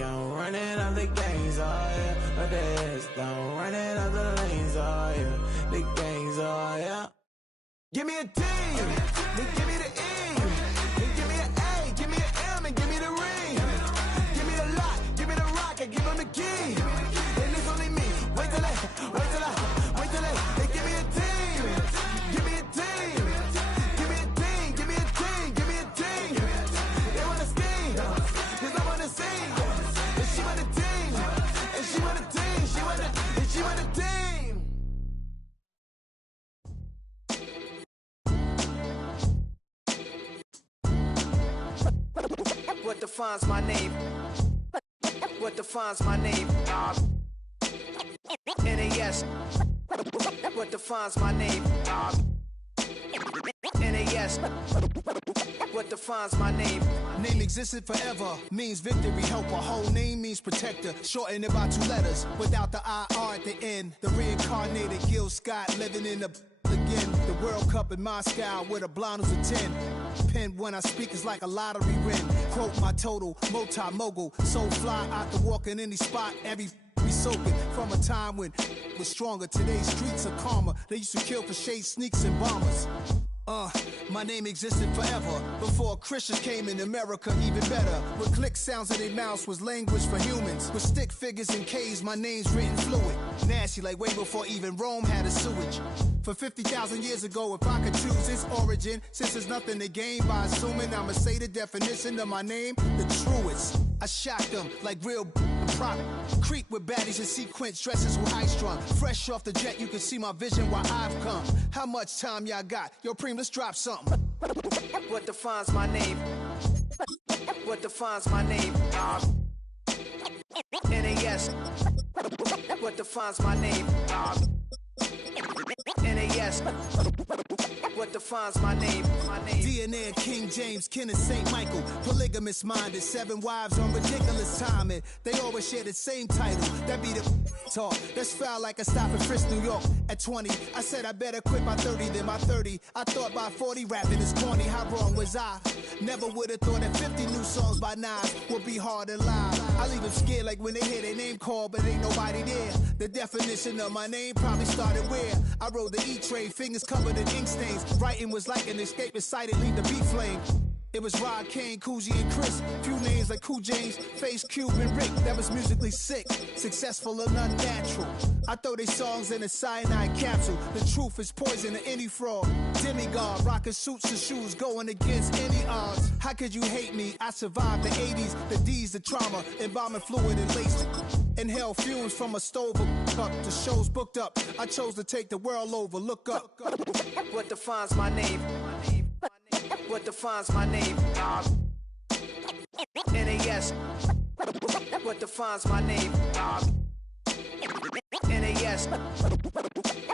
I'm running out the games, oh yeah. But there's I'm running out the lanes, oh yeah. The games, oh yeah. Give me a T, then give me the E, then give me an A, give me an M, and give me the ring. Give me the lock, give me the rock, and give them the key. And it's only me. Wait till they give me a team. Give me a team. Give me a team. Give me a team. Give me a team. They wanna scheme, 'cause I wanna sing. And she want a team. And she want a team. She want a team. What defines my name? What defines my name? NAS. What defines my name? NAS. What defines my name? Name existed forever, means victory, helper. Whole name means protector, shortened it by 2 letters, without the IR at the end. The reincarnated Gil Scott living in the again. The World Cup in Moscow with a blonde who's a 10. Pen when I speak is like a lottery win. Quote my total, multi-mogul. So fly, I can walk in any spot, every be soaking. From a time when was stronger, today's streets are calmer. They used to kill for shade sneaks and bombers. My name existed forever. Before Christians came in America, even better. With click sounds in their mouths was language for humans. With stick figures and K's, my name's written fluid. Nasty like way before even Rome had a sewage. For 50,000 years ago, if I could choose its origin, since there's nothing to gain by assuming, I'ma say the definition of my name, the truest. I shocked them like real prop. Creep with baddies in sequence, dresses with high strung. Fresh off the jet, you can see my vision while I've come. How much time y'all got? Yo, Preem, let's drop something. What defines my name? What defines my name? NAS. What defines my name? NAS. What defines my name? DNA of King James, kin of St. Michael. Polygamous minded, 7 wives on ridiculous timing. They always share the same title. That be the talk. That's foul like a stop in Frisk, New York. At 20, I said I better quit by 30 than by 30. I thought by 40 rapping is corny. How wrong was I? Never would have thought that 50 new songs by Nas would be hard and live. I leave them scared like when they hear their name called, but ain't nobody there. The definition of my name probably started where I rode the E-train, fingers covered in ink stains. Writing was like an escape inside it, leave the beat flame. It was Rod, Kane, Coogee, and Chris. Few names like Cool James, Face, Cube, and Rick. That was musically sick, successful and unnatural. I throw these songs in a cyanide capsule. The truth is poison to any fraud. Demigod, rocking suits and shoes, going against any odds. How could you hate me? I survived the 80s, the D's, the trauma, embalming fluid and laced. Inhale fumes from a stove up to shows booked up. I chose to take the world over. Look up. What defines my name? What defines my name? NAS. What defines my name? NAS.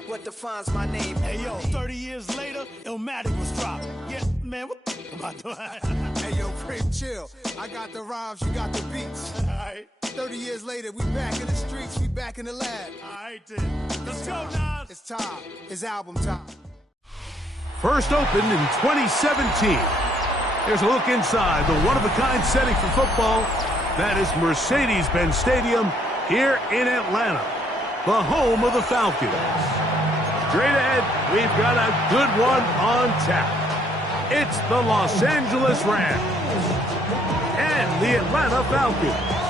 What defines my name? Hey yo, 30 years later, Illmatic was dropped. Yeah, man, what about that? Hey yo, Preem, chill. I got the rhymes, you got the beats. Alright. 30 years later, we back in the streets, we back in the lab. Alright then. Let's go, Nas. It's time. It's album time. First opened in 2017. Here's a look inside the one-of-a-kind setting for football. That is Mercedes-Benz Stadium here in Atlanta, the home of the Falcons. Straight ahead, we've got a good one on tap. It's the Los Angeles Rams and the Atlanta Falcons.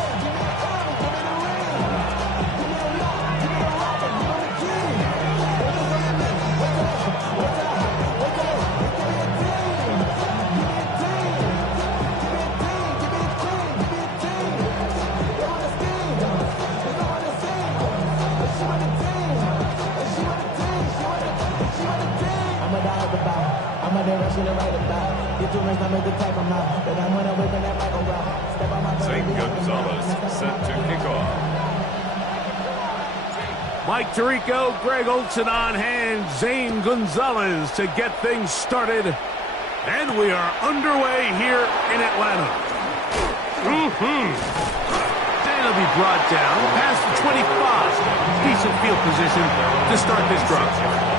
Zane Gonzalez set to kick off. Mike Tirico, Greg Olson on hand, Zane Gonzalez to get things started. And we are underway here in Atlanta. That'll be brought down past the 25. Decent field position to start this drive.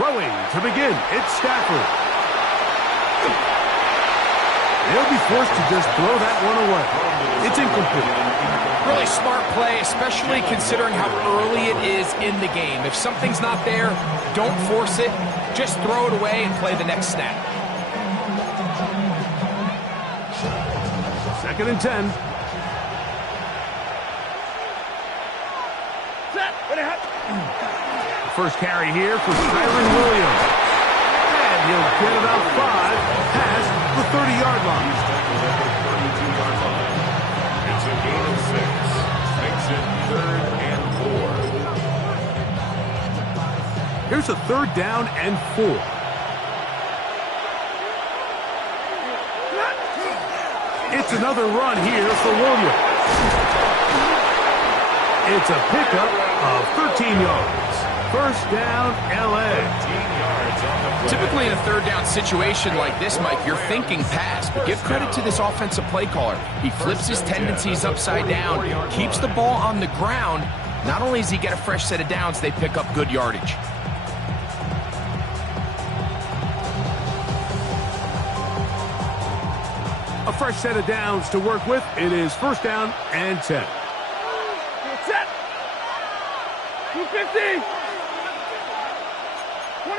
Throwing to begin, it's Stafford. They'll be forced to just throw that one away. It's incomplete. Really smart play, especially considering how early it is in the game. If something's not there, don't force it. Just throw it away and play the next snap. 2nd and 10. First carry here for Kyron Williams. And he'll get about 5 past the 30-yard line. It's a gain of 6. Makes it 3rd and 4. Here's a 3rd down and 4. It's another run here for Williams. It's a pickup of 13 yards. First down, L.A. Typically in a 3rd down situation like this, Mike, you're thinking pass, but give credit to this offensive play caller. He flips his tendencies upside down, keeps the ball on the ground. Not only does he get a fresh set of downs, they pick up good yardage. A fresh set of downs to work with. It is 1st down and 10. Set. 250. 21.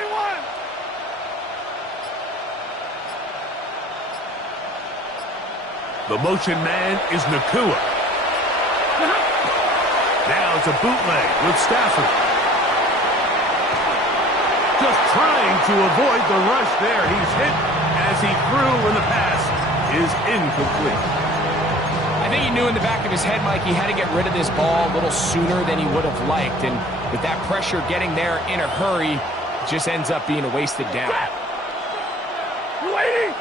The motion man is Nakua. Now it's a bootleg with Stafford. Just trying to avoid the rush there. He's hit as he threw when the pass is incomplete. I think he knew in the back of his head, Mike, he had to get rid of this ball a little sooner than he would have liked. And with that pressure getting there in a hurry, it just ends up being a wasted down. Waiting.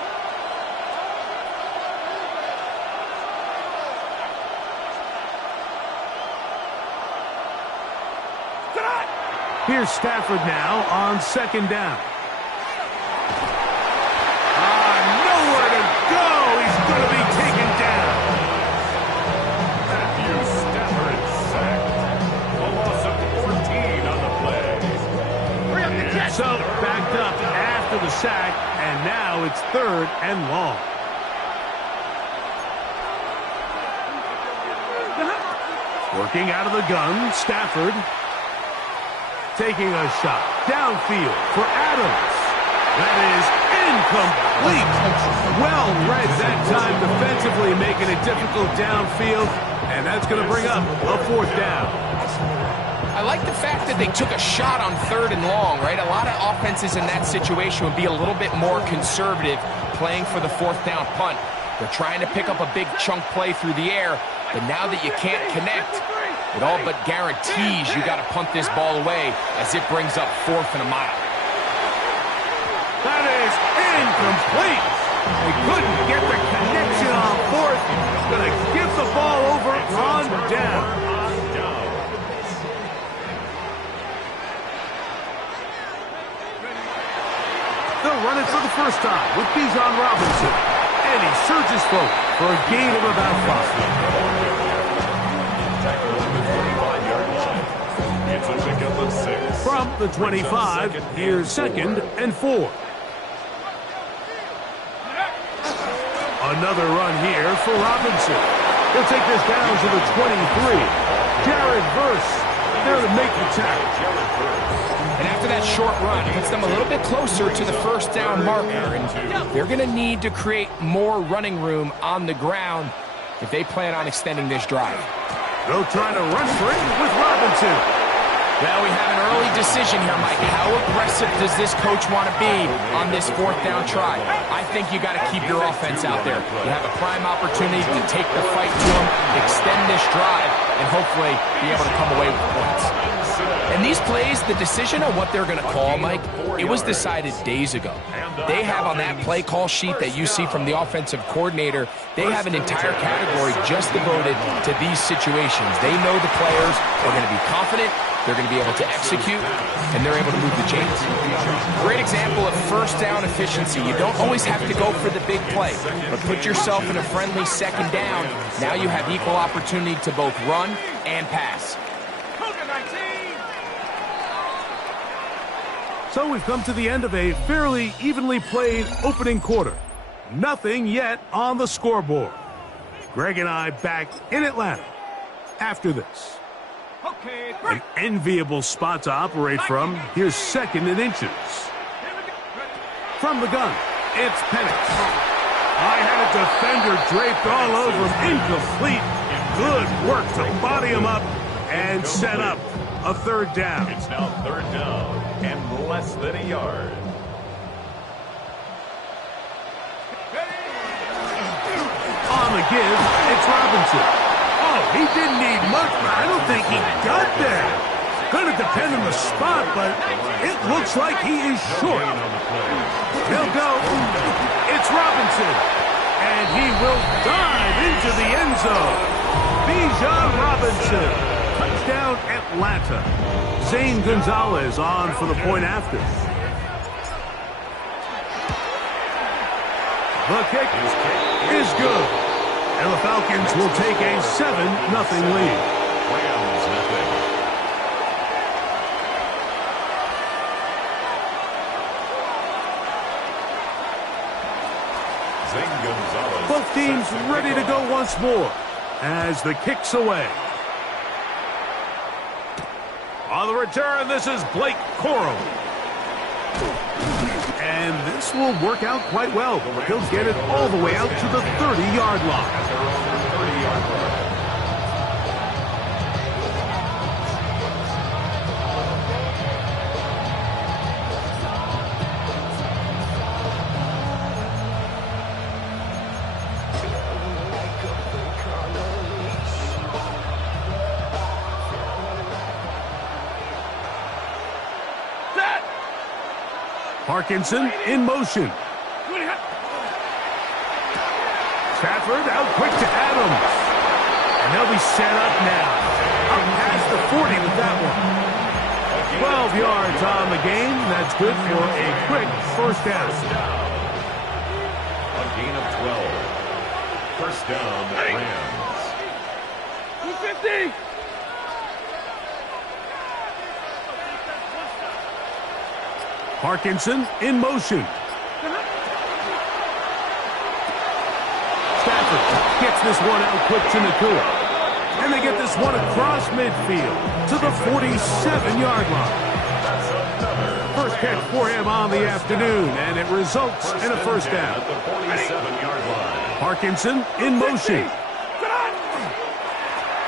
Here's Stafford now on 2nd down. Nowhere to go. He's going to be taken down. Stafford sacked. A loss of 14 on the play. So backed up after the sack, and now it's 3rd and long. Working out of the gun, Stafford taking a shot downfield for Adams. That is incomplete. Well read that time defensively, making it difficult downfield, and that's going to bring up a 4th down. I like the fact that they took a shot on 3rd and long, right? A lot of offenses in that situation would be a little bit more conservative playing for the 4th down punt. They're trying to pick up a big chunk play through the air, but now that you can't connect, it all but guarantees you got to punt this ball away as it brings up 4th and a mile. That is incomplete. They couldn't get the connection on 4th. Going to give the ball over on down. They'll run it for the first time with Bijan Robinson. And he surges forward for a gain of about 5. It's a pickup of 6. From the 25, here's 2nd and 4. Another run here for Robinson. He'll take this down to the 23. Jared Verse there to make the tackle. And after that short run, it puts them a little bit closer to the 1st down marker. And they're going to need to create more running room on the ground if they plan on extending this drive. They'll try to run for it with Robinson. Well, we have an early decision here, Mike. How aggressive does this coach want to be on this 4th down try? I think you got to keep your offense out there. You have a prime opportunity to take the fight to them, extend this drive, and hopefully be able to come away with points. And these plays, the decision on what they're going to call, Mike, it was decided days ago. They have on that play call sheet that you see from the offensive coordinator, they have an entire category just devoted to these situations. They know the players are going to be confident, they're going to be able to execute, and they're able to move the chains. Great example of 1st down efficiency. You don't always have to go for the big play, but put yourself in a friendly 2nd down. Now you have equal opportunity to both run and pass. So we've come to the end of a fairly evenly played opening quarter. Nothing yet on the scoreboard. Greg and I back in Atlanta after this. An enviable spot to operate from. Here's 2nd and inches. From the gun, it's Penix. I had a defender draped all over him. Incomplete. Good work to body him up and set up a 3rd down. It's now 3rd down and less than a yard. On the give, it's Robinson. Oh, he didn't need much, but I don't think he got there. Going to depend on the spot, but it looks like he is short. He'll go. It's Robinson. And he will dive into the end zone. Bijan Robinson. Touchdown, Atlanta. Zane Gonzalez on for the point after. The kick is good. And the Falcons will take a 7-0 lead. Rams nothing. Zane Gonzalez. Both teams ready to go once more as the kick's away. On the return, this is Blake Corum. And this will work out quite well. He'll get it all the way out to the 30-yard line. Parkinson in motion. Stafford out quick to Adams. And they'll be set up now. Up past the 40 with that one. 12 yards on the game. That's good for a quick 1st down. A gain of 12. 1st down, Rams. 250. Parkinson in motion. Stafford gets this one out quick to Nakua. And they get this one across midfield to the 47-yard line. First catch for him on the afternoon, and it results in a 1st down. At the 47-yard line. Parkinson in motion.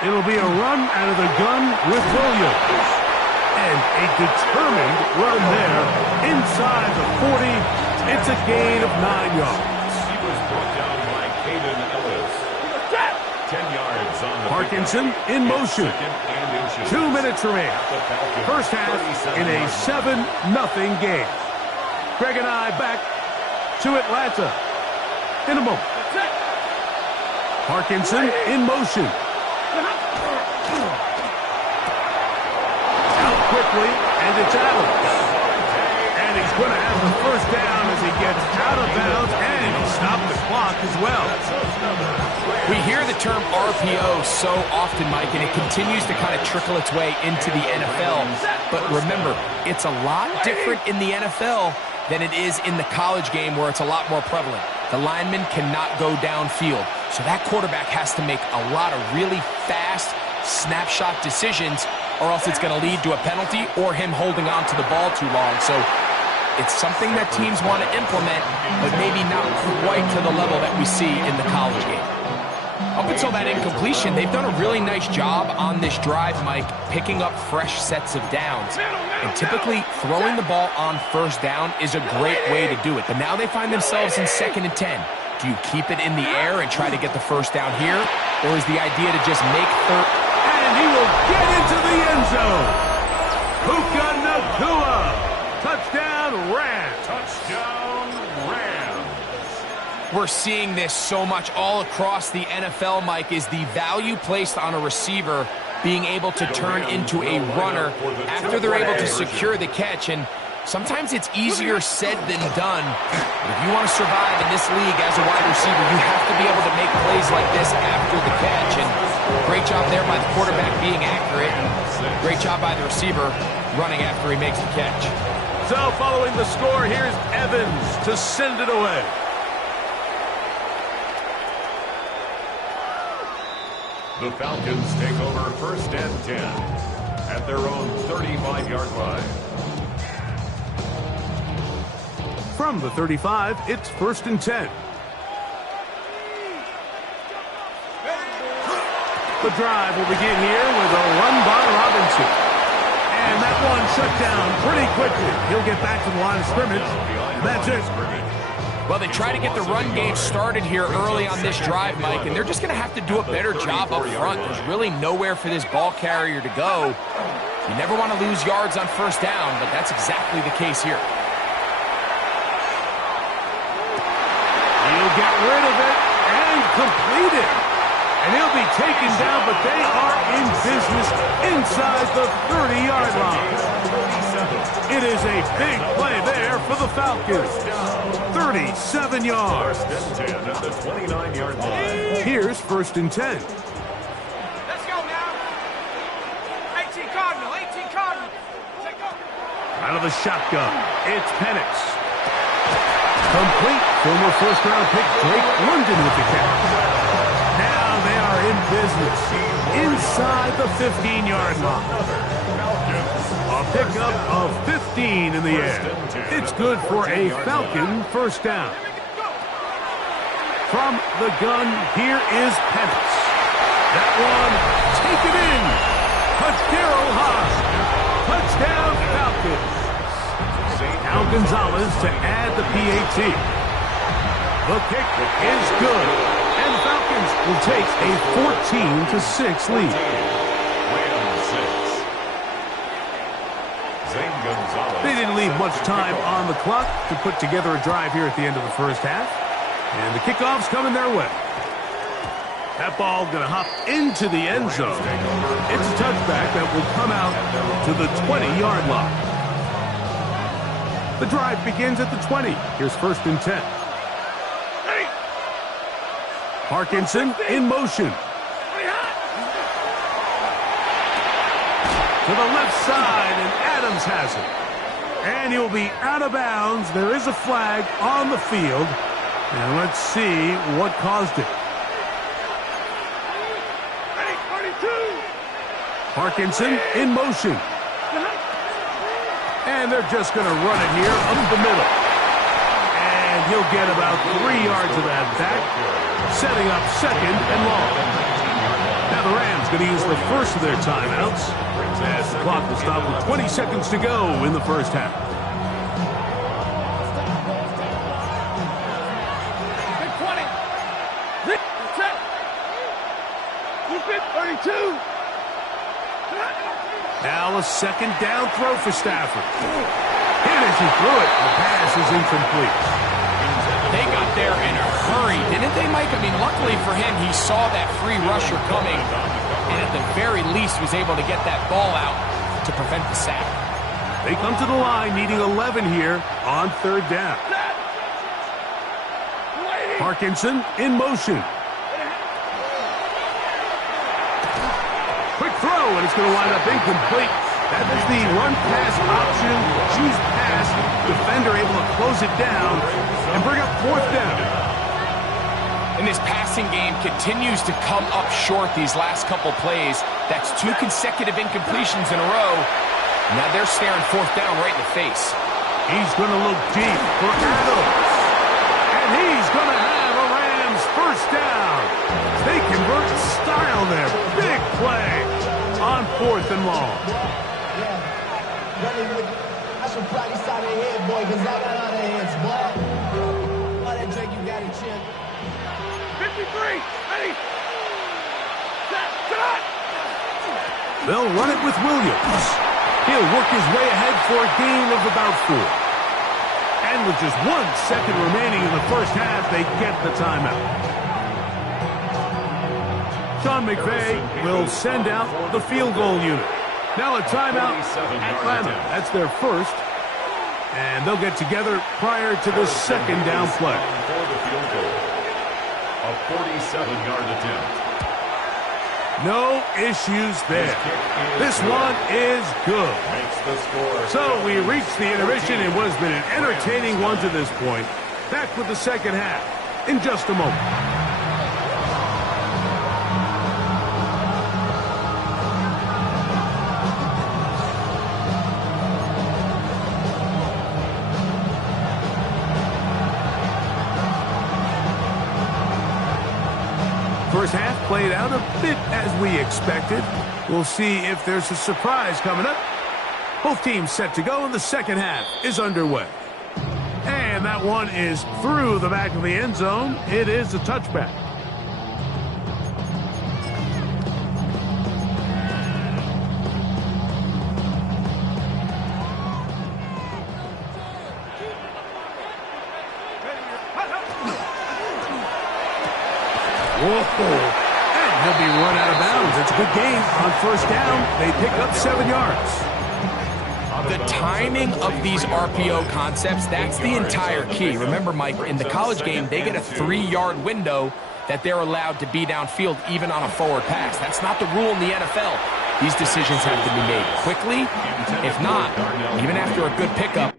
It'll be a run out of the gun with Williams. And a determined run there inside the 40. It's a gain of 9 yards. He was brought down by Caden Ellis. 10 yards on the Parkinson in motion. 2 minutes remain. 1st half in a 7-0 game. Greg and I back to Atlanta in a moment. Parkinson in motion. Quickly, and it's Adams. And he's going to have the 1st down as he gets out of bounds, and he stopped the clock as well. We hear the term RPO so often, Mike, and it continues to kind of trickle its way into the NFL. But remember, it's a lot different in the NFL than it is in the college game where it's a lot more prevalent. The lineman cannot go downfield, so that quarterback has to make a lot of really fast snapshot decisions, or else it's going to lead to a penalty or him holding on to the ball too long. So it's something that teams want to implement, but maybe not quite to the level that we see in the college game. Up until that incompletion, they've done a really nice job on this drive, Mike, picking up fresh sets of downs. And typically, throwing the ball on 1st down is a great way to do it. But now they find themselves in 2nd and 10. Do you keep it in the air and try to get the 1st down here? Or is the idea to just make third... And he will get into the end zone. Puka Nakua. Touchdown, Rams. Touchdown, Rams. We're seeing this so much all across the NFL, Mike, is the value placed on a receiver being able to turn into a runner after they're able to secure the catch. And sometimes it's easier said than done. But if you want to survive in this league as a wide receiver, you have to be able to make plays like this after the catch. And great job there by the quarterback being accurate. And great job by the receiver running after he makes the catch. So following the score, here's Evans to send it away. The Falcons take over 1st and 10 at their own 35-yard line. From the 35, it's 1st and 10. The drive will begin here with a run by Robinson. And that one shut down pretty quickly. He'll get back to the line of scrimmage. That's it. Well, they try to get the run game started here early on this drive, Mike, and they're just going to have to do a better job up front. There's really nowhere for this ball carrier to go. You never want to lose yards on 1st down, but that's exactly the case here. He'll get rid of it and complete it. And he'll be taken down, but they are in business inside the 30-yard line. It is a big play there for the Falcons. 37 yards. 10 at the 29-yard line. Here's 1st and 10. Let's go now. 18 Cardinal, 18 Cardinal. Take go. Out of the shotgun, it's Penix. Complete. Former 1st-round pick Drake London with the catch. Now they are in business inside the 15-yard line. A pickup of 15 in the air. It's good for a Falcon 1st down. From the gun, here is Penix. That one, take it in. Touchdown high. Touchdown Falcons. Now Gonzalez to add the PAT. The kick is good. And Falcons will take a 14-6 lead. They didn't leave much time on the clock to put together a drive here at the end of the 1st half. And the kickoff's coming their way. That ball going to hop into the end zone. It's a touchback that will come out to the 20-yard line. The drive begins at the 20. Here's 1st and 10. Parkinson in motion. To the left side, and Adams has it. And he'll be out of bounds. There is a flag on the field. And let's see what caused it. Parkinson in motion. And they're just going to run it here up the middle. And he'll get about 3 yards of that back, setting up 2nd and long. Now the Rams going to use the first of their timeouts, as the clock will stop with 20 seconds to go in the 1st half. Now a 2nd down throw for Stafford. And as he threw it, the pass is incomplete. They got there in a hurry, didn't they, Mike? I mean, luckily for him, he saw that free rusher coming, and at the very least was able to get that ball out to prevent the sack. They come to the line needing 11 here on 3rd down. Parkinson in motion. Quick throw, and it's going to wind up incomplete. That is the run-pass option. Choose pass. Defender able to close it down and bring up 4th down. And this passing game continues to come up short these last couple plays. That's 2 consecutive incompletions in a row. Now they're staring 4th down right in the face. He's going to look deep for Adams. And he's going to have a Rams 1st down. They convert style there. Big play on 4th and long. I should probably stop their head, boy, because I got all their heads, boy. All that drink you got it, champ. 53, ready, set, cut! They'll run it with Williams. He'll work his way ahead for a gain of about 4. And with just 1 second remaining in the 1st half, they get the timeout. Sean McVay will send out the field goal unit. Now a timeout, Atlanta. That's their 1st. And they'll get together prior to the 2nd down play. For the field goal. A 47-yard attempt. No issues there. This one is good. So we reach the intermission in what has been an entertaining one to this point. Back with the second half in just a moment. First half played out a bit as we expected. We'll see if there's a surprise coming up. Both teams set to go, and the second half is underway. And that one is through the back of the end zone. It is a touchback. Whoa, and he'll be run out of bounds. It's a good game. On first down, they pick up 7 yards. The timing of these RPO concepts, that's the entire key. Remember, Mike, in the college game, they get a 3-yard window that they're allowed to be downfield even on a forward pass. That's not the rule in the NFL. These decisions have to be made quickly. If not, even after a good pickup,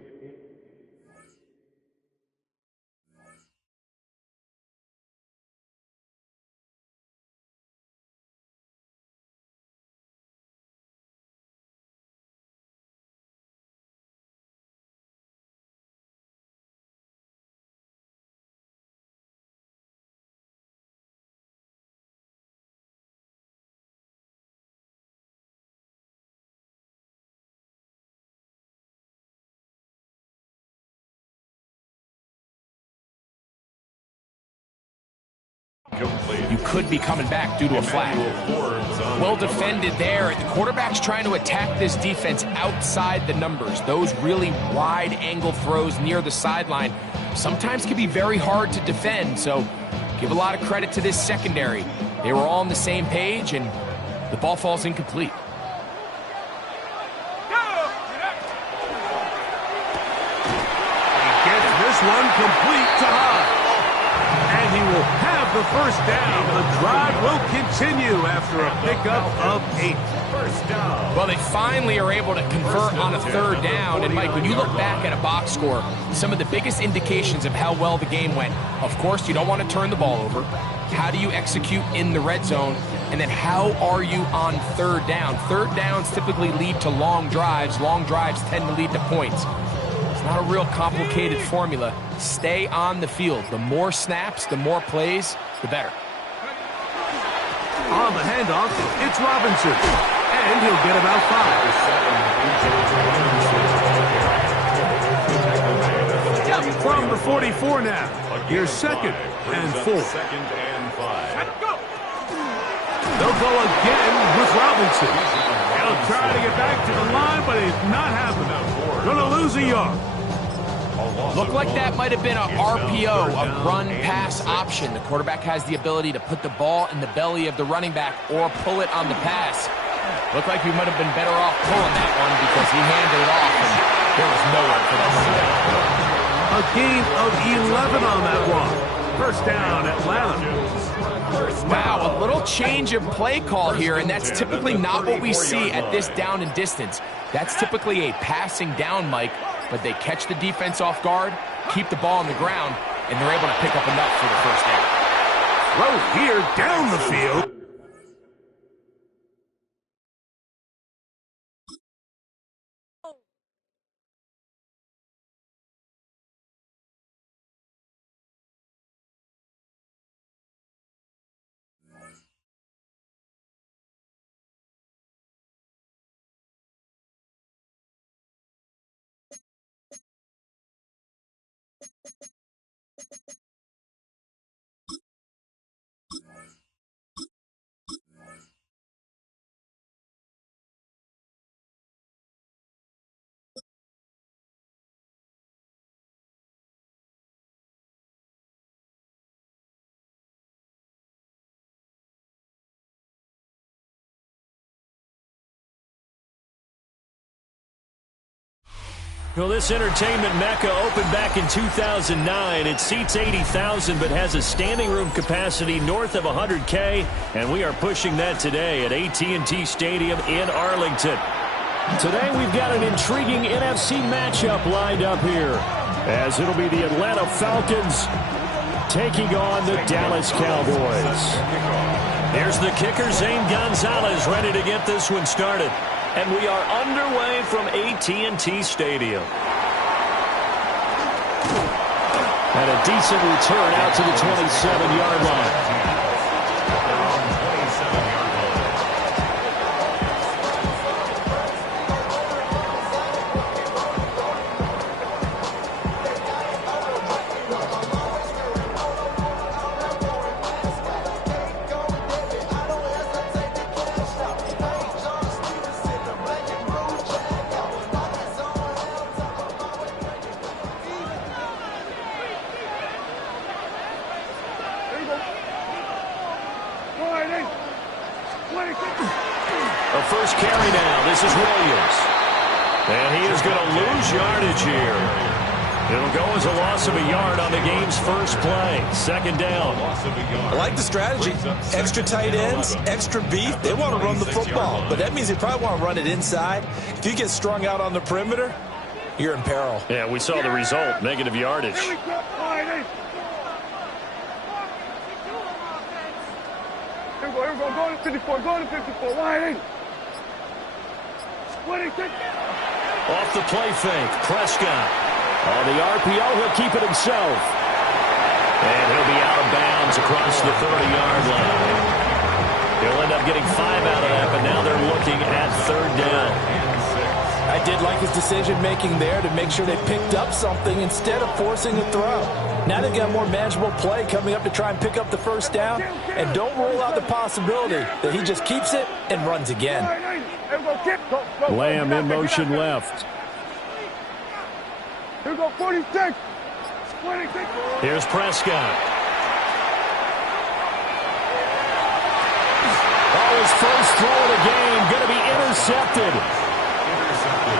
you could be coming back due to a flag. Well defended there. The quarterback's trying to attack this defense outside the numbers. Those really wide angle throws near the sideline sometimes can be very hard to defend, so give a lot of credit to this secondary. They were all on the same page, and the ball falls incomplete. He gets this one complete to Hyde. And he will have the first down. The drive will continue after a pickup of 8. First down. Well, they finally are able to convert on a third down. And, Mike, when you look back at a box score, some of the biggest indications of how well the game went, of course, you don't want to turn the ball over. How do you execute in the red zone? And then how are you on third down? Third downs typically lead to long drives. Long drives tend to lead to points. Not a real complicated formula. Stay on the field. The more snaps, the more plays, the better. On the handoff, it's Robinson. And he'll get about 5. From the 44 now. Here's 2nd and 4. They'll go again with Robinson. He'll try to get back to the line, but he's not having it. Gonna lose a yard. Looked like that might have been a RPO, a run-pass option. The quarterback has the ability to put the ball in the belly of the running back or pull it on the pass. Looked like we might have been better off pulling that one because he handed it off, and there was nowhere for that running back. A gain of 11 on that one. First down, Atlanta. Wow, a little change of play call here, and that's typically not what we see at this down and distance. That's typically a passing down, Mike, but they catch the defense off guard, keep the ball on the ground, and they're able to pick up enough for the first down. Throw here down the field. Well, this entertainment mecca opened back in 2009. It seats 80,000 but has a standing room capacity north of 100K, and we are pushing that today at AT&T Stadium in Arlington. Today we've got an intriguing NFC matchup lined up here, as it'll be the Atlanta Falcons taking on the Dallas Cowboys. Here's the kicker, Zane Gonzalez, ready to get this one started. And we are underway from AT&T Stadium. And a decent return out to the 27-yard line. A first carry now. This is Williams. And he is going to lose yardage here. It'll go as a loss of a yard on the game's first play. Second down. I like the strategy. Extra tight ends, extra beef. They want to run the football. But that means they probably want to run it inside. If you get strung out on the perimeter, you're in peril. Yeah, we saw the result. Negative yardage. Here we go. Go to 54. Go to 54. Wide in. Off the play fake. Prescott. On the RPO, he'll keep it himself. And he'll be out of bounds across the 30-yard line. He'll end up getting 5 out of that, but now they're looking at third down. I did like his decision-making there to make sure they picked up something instead of forcing a throw. Now they've got more manageable play coming up to try and pick up the first down. And don't rule out the possibility that he just keeps it and runs again. Lamb in motion left. Here we go, 46. Here's Prescott. Oh, his first throw of the game going to be intercepted.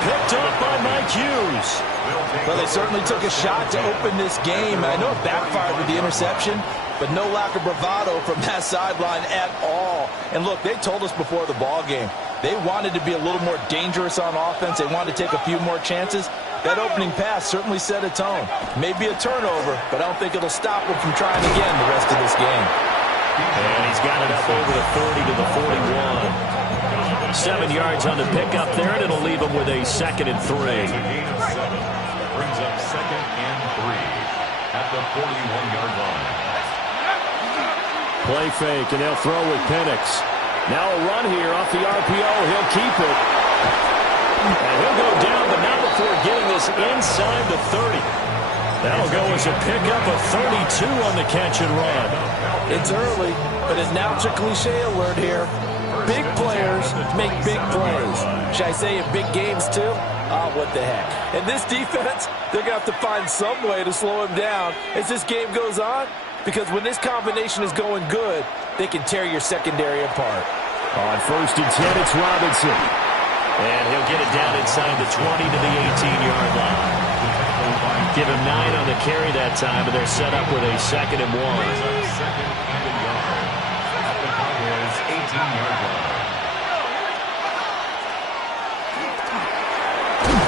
Picked up by Mike Hughes. Well, they certainly took a shot to open this game. I know it backfired with the interception, but no lack of bravado from that sideline at all. And look, they told us before the ball game, they wanted to be a little more dangerous on offense. They wanted to take a few more chances. That opening pass certainly set a tone. Maybe a turnover, but I don't think it'll stop them from trying again the rest of this game. And he's got it up over the 40 to the 41. 7 yards on the pickup there, and it'll leave them with a 2nd and 3. Brings up 2nd and 3 at the 41-yard line. Play fake, and they'll throw with Penix. Now a run here off the RPO. He'll keep it. And he'll go down, but not before getting this inside the 30. That'll go as a pickup of 32 on the catch and run. It's early, but it's a cliche alert here. Big players make big plays. Should I say in big games too? Oh, what the heck. And this defense, they're going to have to find some way to slow him down as this game goes on, because when this combination is going good, they can tear your secondary apart. On 1st and 10, it's Robinson. And he'll get it down inside the 20 to the 18-yard line. Give him 9 on the carry that time, and they're set up with a 2nd and 1. 2nd and a yard at the Cowboys' 18-yard line.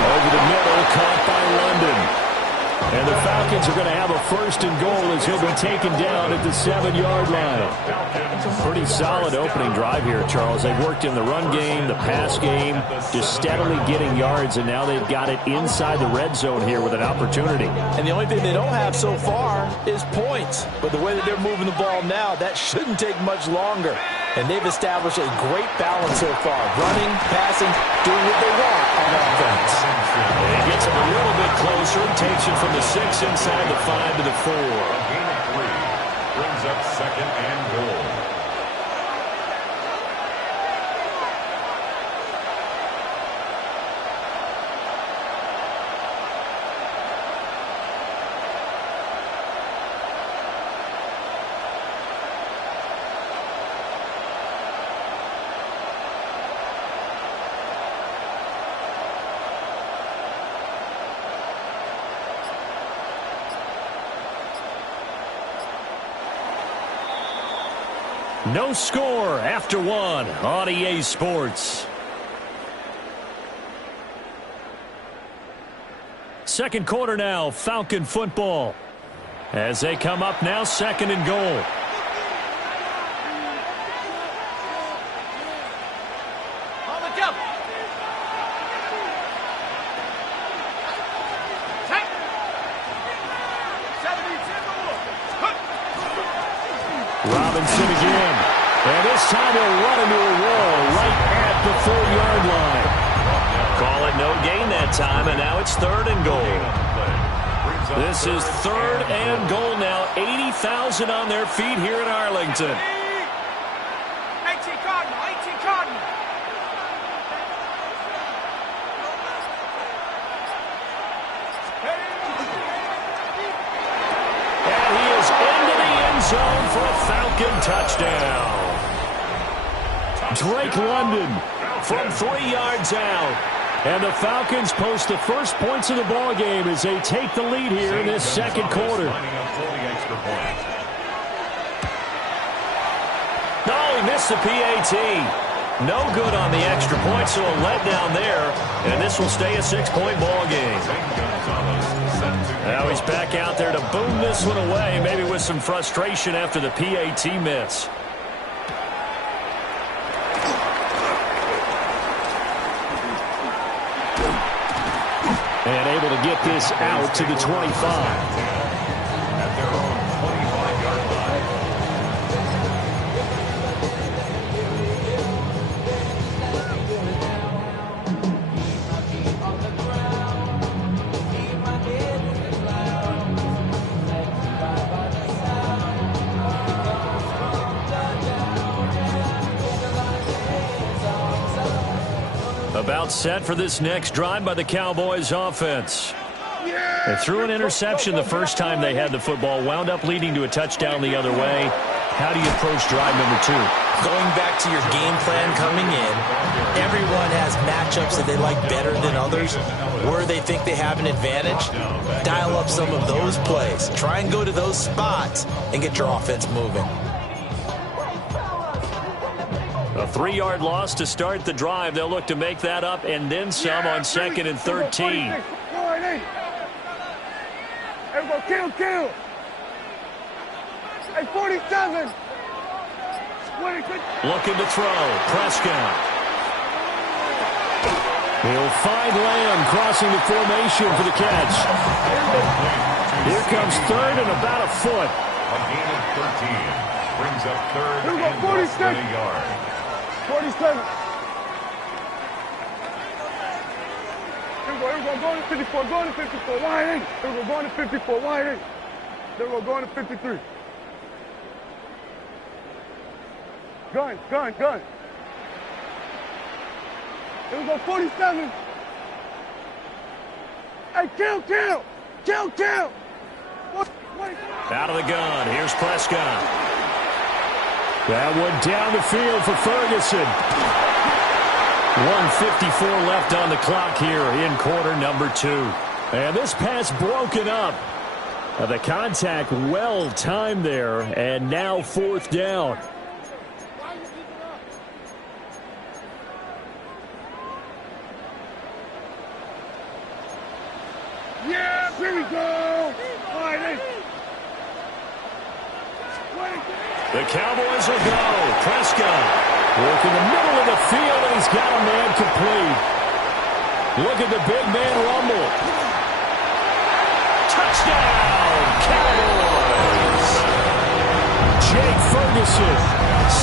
Over the middle, caught by London. And the Falcons are going to have a 1st and goal as he'll be taken down at the 7-yard line. Pretty solid opening drive here, Charles. They've worked in the run game, the pass game, just steadily getting yards, and now they've got it inside the red zone here with an opportunity. And the only thing they don't have so far is points. But the way that they're moving the ball now, that shouldn't take much longer. And they've established a great balance so far. Running, passing, doing what they want on offense. And he gets him a little bit closer and takes it from the 6 inside the 5 to the 4. A gain of 3 brings up 2nd and goal. No score after one on EA Sports. Second quarter now, Falcon football. As they come up now, second and goal. Robinson again. And this time he'll run into a wall right at the 4-yard line. Call it no gain that time, and now it's third and goal. This is third and goal now. 80,000 on their feet here in Arlington. 18 Cardinal, 18 Cardinal. And he is into the end zone for a Falcon touchdown. Drake London from 3 yards out. And the Falcons post the first points of the ball game as they take the lead here in this second quarter. No, he missed the PAT. No good on the extra point, so a letdown there. And this will stay a 6-point ball game. Now he's back out there to boom this one away, maybe with some frustration after the PAT miss. And able to get this out to the 25. At their own 25-yard About set for this next drive by the Cowboys offense. They threw an interception the first time they had the football, wound up leading to a touchdown the other way. How do you approach drive number 2? Going back to your game plan coming in, everyone has matchups that they like better than others. Where they think they have an advantage, dial up some of those plays. Try and go to those spots and get your offense moving. A 3-yard loss to start the drive. They'll look to make that up and then some on second and 13. Here we go, kill. Hey, 47. Looking to throw. Prescott. He'll find Lamb crossing the formation for the catch. Here comes third and about a foot. A gain of 13. Brings up third Here we go, and less than a yard. 47. Here we go, going to 54, going to 54, wide in. Here we go, going to 54, wide in. There we go, going to 53. Gun. Here we go, 47. Hey, kill. Out of the gun. Here's Prescott. That one down the field for Ferguson. 1:54 left on the clock here in quarter number 2. And this pass broken up. The contact well timed there, and now fourth down. Yeah, here we go. The Cowboys will go. Prescott work in the middle of the field, and he's got a man complete. Look at the big man rumble. Touchdown, Cowboys. Jake Ferguson,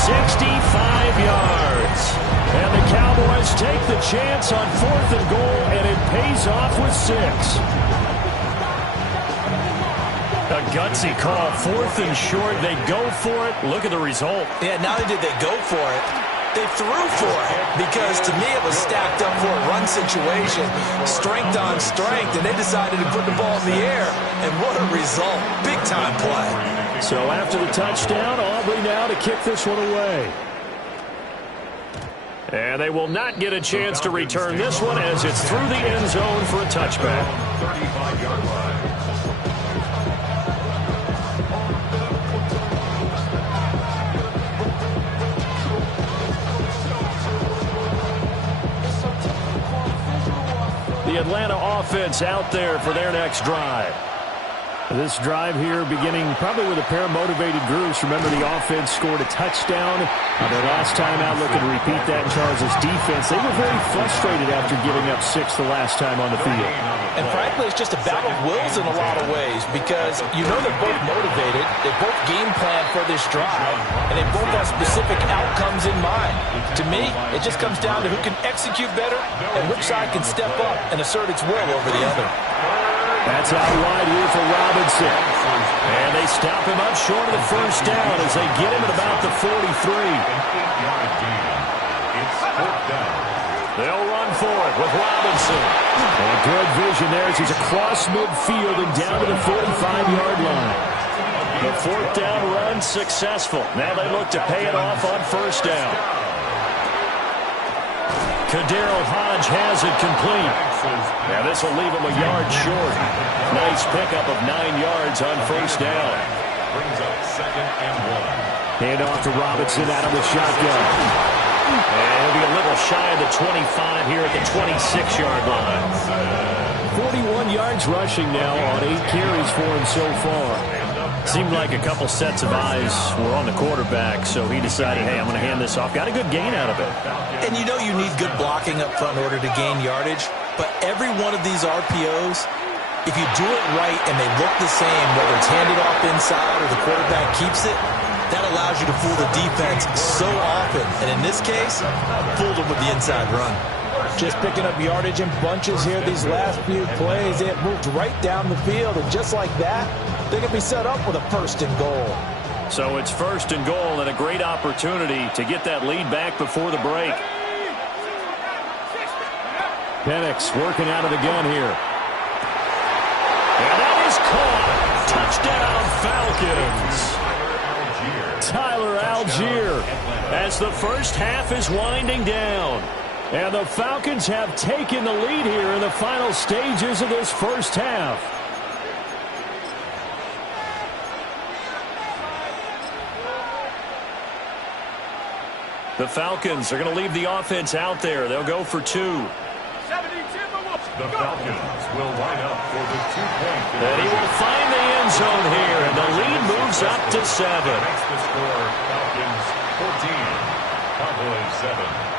65 yards. And the Cowboys take the chance on fourth and goal, and it pays off with 6. A gutsy call, fourth and short. They go for it. Look at the result. Yeah, not only did they go for it, they threw for it. Because to me, it was stacked up for a run situation. Strength on strength, and they decided to put the ball in the air. And what a result. Big-time play. So after the touchdown, Aubrey now to kick this one away. And they will not get a chance to return this one as it's through the end zone for a touchback. 35-yard line. offense out there for their next drive. This drive here beginning probably with a pair of motivated groups. Remember, the offense scored a touchdown their last time out, looking to repeat that in Charles' defense. They were very frustrated after giving up 6 the last time on the field. And frankly, it's just a battle of wills in a lot of ways because you know they're both motivated, they both game plan for this drive, and they both have specific outcomes in mind. To me, it just comes down to who can execute better and which side can step up and assert its will over the other. That's out wide here for Robinson. And they stop him up short of the first down as they get him at about the 43. They'll run for it with Robinson. And good vision there as he's across midfield and down to the 45-yard line. The fourth down run successful. Now they look to pay it off on first down. Kaderl Hodge has it complete. Now this will leave him a yard short. Nice pickup of 9 yards on first down. Brings up 2nd and 1. Hand off to Robinson out of the shotgun. And he'll be a little shy of the 25 here at the 26-yard line. 41 yards rushing now on 8 carries for him so far. Seemed like a couple sets of eyes were on the quarterback, so he decided, hey, I'm going to hand this off. Got a good gain out of it. And you know you need good blocking up front in order to gain yardage, but every one of these RPOs, if you do it right and they look the same, whether it's handed off inside or the quarterback keeps it, that allows you to fool the defense so often. And in this case, fooled them with the inside run. Just picking up yardage in bunches here these last few plays. They have moved right down the field, and just like that, they can be set up with a 1st and goal. So it's 1st and goal and a great opportunity to get that lead back before the break. Penix working out of the gun here. And that is caught. Touchdown, Falcons. Tyler Algier as the first half is winding down. And the Falcons have taken the lead here in the final stages of this first half. The Falcons are going to leave the offense out there. They'll go for 2. The Falcons will line up for the 2-point. And he will find the end zone here, and the lead moves up to 7. Makes the score Falcons 14, Cowboys 7.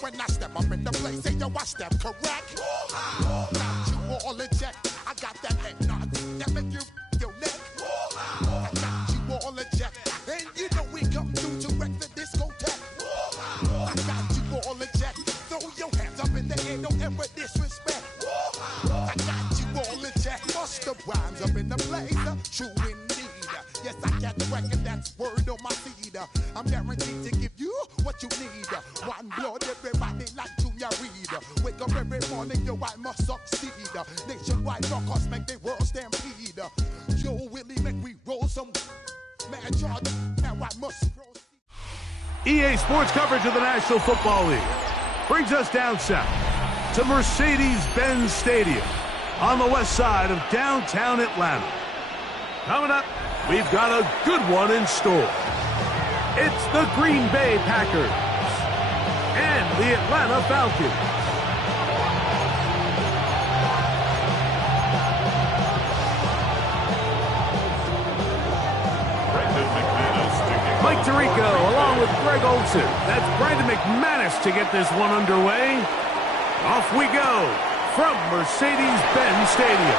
When I step up in the place, say yo, I step correct. Got you all in check. I got that head nod that make you your neck. I got you all in check, and you know we come through to wreck the discotheque. I got you all in check. Throw your hands up in the air, don't ever disrespect. I got you all in check. Bust the rhymes up in the place, true indeed. Yes, I got the record, that's word on my seed. I'm guaranteed to give you what you need. One blood, everybody like Junior Reed. Wake up every morning, yo, I must succeed. Nationwide rockers make the world stampede. Joe Willie make we roll some man charge. Now I must proceed. EA Sports coverage of the National Football League brings us down south to Mercedes-Benz Stadium on the west side of downtown Atlanta. Coming up, we've got a good one in store. It's the Green Bay Packers and the Atlanta Falcons. Mike Tirico along with Greg Olson. That's Brandon McManus to get this one underway. Off we go from Mercedes-Benz Stadium.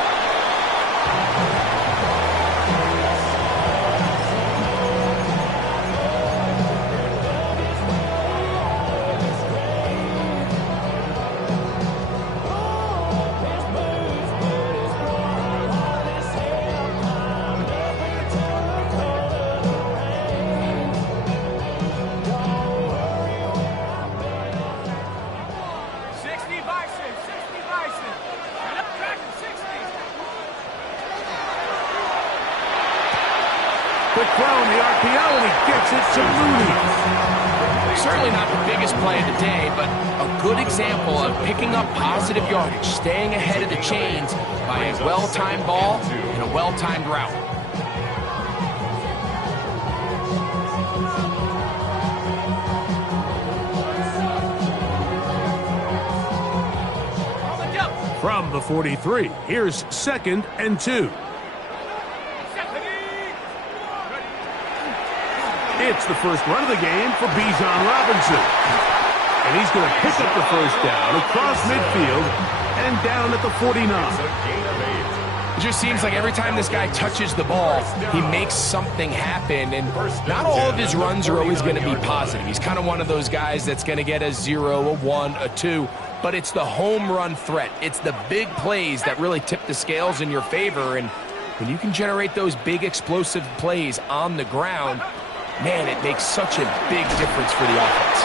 Quick throw in the RPO, and he gets it to Mooney. Certainly not the biggest play of the day, but a good example of picking up positive yardage, staying ahead of the chains by a well-timed ball and a well-timed route. From the 43, here's 2nd and 2. It's the first run of the game for Bijan Robinson. And he's going to pick up the first down across midfield and down at the 49. It just seems like every time this guy touches the ball, he makes something happen. And not all of his runs are always going to be positive. He's kind of one of those guys that's going to get a 0, a 1, a 2. But it's the home run threat. It's the big plays that really tip the scales in your favor. And when you can generate those big explosive plays on the ground, man, it makes such a big difference for the offense.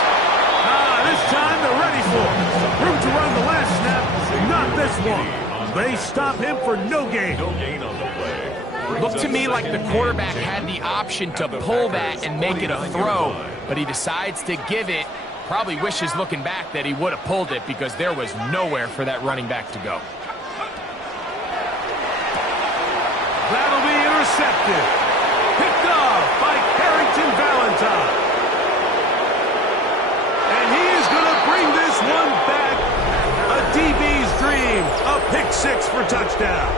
This time they're ready for it. Room to run the last snap, not this one. They stop him for no gain. Looked to me like the quarterback had the option to pull that and make it a throw, but he decides to give it. Probably wishes looking back that he would have pulled it because there was nowhere for that running back to go. That'll be intercepted. Picked off by Carrington Valentine. And he is going to bring this one back. A DB's dream. A pick 6 for touchdown.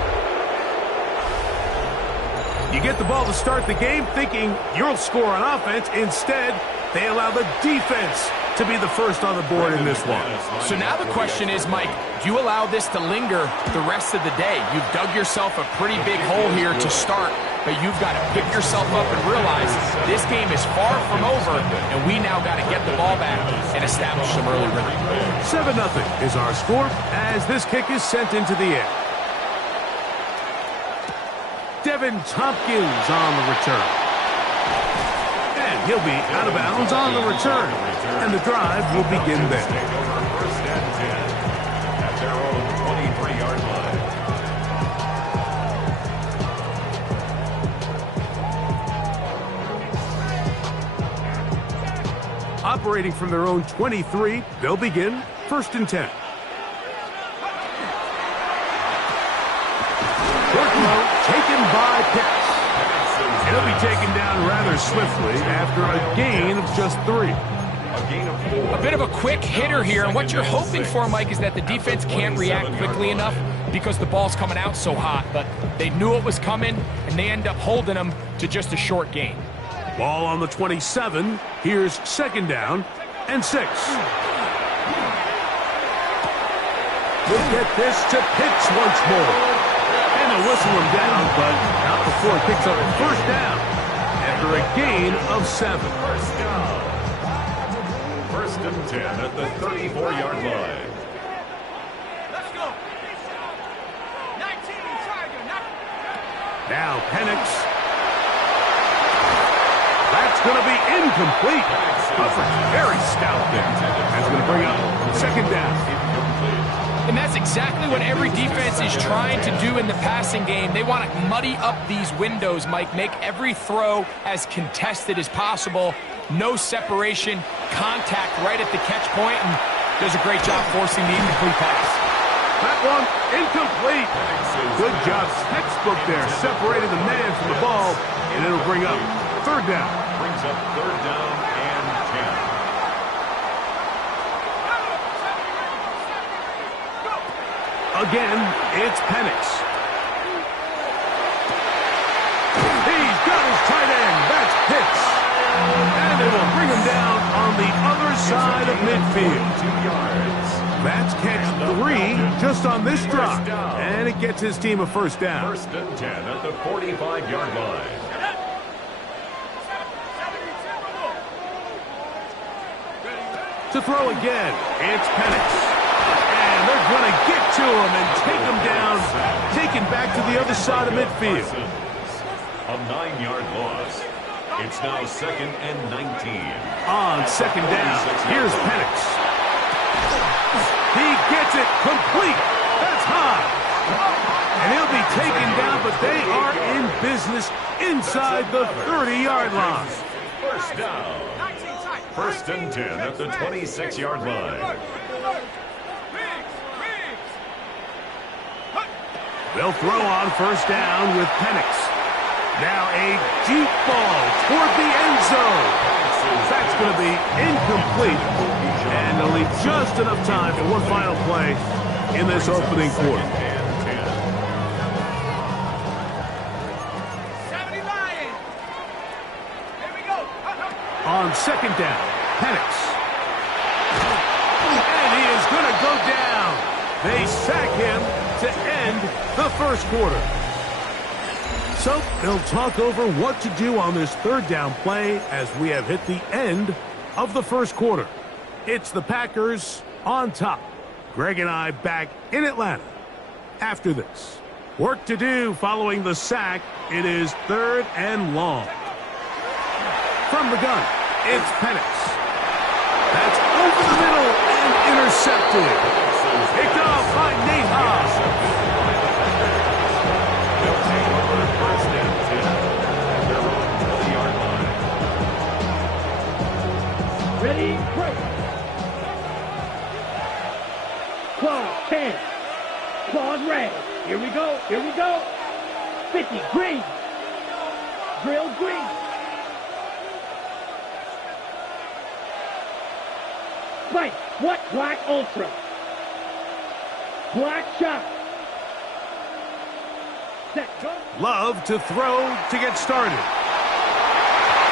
You get the ball to start the game thinking you'll score on offense. Instead, they allow the defense to be the first on the board in this one. So now the question is, Mike, do you allow this to linger the rest of the day? You've dug yourself a pretty big hole here to start, but you've got to pick yourself up and realize this game is far from over, and we now got to get the ball back and establish some early rhythm. 7-0 is our score as this kick is sent into the air. Devin Tompkins on the return. And he'll be out of bounds on the return. And the drive will begin there. First and 10 at their own 23-yard line. Operating from their own 23, they'll begin 1st and 10. Short throw taken by Pitts. He'll be taken down rather swiftly after a gain of just 3. A bit of a quick hitter here, and what you're hoping for, Mike, is that the defense can't react quickly enough because the ball's coming out so hot. But they knew it was coming, and they end up holding them to just a short gain. Ball on the 27. Here's 2nd down and 6. We'll get this to Pitts once more. And they'll whistle him down, but not before he picks up a 1st down after a gain of 7. 1st and 10 at the 34-yard line. Let's go. 19, Tiger. Now Penix. That's going to be incomplete. Coverage very stout there. That's going to bring up 2nd down. And that's exactly what every defense is trying to do in the passing game. They want to muddy up these windows, Mike, make every throw as contested as possible. No separation, contact right at the catch point, and does a great job forcing the incomplete pass. That one, incomplete. Good job, textbook there, separating the man from the ball, and it'll bring up 3rd down. Brings up 3rd down and 10. Again, it's Penix. He's got his tight end. That's Pitts. And they will bring him down on the other side of midfield. 2 yards. That's catch 3 just on this drive. And it gets his team a 1st down. 1st and 10 at the 45-yard line. To throw again, it's Penix. And they're going to get to him and take him down, taken back to the other side of midfield. A 9-yard loss. It's now 2nd and 19. On 2nd down, here's Penix. He gets it complete. That's high. And he'll be taken down, but they are in business inside the 30-yard line. First down. First and 10 at the 26-yard line. They'll throw on first down with Penix. Now a deep ball toward the end zone. That's going to be incomplete. And they'll leave just enough time for one final play in this opening quarter. 70 Lions. Here we go. On second down, Penix. And he is going to go down. They sack him to end the first quarter. So they'll talk over what to do on this third down play as we have hit the end of the first quarter. It's the Packers on top. Greg and I back in Atlanta after this. Work to do following the sack. It is third and long. From the gun, it's Penix. That's over the middle and intercepted. Picked off by Natty. Ready, break. Claws, 10. Claws, red. Here we go, here we go. 50, green. Drill, green. Spike, what? Black ultra. Black shot. Set, go. Love to throw to get started.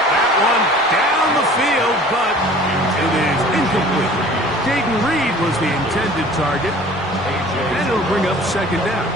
That one down the field, but it is incomplete. Jaden Reed was the intended target, and it'll bring up second down.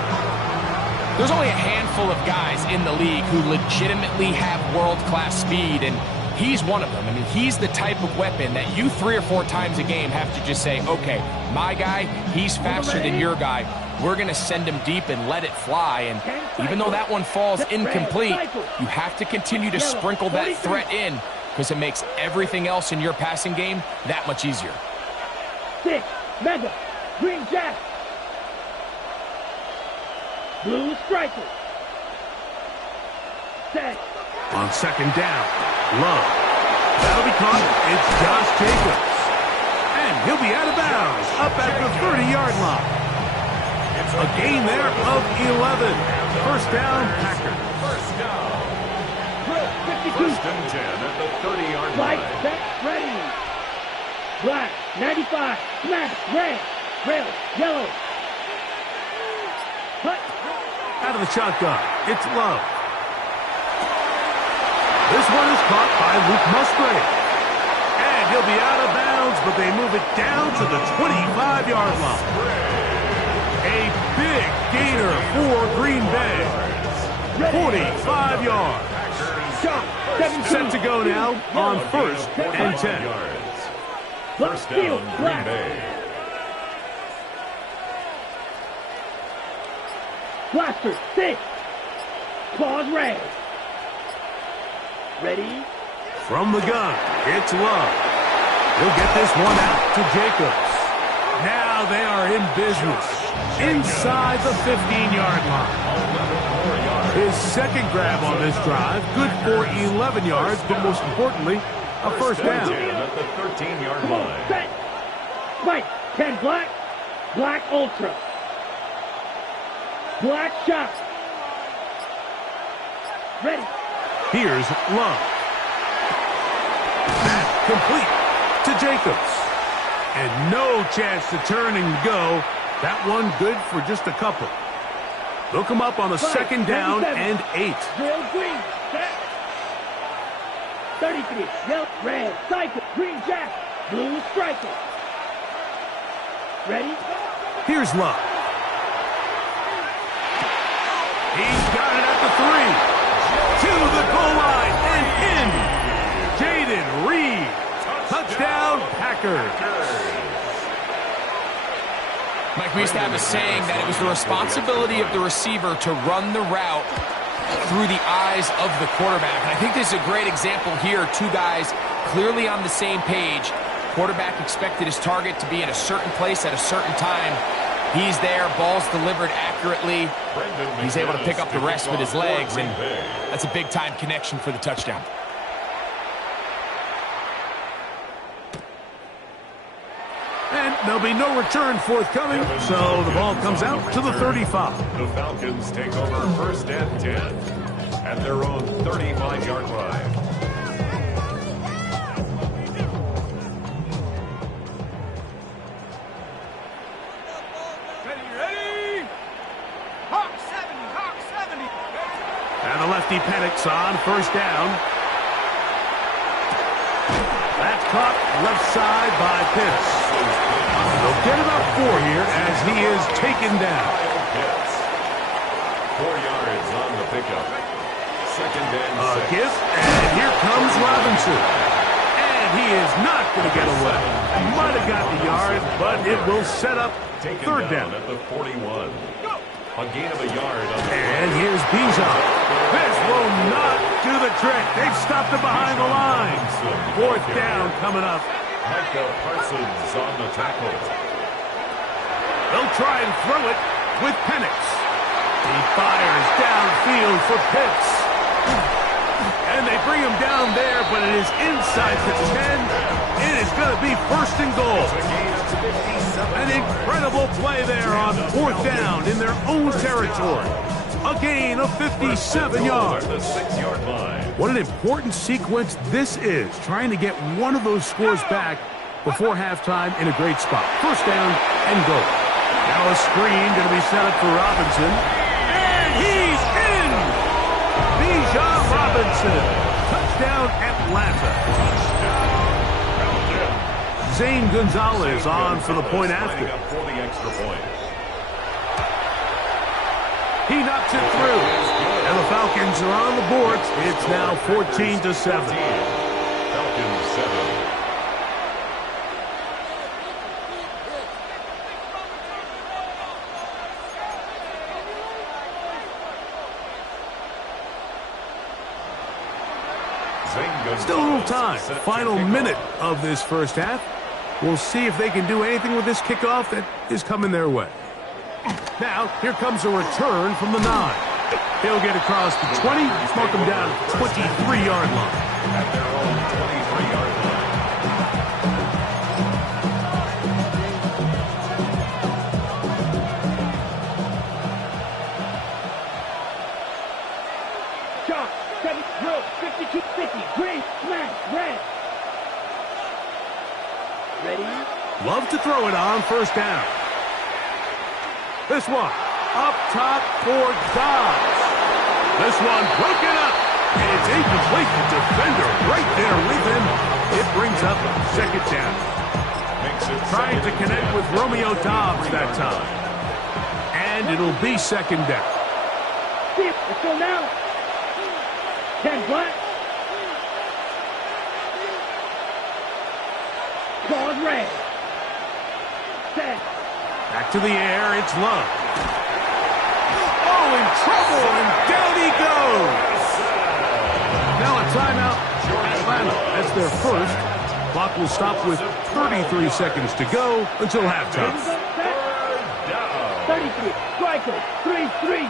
There's only a handful of guys in the league who legitimately have world-class speed, and he's one of them. I mean, he's the type of weapon that you 3 or 4 times a game have to just say, okay, my guy, he's faster than your guy. We're going to send him deep and let it fly. And even though that one falls incomplete, you have to continue to sprinkle that threat in because it makes everything else in your passing game that much easier. 6, mega, green jack. Blue striker. Set. On second down, Love. That'll be caught. It's Josh Jacobs. And he'll be out of bounds up at the 30-yard line. A gain there of 11. First down, Packers. First down. 52. First and 10 at the 30-yard Light, line. set, ready. Black, 95, smash, red, rail, yellow. Cut. Out of the shotgun, it's Love. This one is caught by Luke Musgrave. And he'll be out of bounds, but they move it down to the 25-yard line. A big gainer for Green Bay. 45 yards. Set to go now on first and 10. First down, Green Bay. Blaster, 6. Claws red. Ready? From the gun, it's Love. He'll get this one out to Jacobs. Now they are in business inside the 15-yard line. His second grab on this drive, good for 11 yards, but most importantly, a first down. At the 13-yard Come on, line. set. Spike, 10 black, black ultra. Black shot. Ready. Here's Love. That complete to Jacobs. And no chance to turn and go. That one good for just a couple. They'll come up on a second down and 8. Drill green. Set. 33. Yellow, red, cycle, green jack, blue striker. Ready? Here's Love. He's got it at the 3. To the goal line and in. Jaden Reed. Touchdown, Packers. Mike, we used to have a saying that it was the responsibility of the receiver to run the route through the eyes of the quarterback. And I think this is a great example here. 2 guys clearly on the same page. Quarterback expected his target to be in a certain place at a certain time. He's there, ball's delivered accurately. He's able to pick up the rest with his legs, and that's a big-time connection for the touchdown. And there'll be no return forthcoming, so the ball comes out to the 35. The Falcons take over 1st and 10 at their own 35-yard line. Ready? Hawk 70, Hawk 70. And the lefty panics on 1st down. That's caught left side by Pitts. They'll get about 4 here as he is taken down. 4 yards on the pickup. 2nd and 6. Give, and here comes Robinson. And he is not going to get away. Might have got the yard, but it will set up 3rd down. At the 41. A gain of a yard. And here's Bijan. This will not do the trick. They've stopped him behind the line. 4th down coming up. Micah Parsons on the tackle. They'll try and throw it with Penix. He fires downfield for Pitts. And they bring him down there, but it is inside the 10. It is going to be 1st and goal. An incredible play there on 4th down in their own territory. A gain of 57 yards. The 6-yard line. What an important sequence this is, trying to get one of those scores back before halftime in a great spot. 1st down and goal. Now a screen going to be set up for Robinson. And he's in! Bijan Robinson. Touchdown Atlanta. Zane Gonzalez on for the point after. For the extra point. He knocks it through. And the Falcons are on the board. It's now 14-7. Falcons 7. Still a little time. Final minute of this 1st half. We'll see if they can do anything with this kickoff that is coming their way. Now, here comes a return from the 9. He'll get across the 20, mark him down at the 23-yard line. At their own 23-yard line. Shot, 7, drill, 52-50, green, smash, red. Ready? Love to throw it on 1st down. This one, up top for Dobbs. This one broken up. And it's incomplete. The defender right there with him. It brings up 2nd down. Trying to connect with Romeo Dobbs that time. And it'll be 2nd down. Let's go now. 10 black. Claude red. Set. Back to the air, it's Love. Oh, in trouble, and down he goes. Now a timeout. Atlanta, that's their 1st. Clock will stop with 33 seconds to go until halftime. 33, striker, 3-3.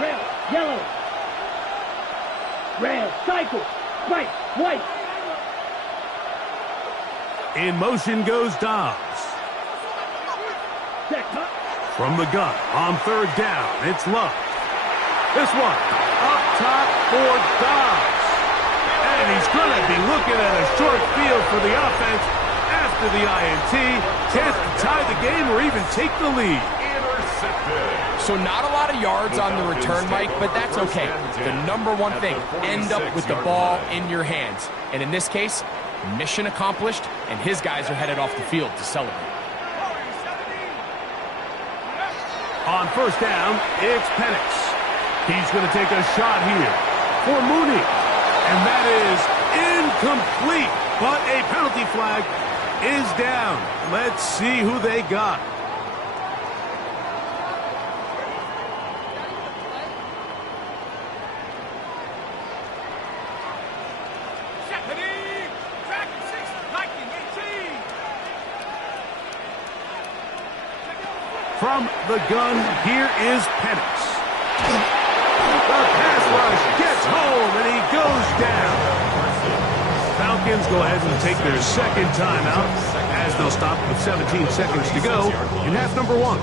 Red, yellow. Red, cycle, white, white. In motion goes Dobbs. From the gun on 3rd down, it's Love. This one up top for Dobbs. And he's going to be looking at a short field for the offense after the INT. Chance to tie the game or even take the lead. So not a lot of yards on the return, Mike, but that's okay. The number one thing, end up with the ball in your hands. And in this case, mission accomplished, and his guys are headed off the field to celebrate. On 1st down, it's Penix. He's going to take a shot here for Mooney. And that is incomplete, but a penalty flag is down. Let's see who they got. From the gun, here is Penix. The pass rush gets home, and he goes down. Falcons go ahead and take their second timeout as they'll stop with 17 seconds to go in half number 1.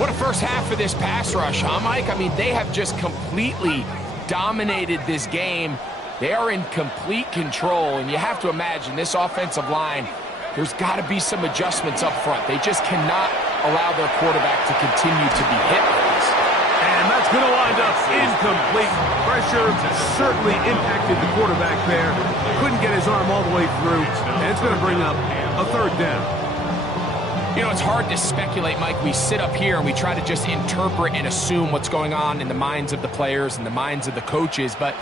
What a first half for this pass rush, huh, Mike? I mean, they have just completely dominated this game. They are in complete control, and you have to imagine this offensive line, there's got to be some adjustments up front. They just cannot allow their quarterback to continue to be hit like this. And that's going to wind up incomplete. Pressure certainly impacted the quarterback there. Couldn't get his arm all the way through, and it's going to bring up a third down. You know, it's hard to speculate, Mike. We sit up here and we try to just interpret and assume what's going on in the minds of the players and the minds of the coaches, but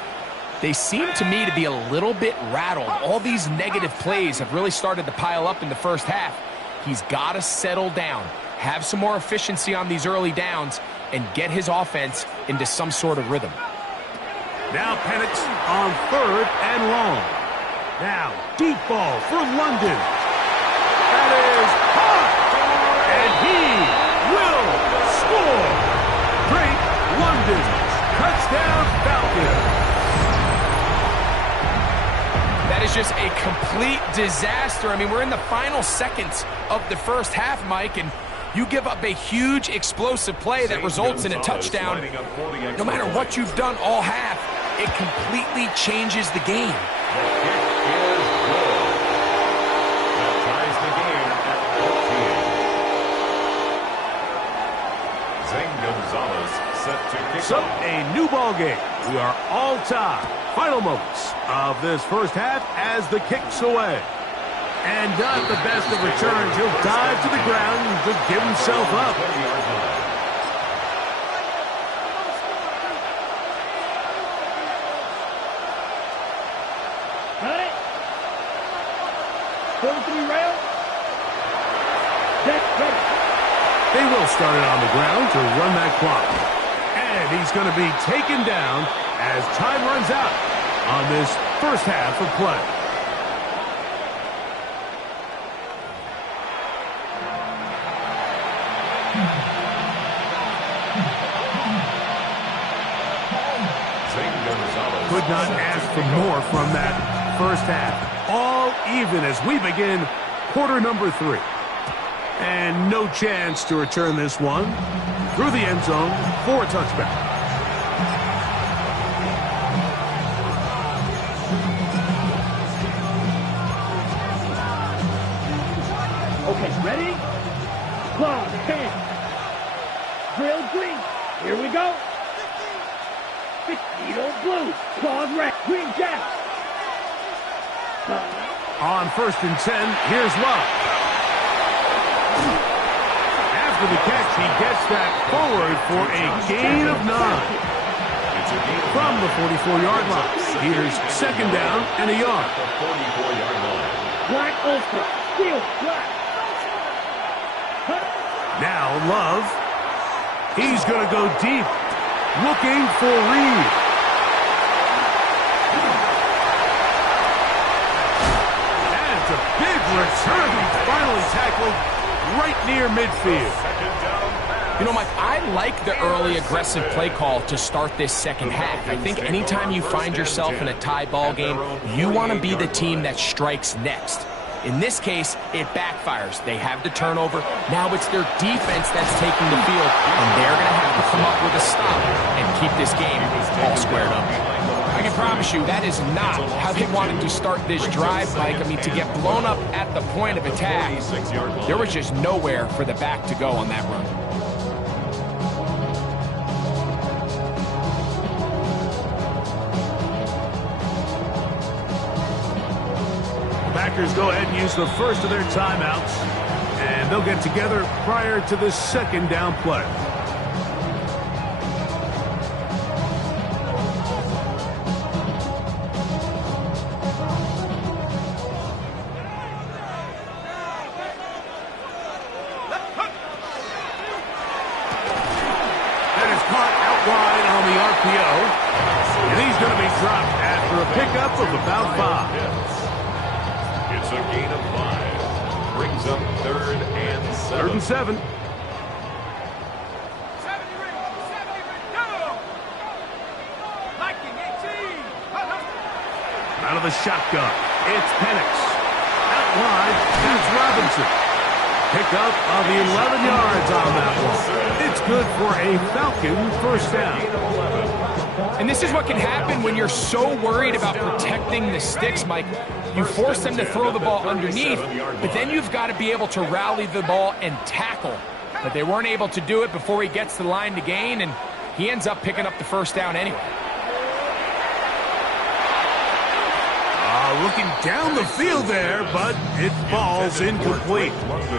they seem to me to be a little bit rattled. All these negative plays have really started to pile up in the first half. He's got to settle down, have some more efficiency on these early downs, and get his offense into some sort of rhythm. Now Penix on 3rd and long. Now, deep ball for London. That is caught! And he will score! Drake London, touchdown Falcons. That is just a complete disaster. I mean, we're in the final seconds of the first half, Mike, and you give up a huge explosive play that results in a touchdown. No matter what you've done all half, it completely changes the game. So, a new ball game. We are all tied. Final moments of this first half as the kick's away. And not the best of returns. He'll dive to the ground and just give himself up. Got it. Going to be rail. That's ready. They will start it on the ground to run that clock. And he's going to be taken down as time runs out on this first half of play. Could not ask for more from that first half. All even as we begin quarter number 3. And no chance to return this one through the end zone for a touchback. Okay, ready? Claw, hand. Drill green. Here we go. Mosquito blue. Claws red. Green jack. On 1st and 10, here's Love. After the catch, he gets that forward for a gain of 9. From the 44-yard line. Here's 2nd down and a yard. Black ultra. Steel black. Now Love. He's going to go deep. Looking for Reed. And it's a big return. He's finally tackled right near midfield. You know, Mike, I like the early aggressive play call to start this second half. I think anytime you find yourself in a tie ball game, you want to be the team that strikes next. In this case, it backfires. They have the turnover. Now it's their defense that's taking the field, and they're going to have to come up with a stop and keep this game all squared up. I can promise you that is not how they wanted to start this drive, Mike. I mean, to get blown up at the point of attack, there was just nowhere for the back to go on that run. Packers go ahead and use the first of their timeouts, and they'll get together prior to the 2nd down play. That is caught out wide on the RPO, and he's going to be dropped after a pickup of about 5. It's a gain of 5. Brings up 3rd and 7. 3rd and 7. Out of the shotgun, it's Penix. Out wide, that's Robinson. Pick up of the 11 yards on that one. It's good for a Falcon first down. And this is what can happen when you're so worried about protecting the sticks, Mike. You force them to throw the ball underneath, but then you've got to be able to rally the ball and tackle. But they weren't able to do it before he gets to the line to gain, and he ends up picking up the first down anyway. Looking down the field there, but it falls incomplete.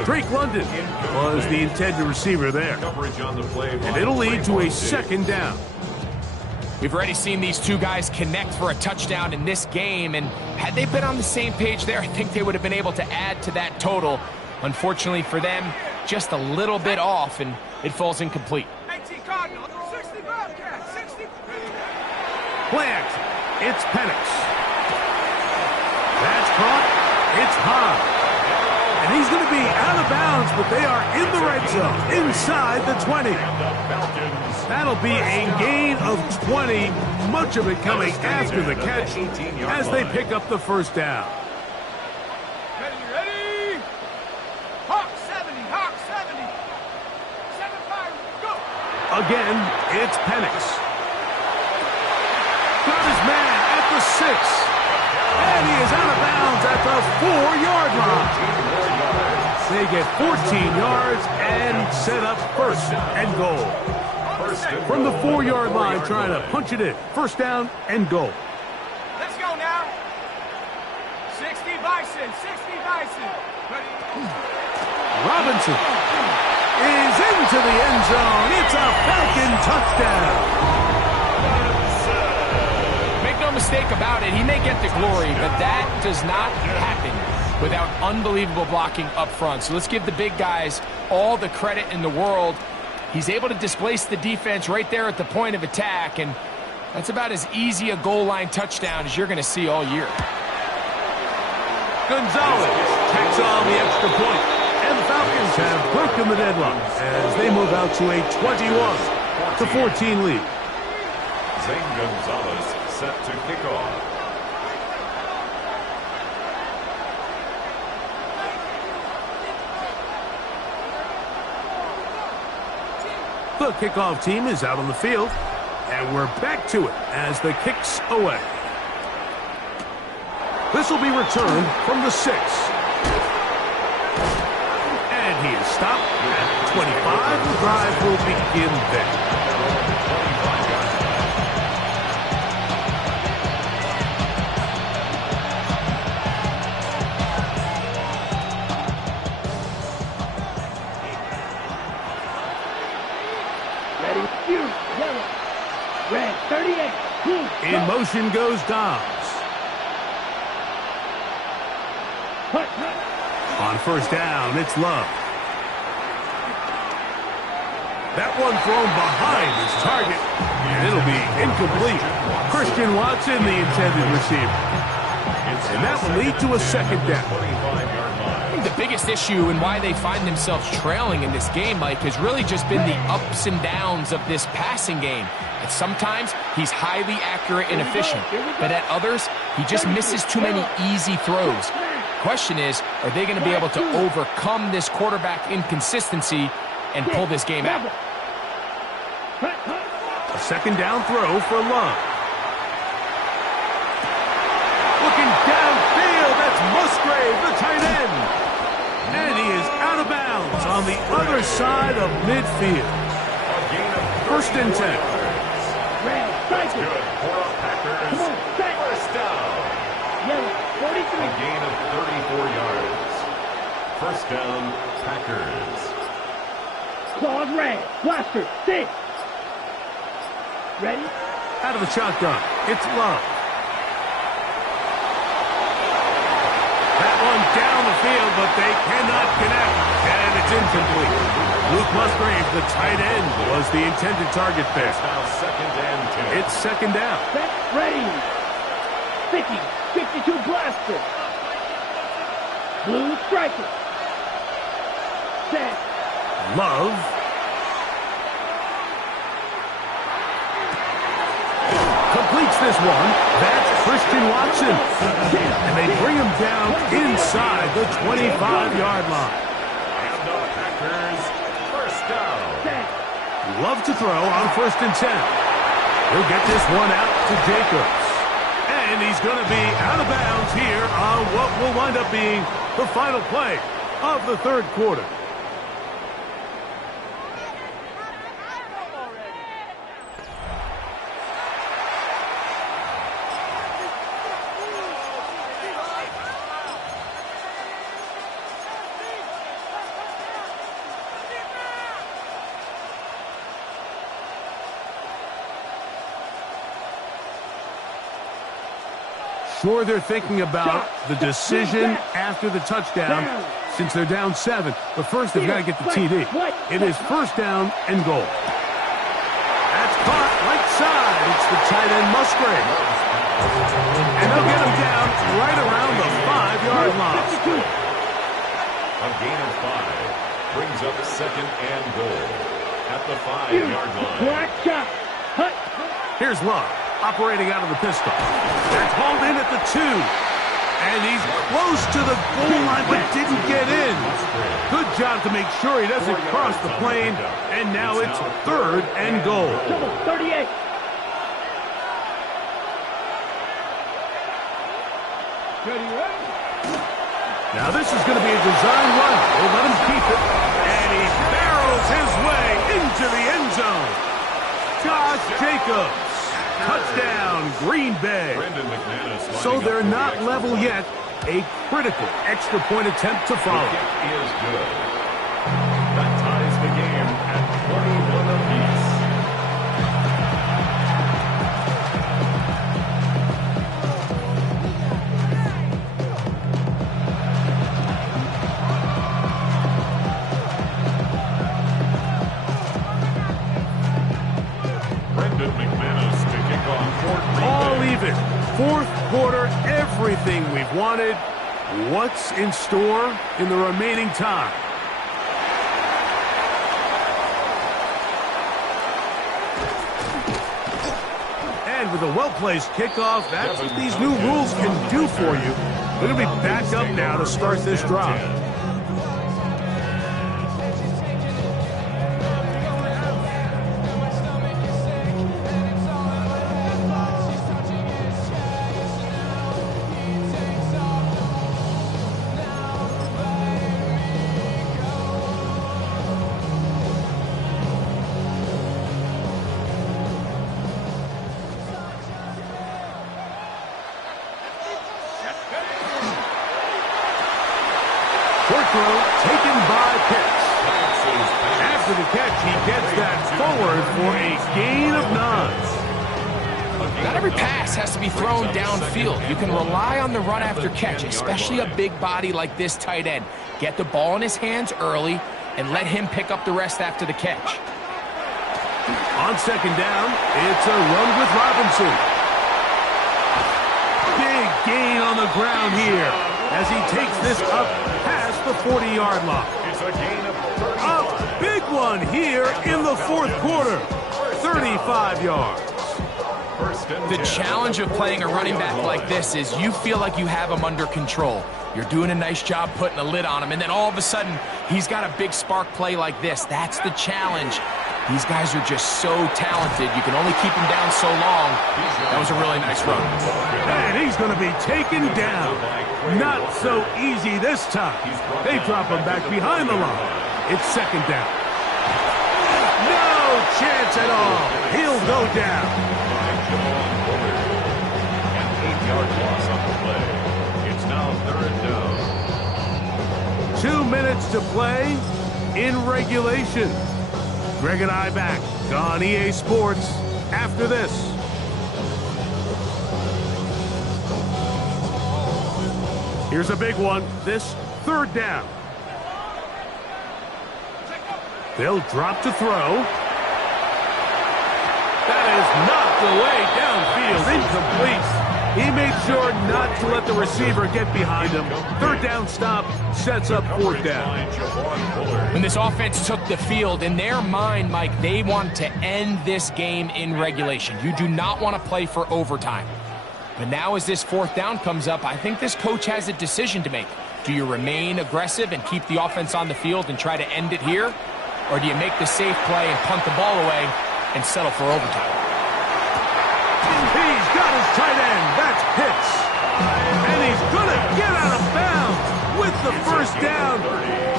Drake London was the intended receiver there. And it'll lead to a second down. We've already seen these two guys connect for a touchdown in this game, and had they been on the same page there, I think they would have been able to add to that total. Unfortunately for them, just a little bit off, and it falls incomplete. 18 Cardinal, 60 Bobcat, 60. Play action. It's Penix. That's caught. It's high. And he's going to be out of bounds, but they are in the red zone, inside the 20. That'll be a gain of 20, much of it coming after the catch as they pick up the first down. Ready? Hawk 70, Hawk 70. 7-5, go. Again, it's Penix. Got his man at the 6. And he is out of bounds at the 4-yard line. They get 14 yards and set up first and goal. From the 4-yard line, trying to punch it in. First down and goal. Let's go now. 60 Bison, 60 Bison. Robinson is into the end zone. It's a Falcon touchdown. No mistake about it, he may get the glory, but that does not happen without unbelievable blocking up front. So let's give the big guys all the credit in the world. He's able to displace the defense right there at the point of attack, and that's about as easy a goal line touchdown as you're going to see all year. Gonzalez tacks on the extra point, and the Falcons have broken the deadlock as they move out to a 21-14 lead. Zane Gonzalez set to kick off. The kickoff team is out on the field, and we're back to it as the kick's away. This will be returned from the 6. And he is stopped at 25. The drive will begin there. Red 38. In motion goes Dobbs. On first down, it's Love. That one thrown behind his target, and it'll be incomplete. Christian Watson, the intended receiver. And that will lead to a second down. The biggest issue and why they find themselves trailing in this game, Mike, has really just been the ups and downs of this passing game. And sometimes he's highly accurate and efficient, but at others, he just misses too many easy throws. Question is, are they going to be able to overcome this quarterback inconsistency and pull this game out? A second down throw for Love. Looking downfield, that's Musgrave, the tight end. And he is out of bounds on the other side of midfield. First and 10. That's good for a Packers first down. A gain of 34 yards. First down, Packers. Claws red. Blaster. 6. Ready? Out of the shotgun, it's Love. That one down the field, but they cannot connect, and it's incomplete. Luke Musgrave, the tight end, was the intended target there. It's now second and 10. It's second down. Set. Ready. 50. 52 blaster. Blue striker. Set. Love. Complete completes this one. That's Christian Watson. And they bring him down inside the 25-yard line. And the Packers, first down. Love to throw on 1st and 10. He'll get this one out to Jacobs. And he's going to be out of bounds here on what will wind up being the final play of the 3rd quarter. Sure, they're thinking about the decision after the touchdown since they're down 7. But first, they've got to get the TD. It is 1st down and goal. That's caught right side. It's the tight end Musgrave. And they'll get him down right around the 5-yard line. A gain of 5 brings up 2nd and goal at the 5-yard line. Here's Love. Operating out of the pistol. That's hauled in at the 2. And he's close to the goal line, but didn't get in. Good job to make sure he doesn't cross the plane. And now it's 3rd and goal. 38. Now this is going to be a design run. We'll let him keep it. And he barrels his way into the end zone. Josh Jacobs. Touchdown, Green Bay. So they're not level yet. A critical extra point attempt to follow. Is good. That ties the game at 21 apiece. All even. 4th quarter, everything we've wanted. What's in store in the remaining time? And with a well-placed kickoff, that's what these new rules can do for you. They're going to be back up now to start this drive. Taken by Pitts. After the catch, he gets that forward for a gain of 9. Not every pass has to be thrown downfield. You can rely on the run after catch, especially a big body like this tight end. Get the ball in his hands early and let him pick up the rest after the catch. On 2nd down, it's a run with Robinson. Big gain on the ground here as he takes this up past the 40-yard line. It's a gain of 35. A big one here in the 4th quarter. 35 yards. The challenge of playing a running back like this is you feel like you have him under control. You're doing a nice job putting a lid on him, and then all of a sudden, he's got a big spark play like this. That's the challenge. These guys are just so talented. You can only keep him down so long. That was a really nice run. And he's going to be taken down. Not so easy this time. They drop him back behind the line. It's 2nd down. No chance at all. He'll go down. An 8-yard loss on the play. It's now 3rd down. 2 minutes to play in regulation. Greg and I back on EA Sports after this. Here's a big one. This 3rd down. They'll drop to throw. That is knocked away downfield. Incomplete. He made sure not to let the receiver get behind him. Third down stop sets up fourth down. When this offense took the field, in their mind, Mike, they want to end this game in regulation. You do not want to play for overtime. But now as this fourth down comes up, I think this coach has a decision to make. Do you remain aggressive and keep the offense on the field and try to end it here? Or do you make the safe play and punt the ball away and settle for overtime? He's got his tight end. That's Pitts. And he's going to get out of bounds with the first down.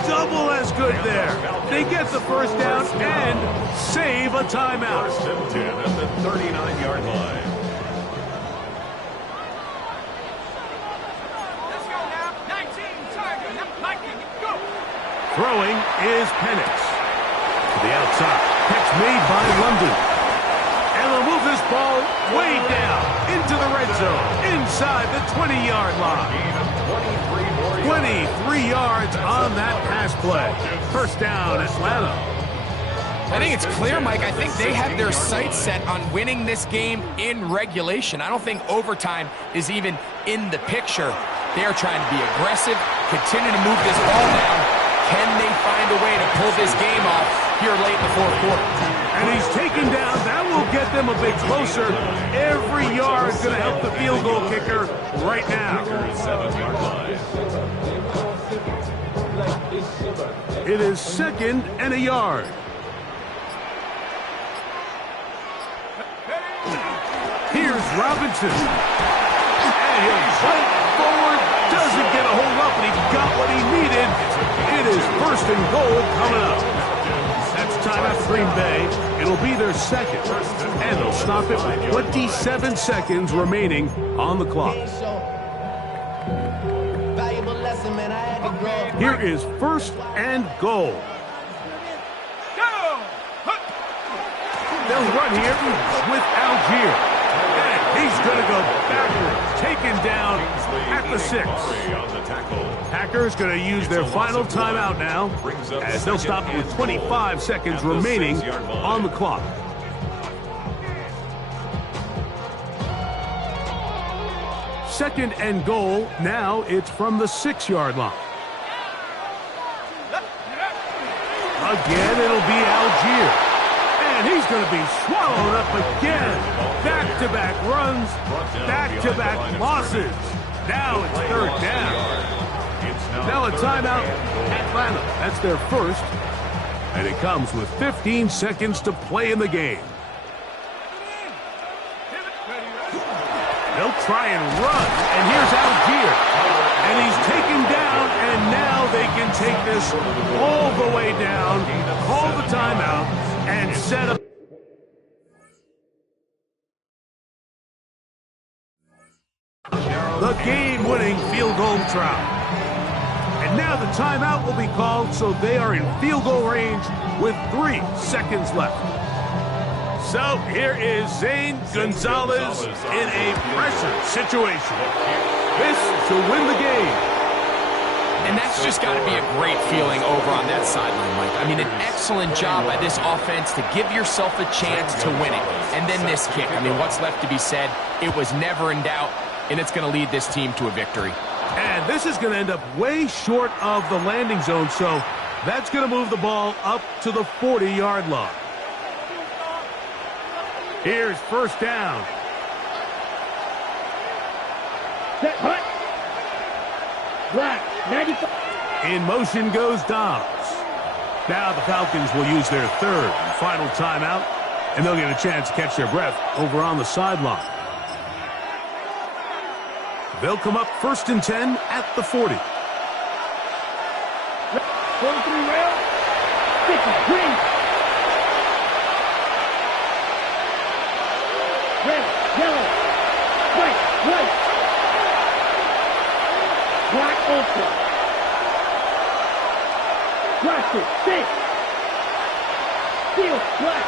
Double as good there. They get the first down and save a timeout. First and 10 at the 39-yard line. Let's go now. 19, target. 19, go. Throwing is Penix. To the outside. Catch made by London. And they'll move this ball way down into the red zone, inside the 20-yard line. 23 yards on that pass play. First down, Atlanta. I think it's clear, Mike. I think they have their sights set on winning this game in regulation. I don't think overtime is even in the picture. They're trying to be aggressive, continue to move this ball down. Can they find a way to pull this game off here late in the fourth quarter? And he's taken down. That will get them a bit closer. Every yard is going to help the field goal kicker right now. 7-yard line. It is second and a yard. Here's Robinson. And he'll fight forward. Doesn't get a hold up, but he got what he needed. It is first and goal coming up. That's timeout for Green Bay. It'll be their second. And they'll stop it with 27 seconds remaining on the clock. Here is first and goal. They'll run here with Algier. And he's going to go backwards. Taken down at the 6. Packers going to use their final timeout now, as they'll stop it with 25 seconds remaining on the clock. Second and goal. Now it's from the 6-yard line. Again, it'll be Algier. And he's going to be swallowed up again. Back-to-back runs, back-to-back losses. Now it's third down. Now a timeout, Atlanta. That's their first. And it comes with 15 seconds to play in the game. They'll try and run. And here's Algier. And he's taken down, and now they can take this all the way down, call the timeout, and set up. The game-winning field goal try. And now the timeout will be called, so they are in field goal range with 3 seconds left. So here is Zane Gonzalez in a pressure situation. This to win the game. And that's just got to be a great feeling over on that sideline, Mike. I mean, an excellent job by this offense to give yourself a chance to win it. And then this kick. I mean, what's left to be said? It was never in doubt, and it's going to lead this team to a victory. And this is going to end up way short of the landing zone, so that's going to move the ball up to the 40-yard line. Here's first down. Set, hut. Black, 95. In motion goes Dobbs. Now the Falcons will use their third and final timeout, and they'll get a chance to catch their breath over on the sideline. They'll come up first and 10 at the 40. 43 rail. 50, green. Red, yellow, white, white. Black ultra. Watch it, 6. Steel, black.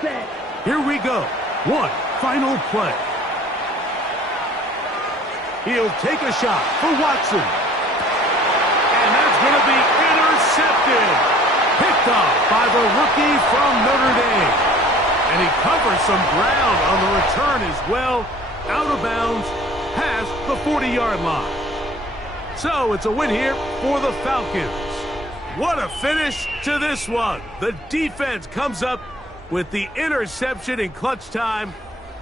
Set. Here we go. One final play. He'll take a shot for Watson. by the rookie from Notre Dame. And he covers some ground on the return as well, out of bounds, past the 40-yard line. So it's a win here for the Falcons. What a finish to this one. The defense comes up with the interception in clutch time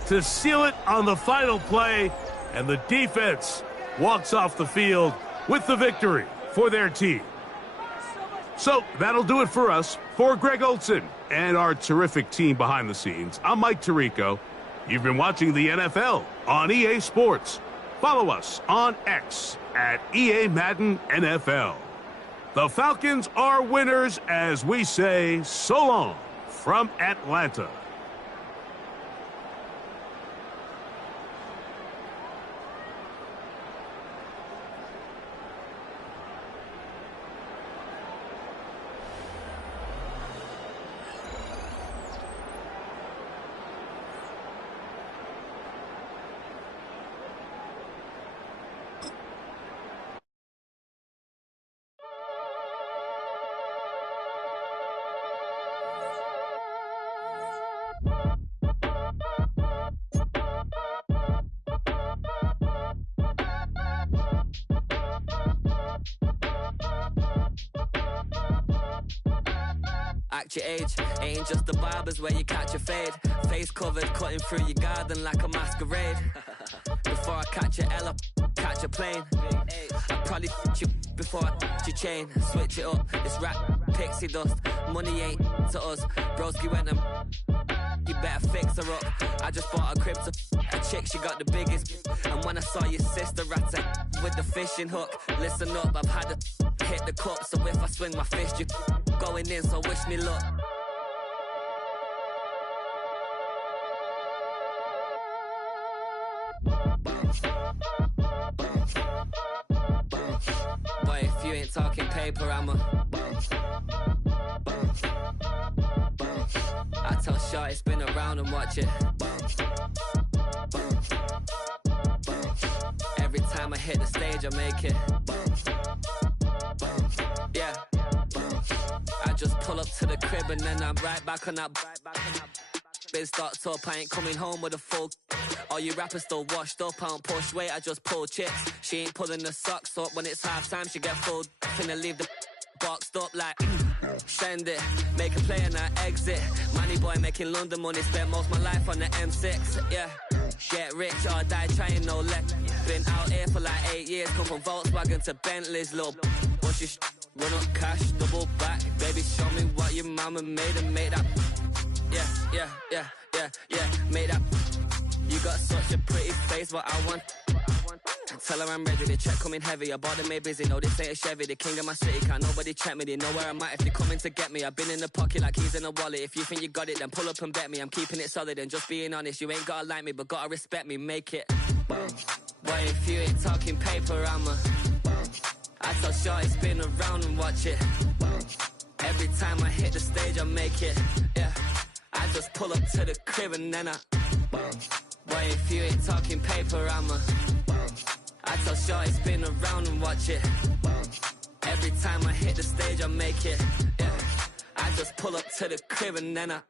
to seal it on the final play, and the defense walks off the field with the victory for their team. So that'll do it for us. For Greg Olson and our terrific team behind the scenes, I'm Mike Tirico. You've been watching the NFL on EA Sports. Follow us on X at EA Madden NFL. The Falcons are winners as we say so long from Atlanta. Act your age, ain't just the barbers where you catch a fade. Face covered, cutting through your garden like a masquerade. Before I catch a L, I catch a plane. I probably f*** you before I f*** your chain. Switch it up, it's rap, pixie dust. Money ain't to us, broski went and you better fix her up. I just bought a crib to a chick, she got the biggest. And when I saw your sister rat with the fishing hook, listen up, I've had to hit the cup. So if I swing my fist, you going in, so wish me luck. Boy, if you ain't talking paper, I'm a I tell Shorty spin around and watch it. Every time I hit the stage, I make it. Yeah. I just pull up to the crib and then I'm right back on that. Been stocked up, I ain't coming home with a full. All you rappers still washed up, I don't push weight, I just pull chips. She ain't pulling the socks up when it's half time, she get full. Finna leave the boxed up like send it, make a play and I exit. Money boy making London money, spent most of my life on the M6. Yeah, get rich or die trying, no left. Been out here for like 8 years, come from Volkswagen to Bentley's, little what's your run up cash, double back. Baby, show me what your mama made and make that. Yeah, make that. You got such a pretty face, but I want. Tell her I'm ready, the check coming heavy. I bought them made busy, no this ain't a Chevy. The king of my city, can't nobody check me. They know where I'm at if they coming to get me. I've been in the pocket like keys in a wallet. If you think you got it, then pull up and bet me. I'm keeping it solid and just being honest. You ain't gotta like me, but gotta respect me, make it. Boy, if you ain't talking paper, I'm a I tell Shorty spin around and watch it. Every time I hit the stage, I make it. Yeah, I just pull up to the crib and then I boy, if you ain't talking paper, I'm a I tell Shorty spin around and watch it. Every time I hit the stage, I make it. Yeah, I just pull up to the crib and then I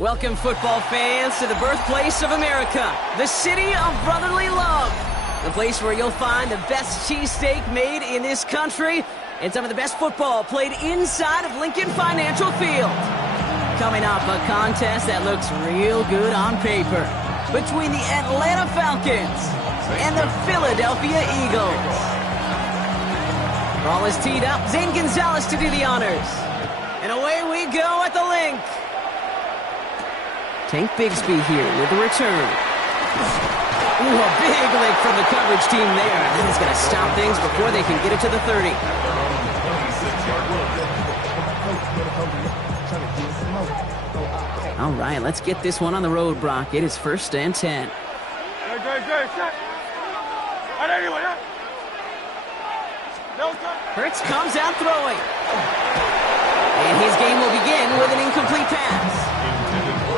Welcome, football fans, to the birthplace of America, the city of brotherly love. The place where you'll find the best cheesesteak made in this country and some of the best football played inside of Lincoln Financial Field. Coming up, a contest that looks real good on paper between the Atlanta Falcons and the Philadelphia Eagles. Ball is teed up. Zane Gonzalez to do the honors. And away we go at the link. Tank Bigsby here with the return. Ooh, a big lick from the coverage team there. And he's going to stop things before they can get it to the 30. All right, let's get this one on the road, Brock. It is 1st and 10. Hurts comes out throwing. And his game will begin with an incomplete pass.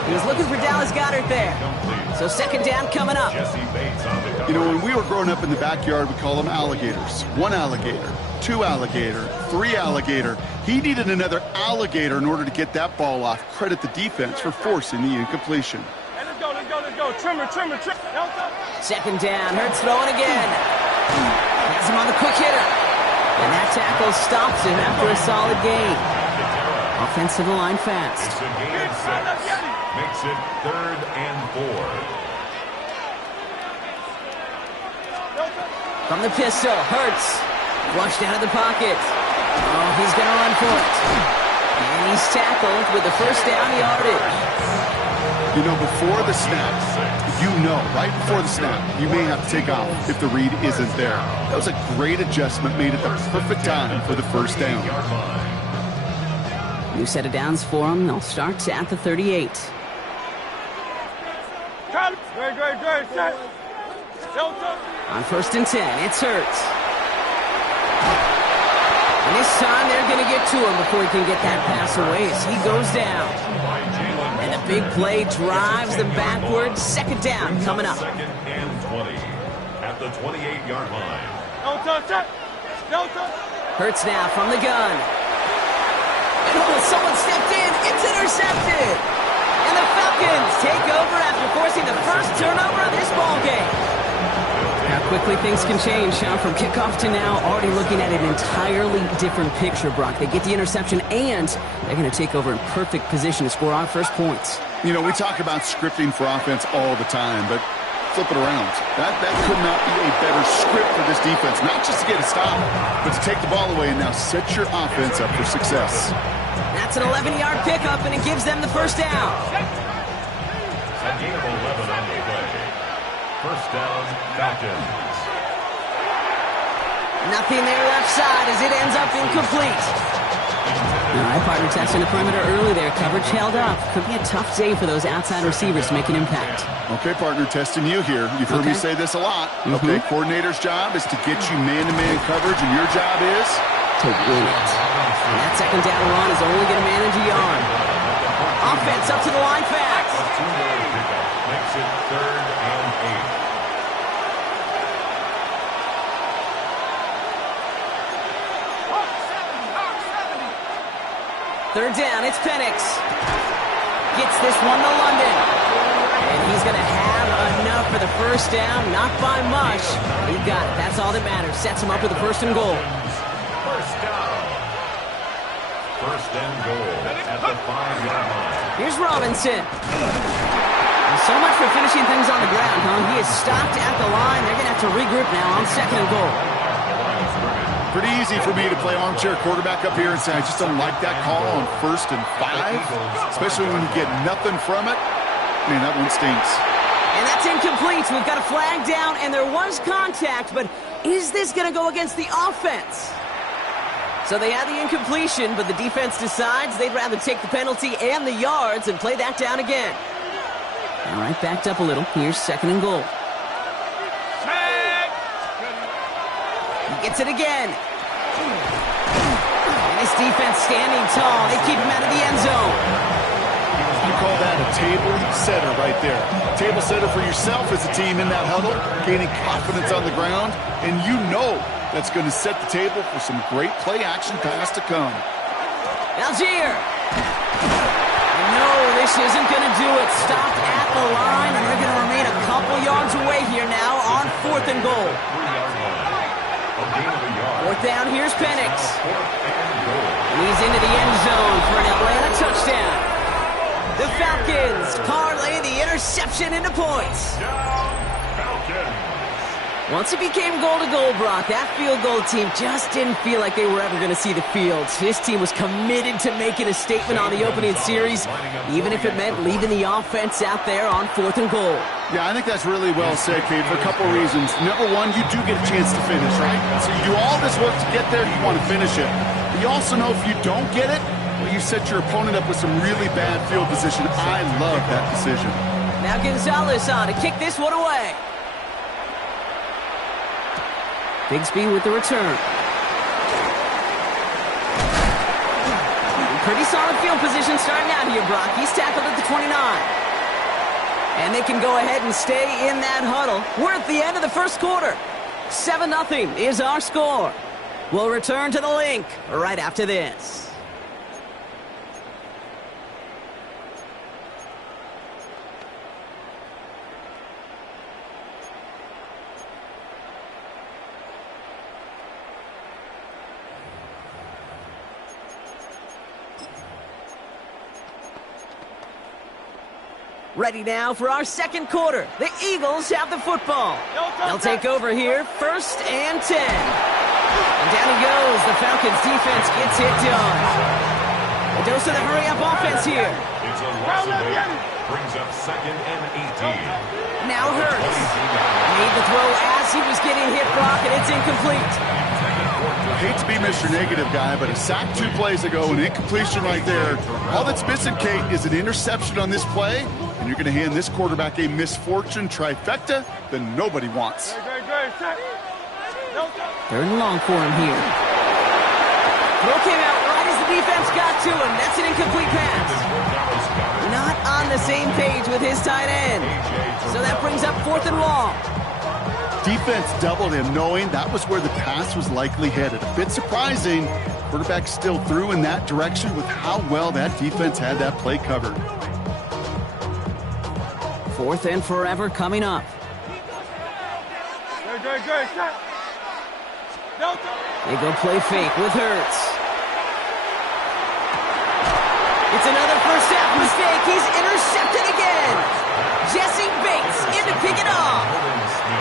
He was looking for Dallas Goedert there. So 2nd down coming up. You know, when we were growing up in the backyard, we call them alligators. 1 alligator, 2 alligator, 3 alligator. He needed another alligator in order to get that ball off. Credit the defense for forcing the incompletion. Hey, let's go. Trimmer. 2nd down. Hurts throwing again. Has him on the quick hitter. And that tackle stops him after a solid gain. Offensive line fast. It's a gain of 6. Makes it 3rd and 4. From the pistol, Hurts. Flushed out of the pocket. Oh, he's going to run for it. And he's tackled with the 1st down yardage. You know, before the snap, right before the snap, you may have to take off if the read isn't there. That was a great adjustment made at the perfect time for the 1st down. New set of downs for him. They'll start at the 38. Great. Set. On 1st and 10, it's Hurts. And this time they're going to get to him before he can get that pass away as he goes down. And the big play drives them backwards. 2nd down coming up. 2nd and 20 at the 28-yard line. Hurts now from the gun. And someone stepped in. It's intercepted. And the Falcons take over after forcing the first turnover of this ball game. How quickly things can change, huh? From kickoff to now, already looking at an entirely different picture, Brock. They get the interception, and they're going to take over in perfect position to score our first points. You know, we talk about scripting for offense all the time, but flip it around. That could not be a better script for this defense, not just to get a stop, but to take the ball away and now set your offense up for success. That's an 11-yard pickup, and it gives them the 1st down. A gain of 11 on the play. 1st down, Falcons. Nothing there left side as it ends up incomplete. All right, partner testing the perimeter early there. Coverage held up. Could be a tough day for those outside receivers to make an impact. Okay, partner, testing you here. You've heard me say this a lot. Okay, coordinator's job is to get you man-to-man coverage, and your job is to win it. And that 2nd down run is only going to manage a yard. Offense up to the line fast. A 2-yard pickup makes it 3rd and 8. Third down, it's Penix. Gets this one to London. And he's going to have enough for the 1st down. Not by much. He got it. That's all that matters. Sets him up with a 1st and goal. 1st down. 1st and goal at the 5-yard line. Here's Robinson. So much for finishing things on the ground, huh? He is stopped at the line. They're going to have to regroup now on 2nd and goal. pretty easy for me to play armchair quarterback up here and say I just don't like that call on 1st and 5, especially when you get nothing from it. Man, that one stinks. And that's incomplete. We've got a flag down, and there was contact, but is this going to go against the offense? So they had the incompletion, but the defense decides they'd rather take the penalty and the yards and play that down again. All right, backed up a little. Here's 2nd and goal. He gets it again. And this defense standing tall. They keep him out of the end zone. You call that a table setter right there. Table setter for yourself as a team in that huddle, gaining confidence on the ground, and you know that's going to set the table for some great play-action pass to come. Algier. No, this isn't going to do it. Stopped at the line, and they're going to remain a couple yards away here now on 4th and goal. 4th down, here's Penix. And he's into the end zone for an Atlanta touchdown. The Falcons parlay the interception into points. Once it became goal-to-goal, Brock, that field goal team just didn't feel like they were ever going to see the field. His team was committed to making a statement on the opening series, even if it meant leaving the offense out there on 4th and goal. Yeah, I think that's really well said, Kate, for a couple of reasons. Number one, you do get a chance to finish, right? So you do all this work to get there, you want to finish it. But you also know if you don't get it, well, you set your opponent up with some really bad field position. I love that decision. Now Gonzalez on to kick this one away. Bigsby with the return. Pretty solid field position starting out here, Brock. He's tackled at the 29. And they can go ahead and stay in that huddle. We're at the end of the first quarter. 7-0 is our score. We'll return to the link right after this. Ready now for our second quarter. The Eagles have the football. They'll take over here, 1st and 10. And down he goes. The Falcons defense gets it done. A dose of the hurry-up offense here. It's a loss of 8. Brings up 2nd and 18. Now Hurts. Made the throw as he was getting hit, Brock, and it's incomplete. I hate to be Mr. Negative guy, but a sack 2 plays ago, an incompletion right there. All that's missing, Kate, is an interception on this play, and you're going to hand this quarterback a misfortune trifecta that nobody wants. 3rd and long for him here. Throw came out right as the defense got to him. That's an incomplete pass. Not on the same page with his tight end. So that brings up 4th and long. Defense doubled him, knowing that was where the pass was likely headed. A bit surprising. Quarterback still threw in that direction with how well that defense had that play covered. 4th and forever coming up. They go play fake with Hurts. It's another first half mistake. He's intercepted again. Jesse Bates in to pick it off.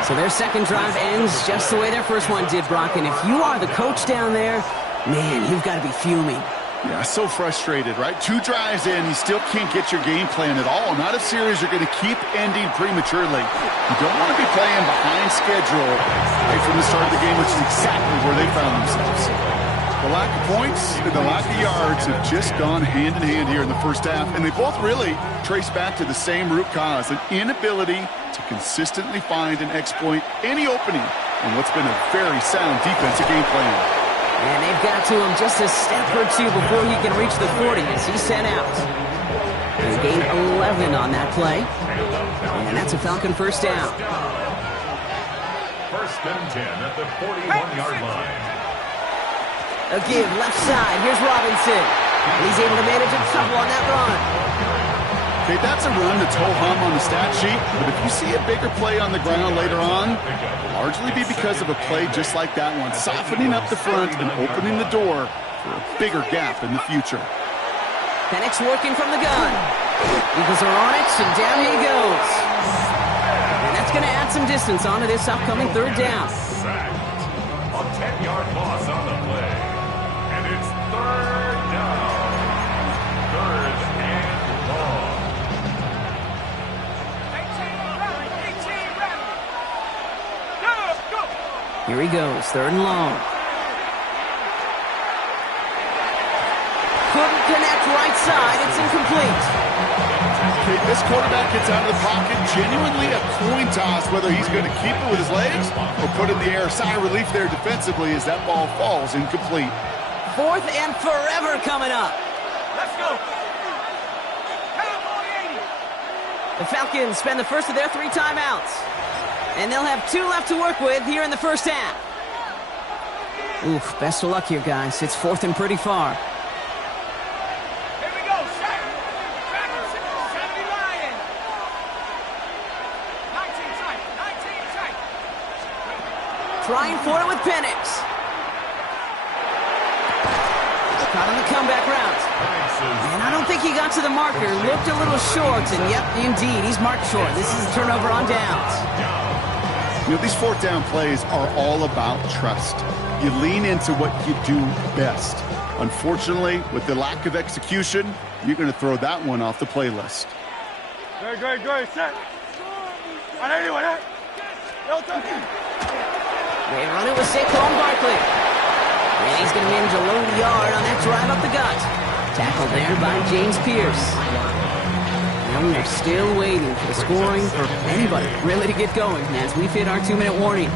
So their second drive ends just the way their first one did, Brock. And if you are the coach down there, man, you've got to be fuming. Yeah, so frustrated, right? 2 drives in, you still can't get your game plan at all. Not a series you're going to keep ending prematurely. You don't want to be playing behind schedule right from the start of the game, which is exactly where they found themselves. The lack of points and the lack of yards have just gone hand in hand here in the first half, and they both really trace back to the same root cause, an inability to consistently find and exploit any opening in what's been a very sound defensive game plan. And they've got to him just a step or 2 before he can reach the 40 as he's sent out. They gain 11 on that play. And that's a Falcon first down. 1st and 10 at the 41-yard line. A give left side. Here's Robinson. He's able to manage a couple on that run. Okay, that's a run that's ho-hum on the stat sheet, but if you see a bigger play on the ground later on, it'll largely be because of a play just like that one, softening up the front and opening the door for a bigger gap in the future. Penix working from the gun. Eagles are on it, and down he goes. And that's going to add some distance onto this upcoming 3rd down. A 10-yard loss on the play. And it's 3rd down. 3rd and long. 18 ready. Go. Here he goes, 3rd and long. Couldn't connect right side. It's incomplete. Okay, this quarterback gets out of the pocket, genuinely a coin toss whether he's going to keep it with his legs or put it in the air. Sigh of relief there defensively as that ball falls incomplete. 4th and forever coming up. Let's go. The Falcons spend the first of their 3 timeouts. And they'll have 2 left to work with here in the first half. Oof, best of luck here, guys. It's 4th and pretty far. Here we go. Sandy Lion. 19 tight. Trying for it with Penix. Caught on the comeback route. And I don't think he got to the marker. Looked a little short, and yep, indeed, he's marked short. This is a turnover on downs. You know, these fourth down plays are all about trust. You lean into what you do best. Unfortunately, with the lack of execution, you're going to throw that one off the playlist. Great, set. On anyone, eh? They run it with Saquon Barkley. And he's going to manage a low yard on that drive up the gut. Tackled there by James Pierce. And we are still waiting for the scoring for anybody really to get going as we've hit our 2-minute warning.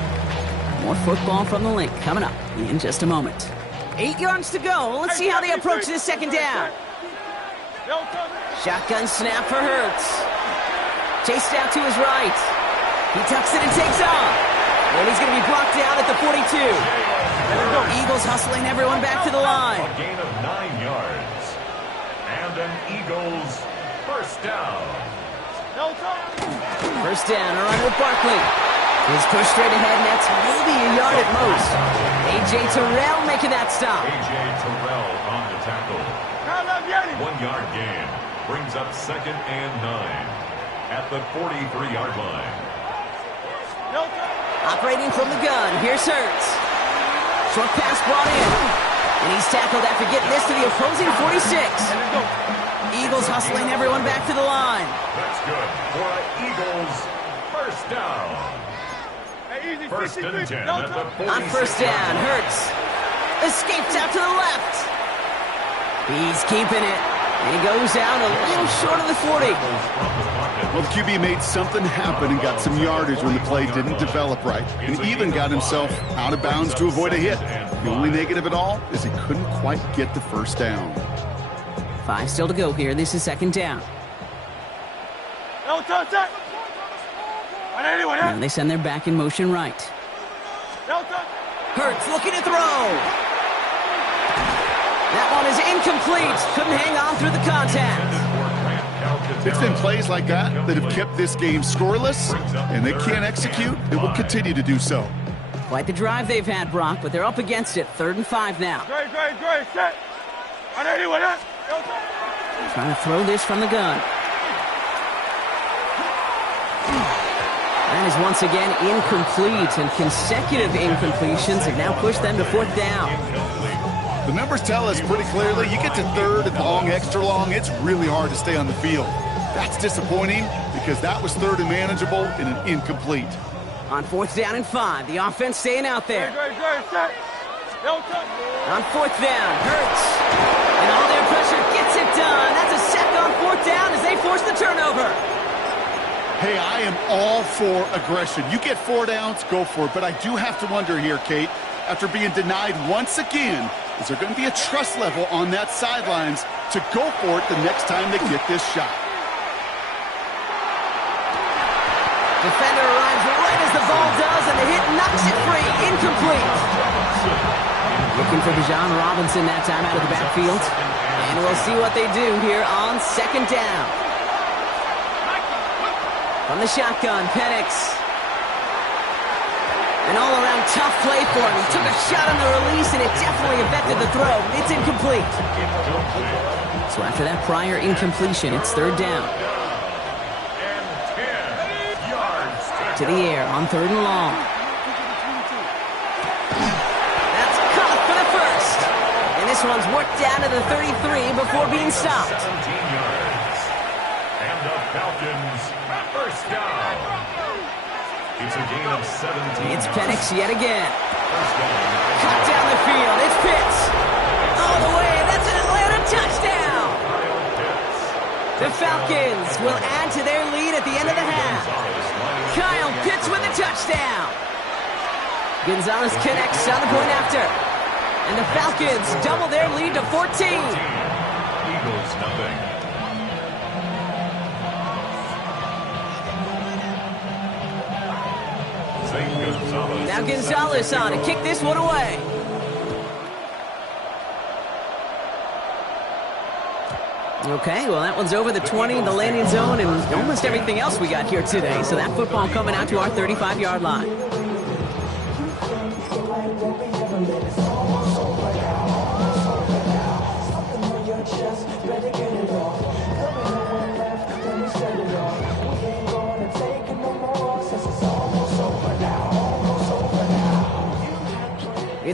More football from the link coming up in just a moment. 8 yards to go. Let's see how they approach this second down. Shotgun snap for Hurts. Chased out to his right. He tucks it and takes off. And he's going to be blocked down at the 42. Eagles hustling everyone back to the line. A gain of 9 yards. And an Eagles first down. First down, a run with Barkley. He's pushed straight ahead, and that's maybe a yard at most. A.J. Terrell making that stop. A.J. Terrell on the tackle. 1 yard gain. Brings up 2nd and 9 at the 43-yard line. Operating from the gun, here's Hurts. Short pass brought in. And he's tackled after getting this to the opposing 46. Eagles hustling everyone back to the line. That's good for an Eagles first down. First and 10 at the 46. On first down, Hurts escapes out to the left. He's keeping it. And he goes out a little short of the 40. Well, the QB made something happen and got some yardage when the play didn't develop right. And even got himself out of bounds to avoid a hit. The only negative at all is he couldn't quite get the first down. 5 still to go here. This is second down. Now they send their back in motion right. Hurts looking to throw. That one is incomplete. Couldn't hang on through the contact. It's been plays like that that have kept this game scoreless, and they can't execute. It will continue to do so. Quite the drive they've had, Brock, but they're up against it. 3rd and 5 now. Great, set. On anyone, eh? Trying to throw this from the gun. That is once again incomplete, and consecutive incompletions have now pushed them to 4th down. The numbers tell us pretty clearly, you get to 3rd and long, extra long, it's really hard to stay on the field. That's disappointing because that was 3rd and manageable and an incomplete. On 4th down and 5, the offense staying out there. On 4th down, Hurts. And all their pressure gets it done. That's a sack on 4th down as they force the turnover. Hey, I am all for aggression. You get 4 downs, go for it. But I do have to wonder here, Kate, after being denied once again, is there going to be a trust level on that sidelines to go for it the next time they get this shot? Defender arrives right as the ball does, and the hit knocks it free. Incomplete. Looking for Bijan Robinson that time out of the backfield. And we'll see what they do here on 2nd down. From the shotgun, Penix. An all-around tough play for him. He took a shot on the release, and it definitely affected the throw. It's incomplete. So after that prior incompletion, it's 3rd down. To the air on 3rd and long. That's caught for the first. And this one's worked down to the 33 before being stopped. 17 yards. And the Falcons first down. It's a gain of 17. It's Penix yet again. Cut down the field. It's Pitts. All the way. That's an Atlanta touchdown. The Falcons will add to their lead at the end of the half. Kyle Pitts with a touchdown. Gonzalez connects on the point after. And the Falcons double their lead to 14. Eagles nothing. Now Gonzalez on to kick this one away. Okay, well that one's over the 20, the landing zone, and almost everything else we got here today. So that football coming out to our 35-yard line.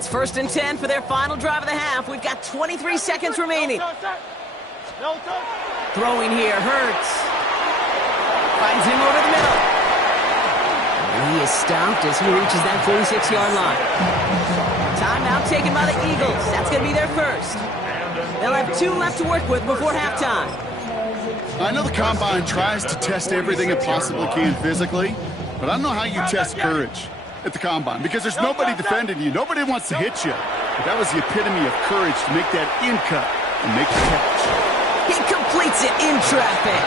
It's 1st and 10 for their final drive of the half. We've got 23 seconds remaining. Throwing here, Hurts. Finds him over the middle. And he is stopped as he reaches that 46-yard line. Timeout taken by the Eagles. That's going to be their first. They'll have 2 left to work with before halftime. I know the Combine tries to test everything it possibly can physically, but I don't know how you test courage at the Combine, because there's nobody defending you. Nobody wants to hit you. But that was the epitome of courage to make that in cut and make the catch. He completes it in traffic.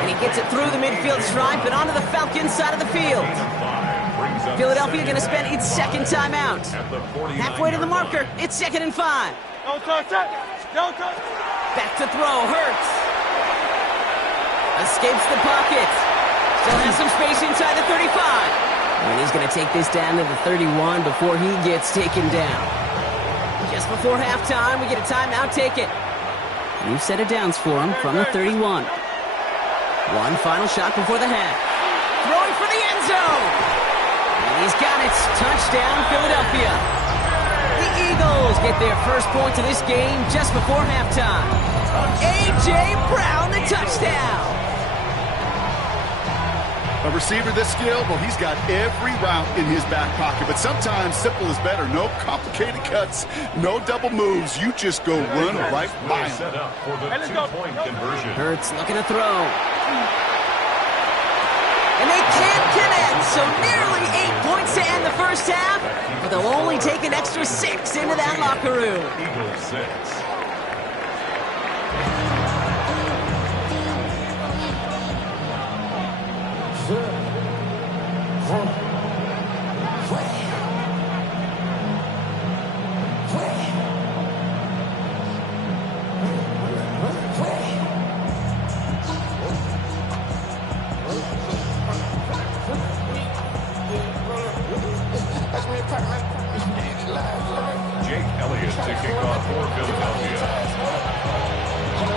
And he gets it through the midfield stripe and onto the Falcons side of the field. Philadelphia going to spend its second timeout. Halfway to the marker, it's 2nd and 5. Back to throw, Hurts. Escapes the pocket. Still has some space inside the 35. And he's going to take this down to the 31 before he gets taken down. Just before halftime, we get a timeout taken. New set of downs for him from the 31. One final shot before the half. Throwing for the end zone. And he's got it. Touchdown, Philadelphia. The Eagles get their first points of this game just before halftime. A.J. Brown, the touchdown. A receiver this skilled, well, he's got every route in his back pocket. But sometimes simple is better. No complicated cuts, no double moves. You just go run right by him. Set up for the 2-point conversion. Hurts looking to throw. And they can't connect, so nearly 8 points to end the first half. But they'll only take an extra 6 into that locker room. Eagles 6.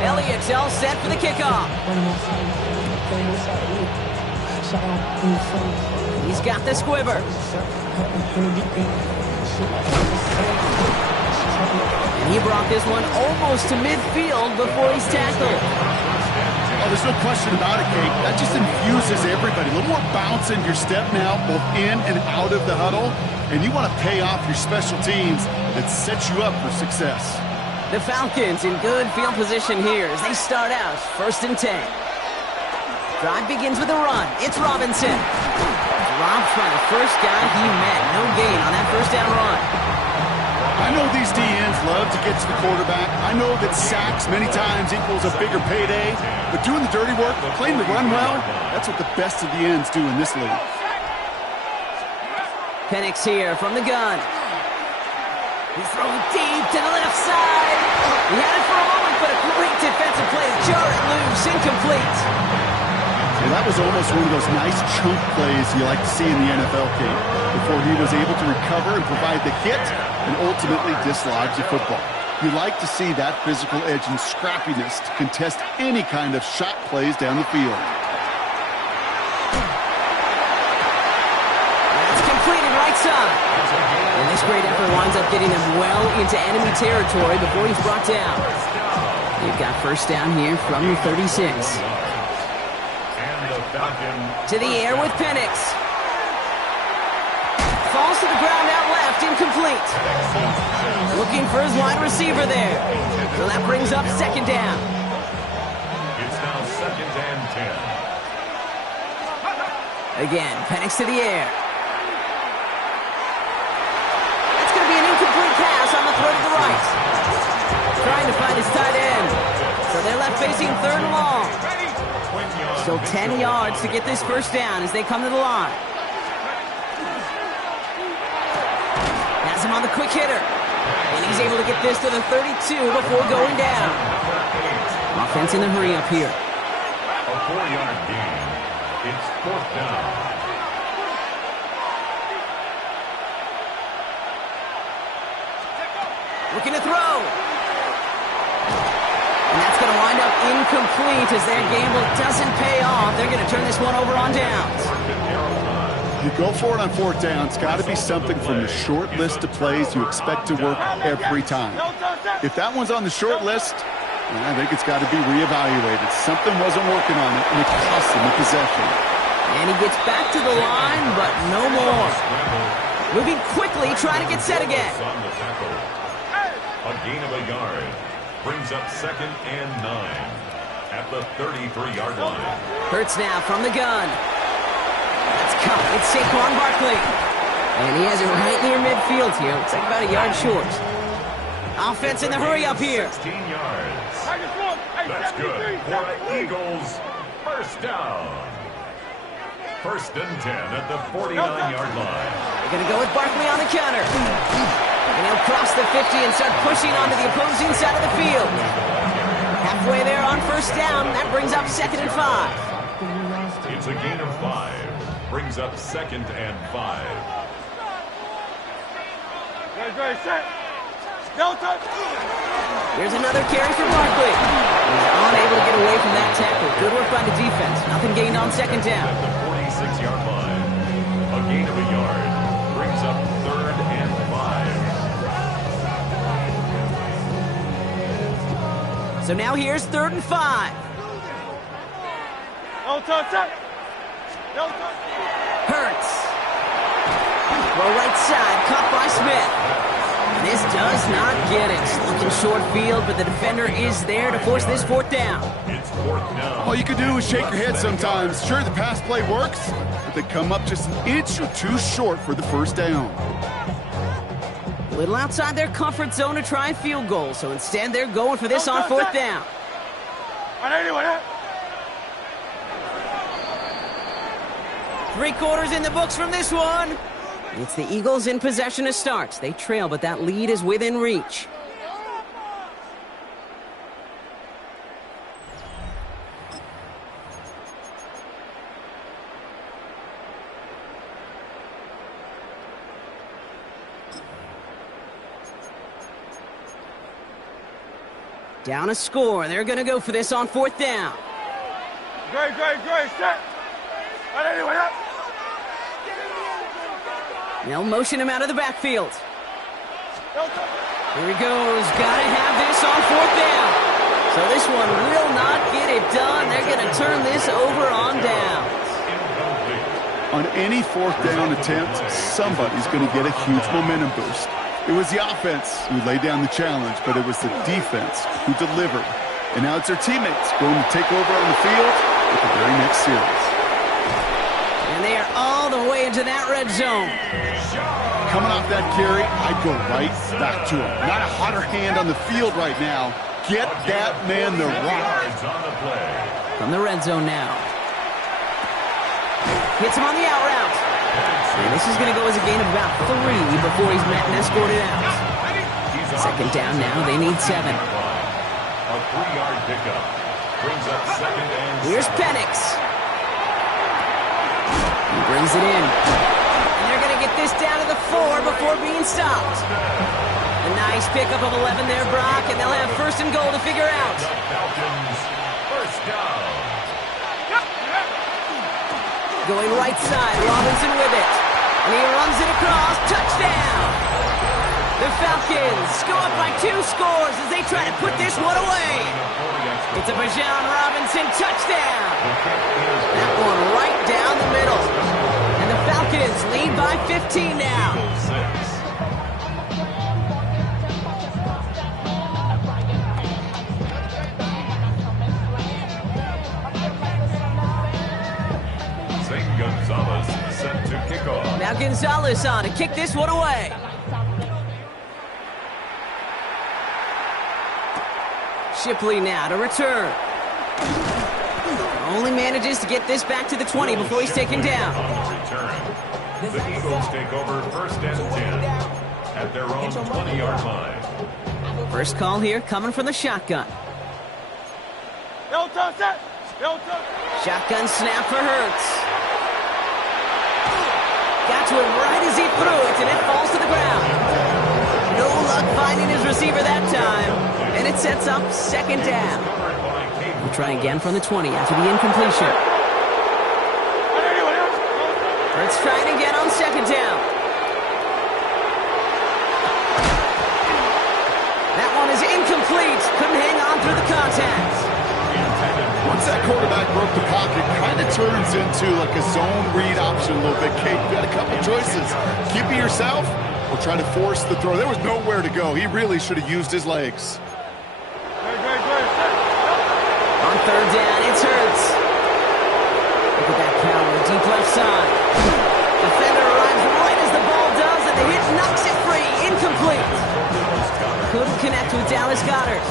Elliott's all set for the kickoff. He's got the squibber. And he brought this one almost to midfield before he's tackled. Oh, there's no question about it, Kate. That just infuses everybody. A little more bounce in your step now, both in and out of the huddle. And you want to pay off your special teams that sets you up for success. The Falcons in good field position here as they start out 1st and 10. Drive begins with a run. It's Robinson. Dropped by the first guy he met. No gain on that first down run. I know these DNs love to get to the quarterback. I know that sacks many times equals a bigger payday. But doing the dirty work, playing the run well, that's what the best of the ends do in this league. Penix here from the gun. He's throwing deep to the left side. He had it for a moment, but a great defensive play to jar it loose. Incomplete. And that was almost one of those nice chunk plays you like to see in the NFL, Kate, before he was able to recover and provide the hit and ultimately dislodge the football. You like to see that physical edge and scrappiness to contest any kind of shot plays down the field. That's completed right side. And this great effort winds up getting them well into enemy territory before he's brought down. They've got first down here from the 36. To the air with Penix. Falls to the ground out left, incomplete. Looking for his wide receiver there. So that brings up 2nd down. It's now 2nd and 10. Again, Penix to the air. That's going to be an incomplete pass on the throw to the right. Trying to find his tight end. So they're left facing 3rd and long. Still 10 yards to get this first down as they come to the line. Has him on the quick hitter. And he's able to get this to the 32 before going down. Offense in the hurry up here. A 4-yard gain. It's 4th down. Looking to throw. And that's going to wind up incomplete as their gamble doesn't pay off. They're going to turn this one over on downs. You go for it on fourth down. It's got to be something from the short list of plays you expect to work every time. If that one's on the short list, I think it's got to be reevaluated. Something wasn't working on it, and it cost him the possession. And he gets back to the line, but no more. Moving quickly, trying to get set again. A gain of a yard. Brings up 2nd and 9 at the 33-yard line. Hurts now from the gun. That's caught. It's Saquon Barkley. And he has it right near midfield here. Looks like about a yard short. Offense in the hurry up here. 16 yards. That's good for the Eagles. First down. 1st and 10 at the 49-yard line. They're going to go with Barkley on the counter. And he'll cross the 50 and start pushing onto the opposing side of the field. Halfway there on 1st down. That brings up 2nd and 5. It's a gain of 5. Brings up 2nd and 5. Here's another carry for Barkley. He's unable to get away from that tackle. Good work by the defense. Nothing gained on 2nd down. At the 46-yard line. A gain of a yard. Brings up 3rd and 5. So now here's 3rd and 5. Hurts. Well, right side, caught by Smith. This does not get it. Looking short field, but the defender is there to force this 4th down. It's 4th down. All you can do is shake your head sometimes. Sure, the pass play works, but they come up just an inch or two short for the 1st down. A little outside their comfort zone to try a field goal, so instead they're going for this on 4th down. 3/4 in the books from this one. It's the Eagles in possession to start. They trail, but that lead is within reach. Down a score. They're going to go for this on 4th down. Great, set. They'll motion him out of the backfield. Here he goes. Gotta have this on 4th down. So this one will not get it done. They're going to turn this over on downs. On any 4th down attempt, somebody's going to get a huge momentum boost. It was the offense who laid down the challenge, but it was the defense who delivered. And now it's their teammates going to take over on the field with the very next series. And they are all the way into that red zone. Coming off that carry, I'd go right back to him. Not a hotter hand on the field right now. Get that man the rock. From the red zone now. Hits him on the out route. And this is going to go as a gain of about 3 before he's met and escorted out. 2nd down now. They need 7. A 3-yard pickup. Brings up 2nd and 7. Here's Penix. He brings it in. And they're going to get this down to the 4 before being stopped. A nice pickup of 11 there, Brock, and they'll have 1st and goal to figure out. Falcons, 1st down. Going right side, Robinson with it. And he runs it across. Touchdown! The Falcons go up by 2 scores as they try to put this one away. It's a Bijan Robinson touchdown. That one right down the middle. And the Falcons lead by 15 now. Gonzalez set to kick off. Now Gonzalez on to kick this one away. Shipley now to return. Only manages to get this back to the 20 before he's taken down. The Eagles take over 1st and 10 at their own 20-yard line. First call here coming from the shotgun. Shotgun snap for Hurts. Got to him right as he threw it, and it falls to the ground. No luck finding his receiver that time, and it sets up 2nd down. We'll try again from the 20 after the incompletion. Let's try it again on second down. That one is incomplete. Couldn't hang on through the contact. Once that quarterback broke the pocket, kind of turns into like a zone read option a little bit. Kate, you got a couple choices. Keep it yourself or try to force the throw. There was nowhere to go. He really should have used his legs. On third down, it's Hurts. Look at that power, deep left side. Defender arrives right as the ball does, and the hit knocks it free. Incomplete. Couldn't connect with Dallas Goedert.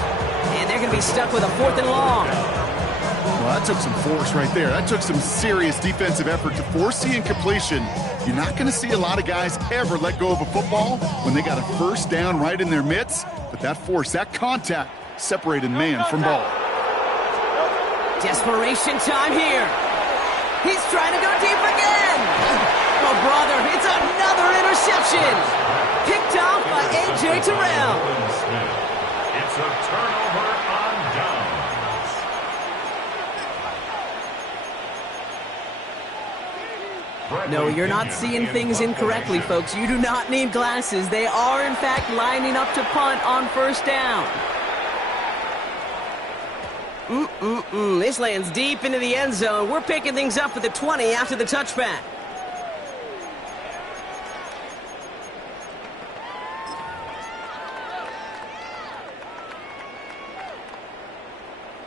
And they're going to be stuck with a 4th and long. Well, that took some force right there. That took some serious defensive effort to force the incompletion. You're not going to see a lot of guys ever let go of a football when they got a first down right in their midst. But that force, that contact, separated man from ball. Desperation time here. He's trying to go deep again. Oh, brother, it's another interception. Picked off by A.J. Terrell. It's a turnover on downs. No, you're not seeing things incorrectly, folks. You do not need glasses. They are, in fact, lining up to punt on first down. This lands deep into the end zone. We're picking things up at the 20 after the touchback.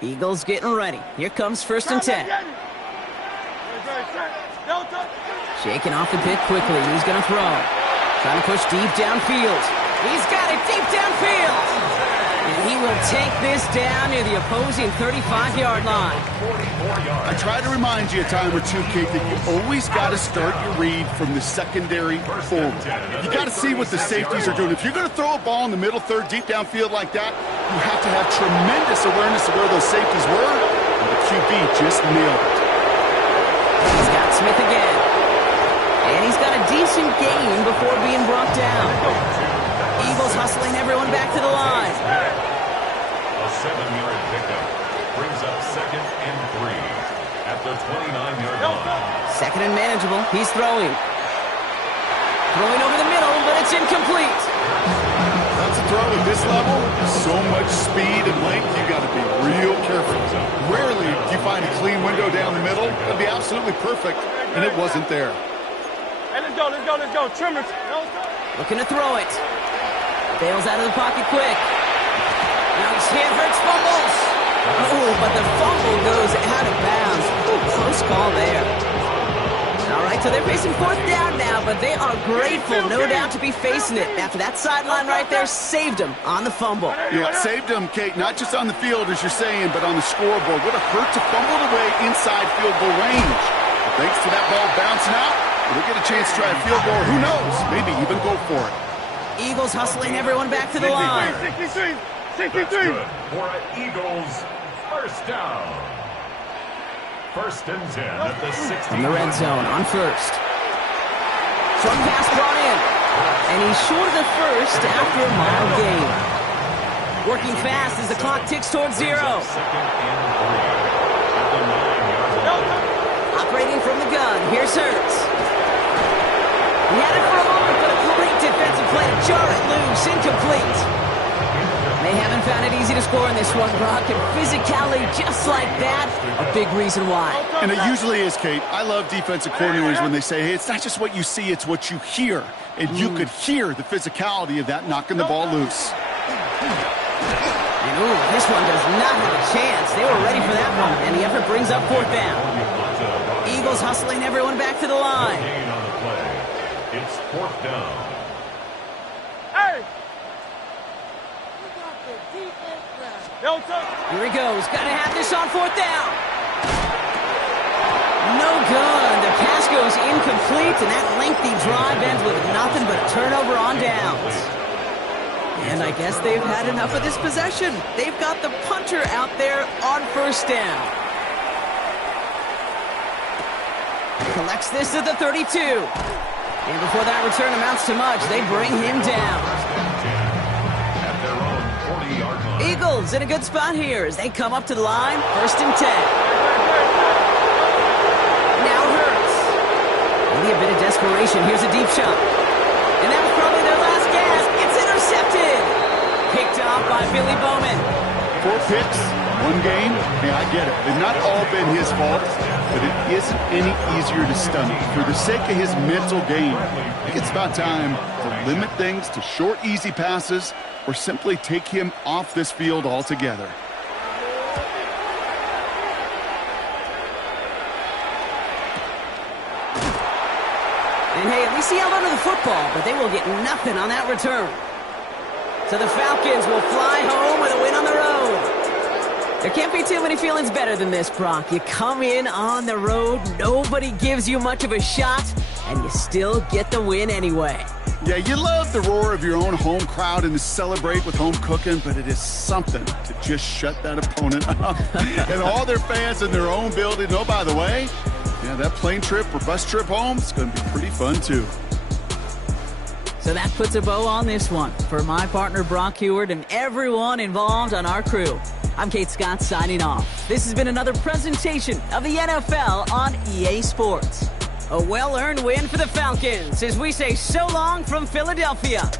Eagles getting ready. Here comes 1st and 10. Shaking off a bit quickly. He's going to throw. Trying to push deep downfield. He's got it deep downfield. And he will take this down near the opposing 35-yard line. I try to remind you a time or two, Kate, that you always got to start your read from the secondary forward. You got to see what the safeties are doing. If you're going to throw a ball in the middle third, deep downfield like that, you have to have tremendous awareness of where those safeties were, and the QB just nailed it. He's got Smith again. And he's got a decent gain before being brought down. Eagles hustling everyone back to the line. A 7-yard pickup brings up 2nd and 3 at the 29-yard line. 2nd and manageable. He's throwing. Throwing over the middle, but it's incomplete. That's a throw at this level. So much speed and length, you got to be real careful. Rarely do you find a clean window down the middle. That'd be absolutely perfect, and it wasn't there. Hey, let's go. Trimmers. Looking to throw it. Bails out of the pocket quick. Now he's hit, Hurts fumbles. Oh, but the fumble goes out of bounds. Ooh, close call there. All right, so they're facing 4th down now, but they are grateful, no doubt, to be facing it. After that sideline right there saved them on the fumble. Yeah, it saved them, Kate, not just on the field, as you're saying, but on the scoreboard. Would have hurt to fumble away inside field goal range. But thanks to that ball bouncing out, we'll get a chance to try a field goal. Who knows? Maybe even go for it. Eagles hustling everyone back to the line. 63. That's good for an Eagles first down. 1st and 10 at the 60. From the red zone on 1st. Short pass brought in. And he's short of the first after a mile gain. Working fast as the clock ticks towards 0. 2nd and 3 at the 9-yard line. Operating from the gun. Here's Hurts. He had it for a moment, but a great defensive play to jar it loose. Incomplete. They haven't found it easy to score in this one, Brock, and physicality just like that, a big reason why. And it usually is, Kate. I love defensive coordinators when they say, hey, it's not just what you see, it's what you hear. And you could hear the physicality of that knocking the ball loose. And ooh, this one does not have a chance. They were ready for that one, and the effort brings up 4th down. Eagles hustling everyone back to the line. It's 4th down. Hey! Here he goes. Got to have this on 4th down. No good. The pass goes incomplete, and that lengthy drive ends with nothing but a turnover on downs. And I guess they've had enough of this possession. They've got the punter out there on 1st down. Collects this at the 32. And before that return amounts to much, they bring him down. Eagles in a good spot here as they come up to the line. 1st and 10. Now Hurts. maybe a bit of desperation. Here's a deep shot. And that was probably their last gasp. It's intercepted. Picked off by Billy Bowman. 4 picks, 1 game. Hey, I get it. They've not all been his fault, but it isn't any easier to stomach. For the sake of his mental game, I think it's about time to limit things to short, easy passes or simply take him off this field altogether. And hey, at least he held onto the football, but they will get nothing on that return. So the Falcons will fly home with a win on the road. There can't be too many feelings better than this, Brock. You come in on the road, nobody gives you much of a shot, and you still get the win anyway. Yeah, you love the roar of your own home crowd and to celebrate with home cooking, but it is something to just shut that opponent up. And all their fans in their own building. Oh, by the way, yeah, that plane trip or bus trip home is going to be pretty fun, too. So that puts a bow on this one. For my partner, Brock Heward, and everyone involved on our crew, I'm Kate Scott signing off. This has been another presentation of the NFL on EA Sports. A well-earned win for the Falcons as we say so long from Philadelphia.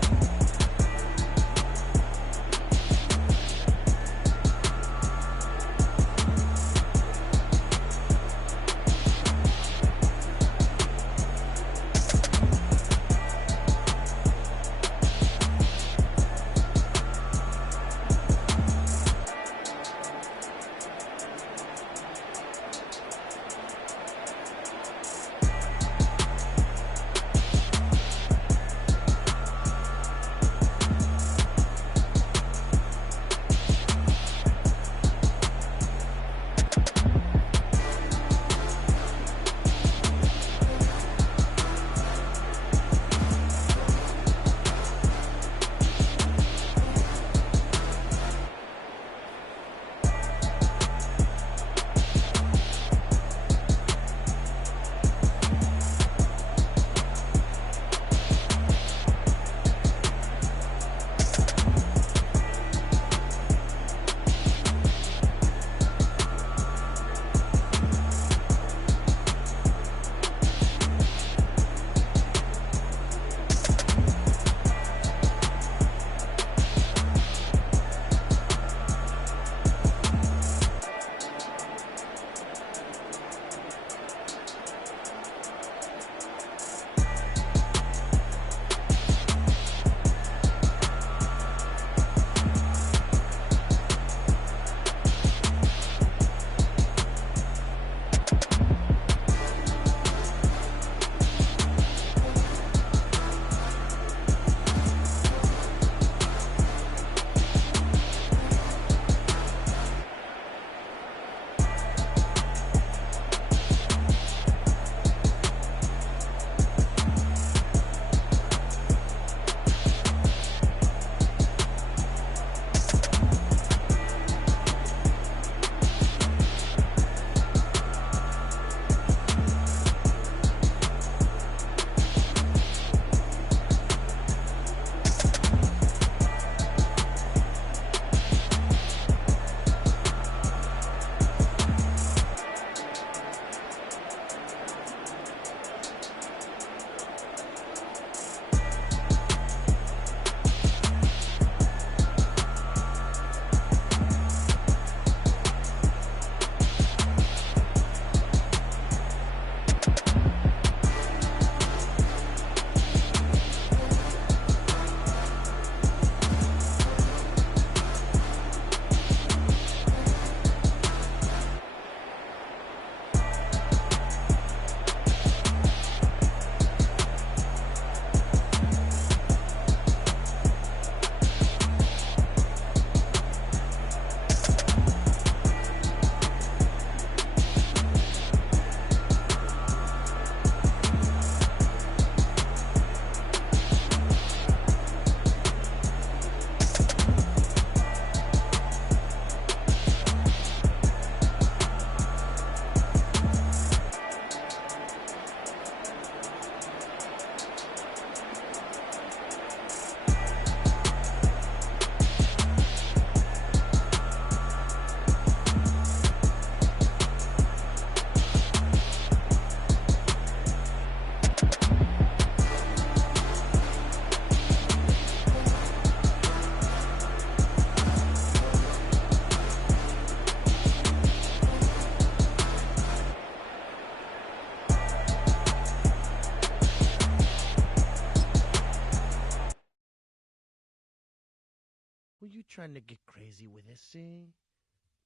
Were you trying to get crazy with this thing?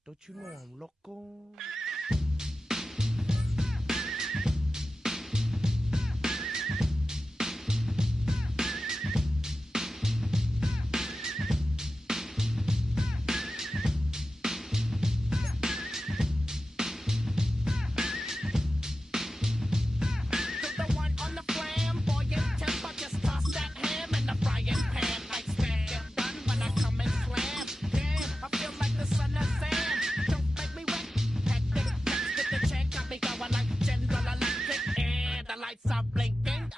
Don't you know I'm loco?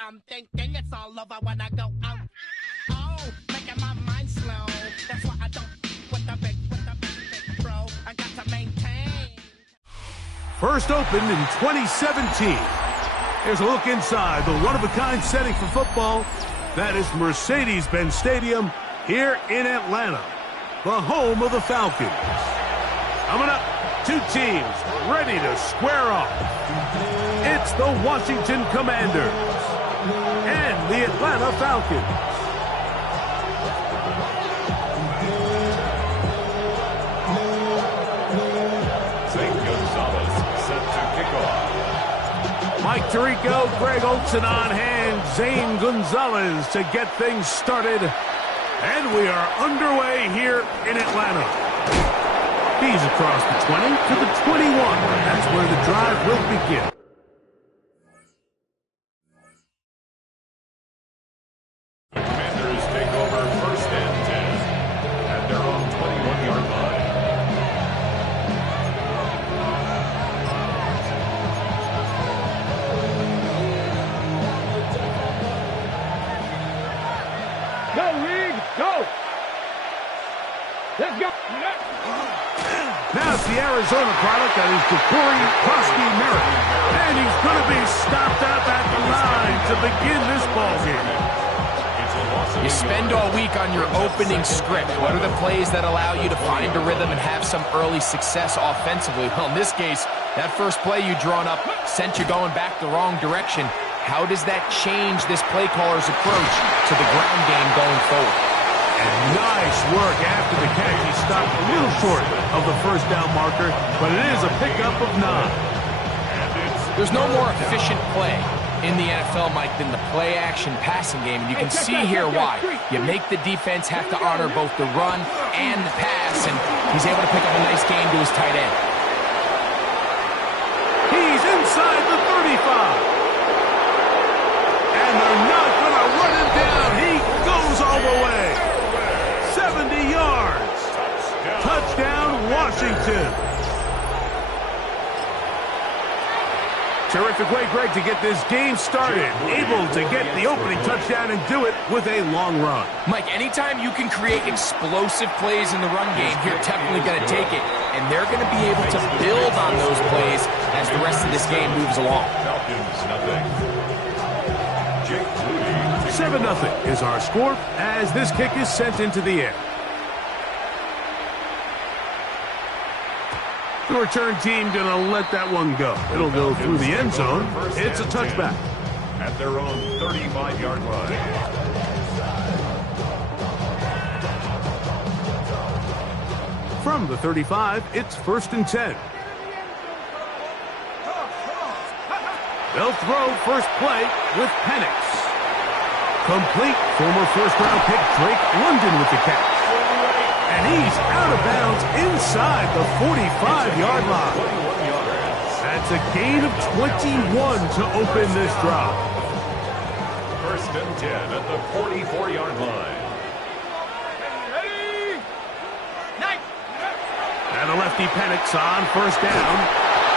I'm thinking it's all over when I go out. Oh, making my mind slow. That's why I don't with the big bro. I got to maintain. First opened in 2017. Here's a look inside the one-of-a-kind setting for football. That is Mercedes-Benz Stadium here in Atlanta, the home of the Falcons. Coming up, two teams ready to square off. It's the Washington Commanders and the Atlanta Falcons. Zane Gonzalez set to kick off. Mike Tirico, Greg Olson on hand, Zane Gonzalez to get things started. And we are underway here in Atlanta. He's across the 20 to the 21. That's where the drive will begin. Commanders take over first and 10 at their own 21-yard line. Go, Reed, go! Let's go! Now it's the Arizona product, that is Ja'Cory Merritt. And he's going to be stopped up at the line to begin this ballgame. You spend all week on your opening script. What are the plays that allow you to find a rhythm and have some early success offensively? Well, in this case, that first play you drawn up sent you going back the wrong direction. How does that change this play caller's approach to the ground game going forward? And nice work after the catch. He stopped a little short of the first down marker, but it is a pickup of 9. There's no more efficient play in the NFL, Mike, than the play-action passing game, and you can see here why. You make the defense have to honor both the run and the pass, and he's able to pick up a nice gain to his tight end. He's inside the 35. And they're not going to run him down. He goes all the way. 70 yards. Touchdown, Washington. Terrific way, Greg, to get this game started. Able to get the opening touchdown and do it with a long run. Mike, anytime you can create explosive plays in the run game, you're definitely going to take it. And they're going to be able to build on those plays as the rest of this game moves along. Falcons, nothing. 7-0 is our score as this kick is sent into the air. The return team going to let that one go. It'll go through the end zone. It's a touchback. At their own 35-yard line. From the 35, it's 1st and 10. They'll throw first play with Penix. Complete. Former first-round pick Drake London with the catch. And he's out of bounds inside the 45-yard line. That's a gain of 21 to open this drive. 1st and 10 at the 44-yard line. And a lefty Penix on first down.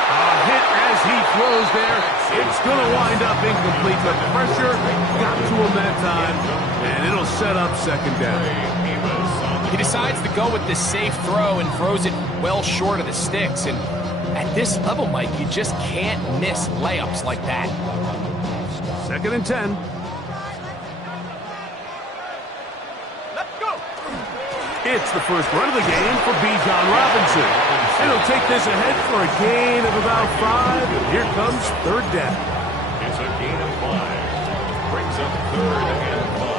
A hit as he throws there. It's going to wind up incomplete. The pressure got to him that time, and it'll set up 2nd down. He decides to go with this safe throw and throws it well short of the sticks. And at this level, Mike, you just can't miss layups like that. 2nd and 10. Let's go. It's the first run of the game for Bijan Robinson. And he'll take this ahead for a gain of about 5. And here comes 3rd down. It's a gain of 5. Brings up 3rd and 5.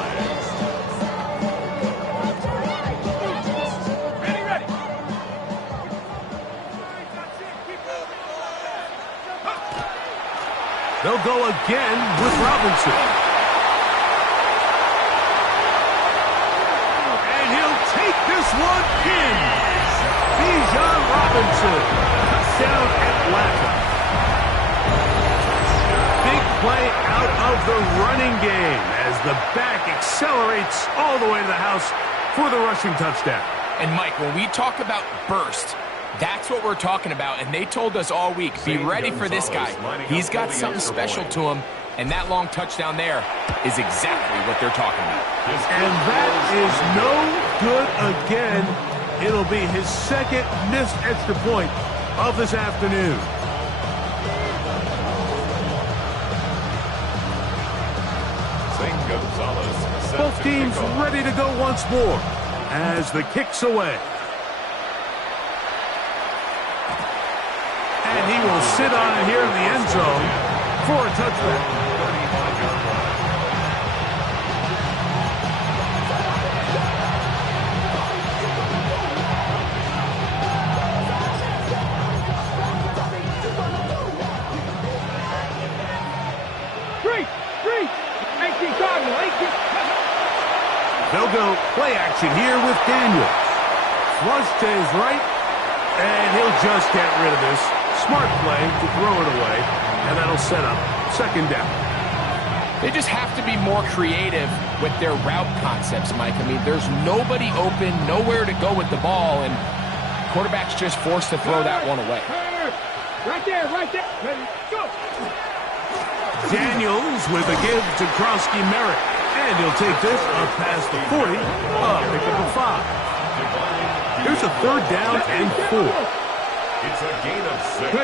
They'll go again with Robinson. And he'll take this one in. Bijan Robinson. Touchdown Atlanta. Big play out of the running game as the back accelerates all the way to the house for the rushing touchdown. And Mike, when we talk about burst, that's what we're talking about. And they told us all week, be ready for this guy. He's got something special to him. And that long touchdown there is exactly what they're talking about. And that is no good again. It'll be his second missed extra point of this afternoon. Both teams ready to go once more as the kick's away. And he will sit on it here in the end zone for a touchback. 18 Cardinal, 18. They'll go play action here with Daniels. Flush to his right, and he'll just get rid of this. Smart play to throw it away, and that'll set up second down. They just have to be more creative with their route concepts, Mike. I mean, there's nobody open, nowhere to go with the ball, and quarterback's just forced to throw that one away. Right there, right there. Ready, go. Daniels with a give to Krosky Merritt. And he'll take this up past the 40, pick up the 5. Here's a third down and 4. It's a gain of 6.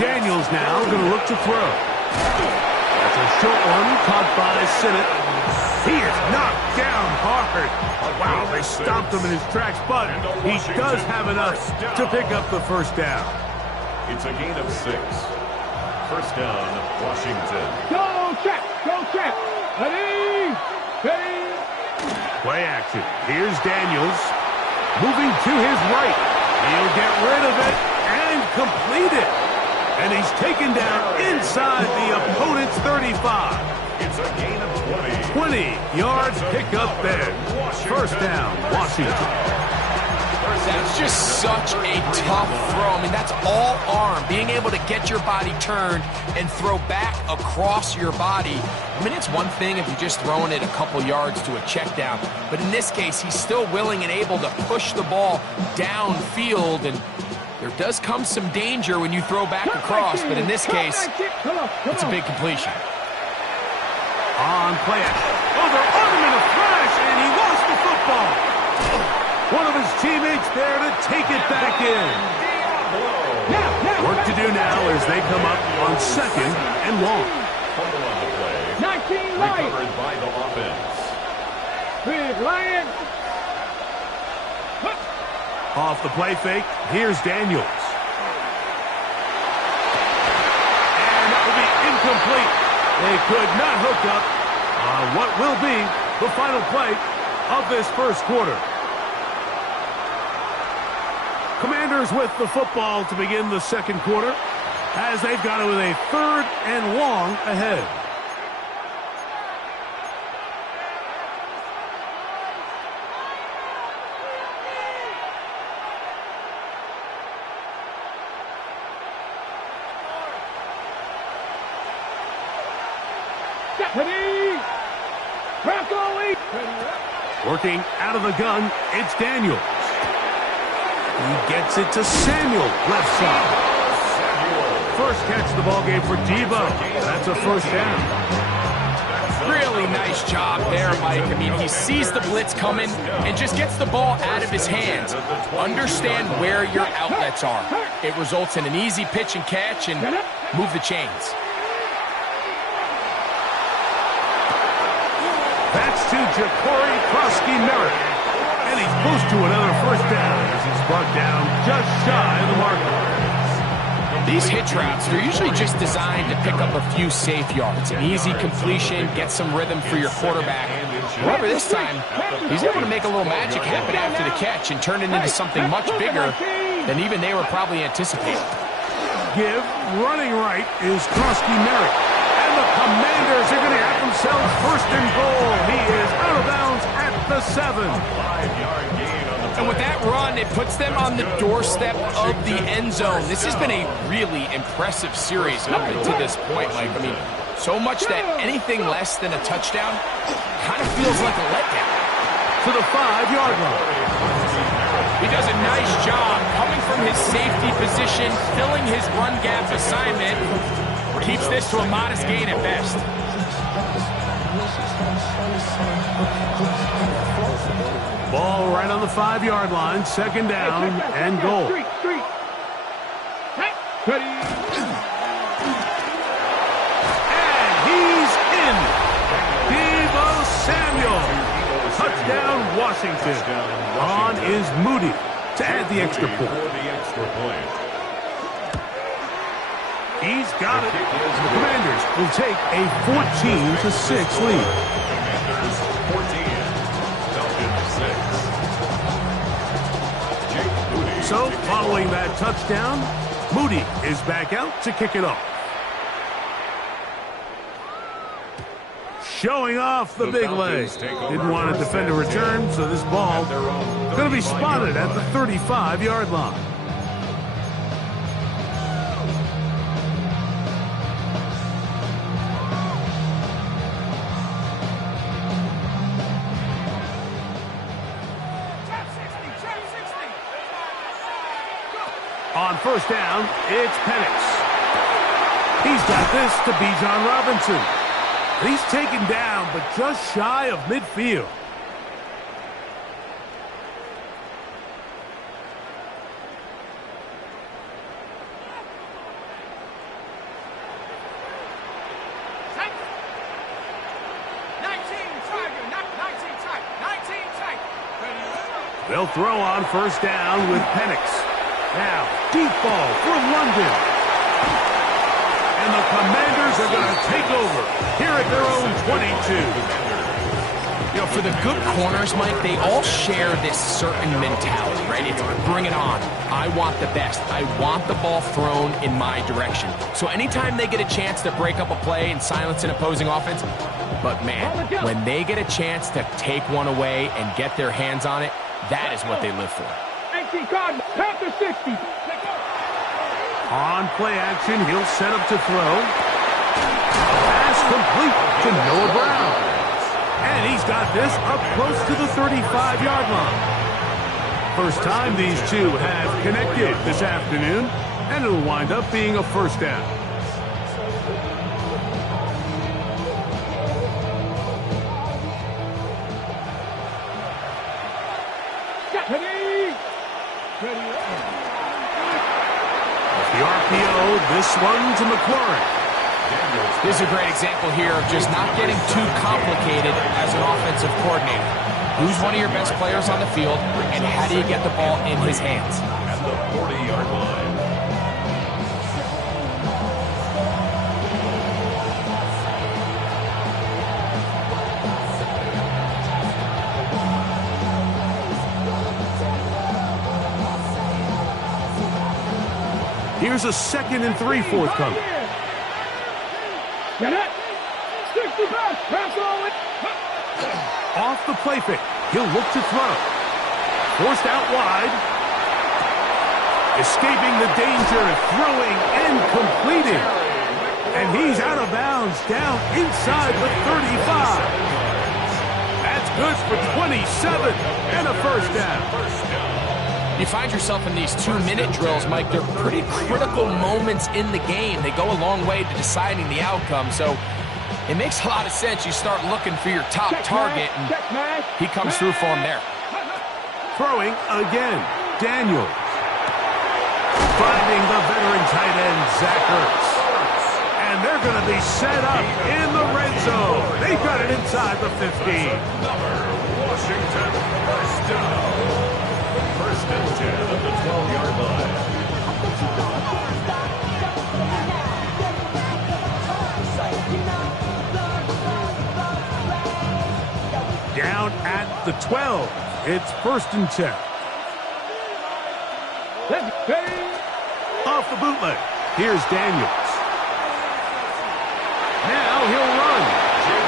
Daniels now going to look to throw. That's a short one caught by Sinnott. He is knocked down hard. Wow, they stopped him in his tracks, but he does have enough to pick up the first down. It's a gain of 6. First down, Washington. Go check, go check. Ready, ready. Play action. Here's Daniels. Moving to his right. He'll get rid of it and complete it. And he's taken down inside the opponent's 35. It's a gain of 20. 20-yard pickup there. First down, Washington. That's just such a tough throw. I mean, that's all arm. Being able to get your body turned and throw back across your body. I mean, it's one thing if you're just throwing it a couple yards to a check down. But in this case, he's still willing and able to push the ball downfield. And there does come some danger when you throw back across. But in this case, it's a big completion. On play action. Oh, they're on him in a flash, and he lost the football. One of his teammates there to take it back in. Work to do now as they come up on second and long. 19 Lions. Recovered by the offense. Big Lion. Off the play fake, here's Daniels. And that will be incomplete. They could not hook up on what will be the final play of this first quarter. Commanders with the football to begin the second quarter as they've got it with a third and long ahead. Working out of the gun, it's Daniels. He gets it to Samuel, left side. First catch of the ball game for Debo. That's a first down. Really nice job there, Mike. I mean, he sees the blitz coming and just gets the ball out of his hands. Understand where your outlets are. It results in an easy pitch and catch and move the chains. That's to Ja'Cory Krosky Merritt. And he's close to another first down as he's brought down just shy of the marker. These hitch routes, they're usually just designed to pick up a few safe yards. An easy completion, get some rhythm for your quarterback. However, this time, he's able to make a little magic happen after the catch and turn it into something much bigger than even they were probably anticipating. give. Running right is Krusky Merrick. And the Commanders are going to have themselves first and goal. He is out of bounds at the 7. 5-yard gain on the play. And with that run, it puts them on the doorstep of the end zone. This has been a really impressive series up to this point, Mike. I mean, so much that anything less than a touchdown kind of feels like a letdown. To the 5-yard line. He does a nice job coming from his safety position, filling his run gap assignment. Keeps this to a modest gain at best. Ball right on the 5-yard line. Second down and goal. And he's in. Deebo Samuel. Touchdown, Washington. On is Moody to add the extra point. He's got it. The Commanders will take a 14-6 lead. Commanders 14, Falcons 6. So, following that touchdown, Moody is back out to kick it off. Showing off the big leg. Didn't want to defend a return, so this ball going to be spotted at the 35-yard line. On first down, it's Penix. He's got this to Bijan Robinson. He's taken down, but just shy of midfield. They'll throw on first down with Penix. Now, deep ball for London. And the Commanders are going to take over here at their own 22. You know, for the good corners, Mike, they all share this certain mentality, right? It's bring it on. I want the best. I want the ball thrown in my direction. So anytime they get a chance to break up a play and silence an opposing offense, but man, when they get a chance to take one away and get their hands on it, that is what they live for. 18 Cardinals, Panther 60. On play action, he'll set up to throw. Pass complete to Noah Brown. And he's got this up close to the 35-yard line. First time these two have connected this afternoon, and it'll wind up being a first down. The RPO, this one to McLaurin. This is a great example here of just not getting too complicated as an offensive coordinator. Who's one of your best players on the field, and how do you get the ball in his hands? At the 40-yard line. Here's a 2nd and 3 forthcoming. Get it. 60 pass. Pass it. Off the play fake. He'll look to throw. Forced out wide. Escaping the danger. Throwing and completing. And he's out of bounds down inside the 35. That's good for 27 and a first down. You find yourself in these 2-minute drills, Mike. They're pretty critical moments in the game. They go a long way to deciding the outcome. So it makes a lot of sense. You start looking for your top target, and he comes through for him there. Throwing again. Daniel. Finding the veteran tight end, Zach Ertz. And they're going to be set up in the red zone. They've got it inside the 15. Washington, first down. First and 10 at the 12-yard line. Down at the 12. It's first and 10. Off the bootleg. Here's Daniels. Now he'll run.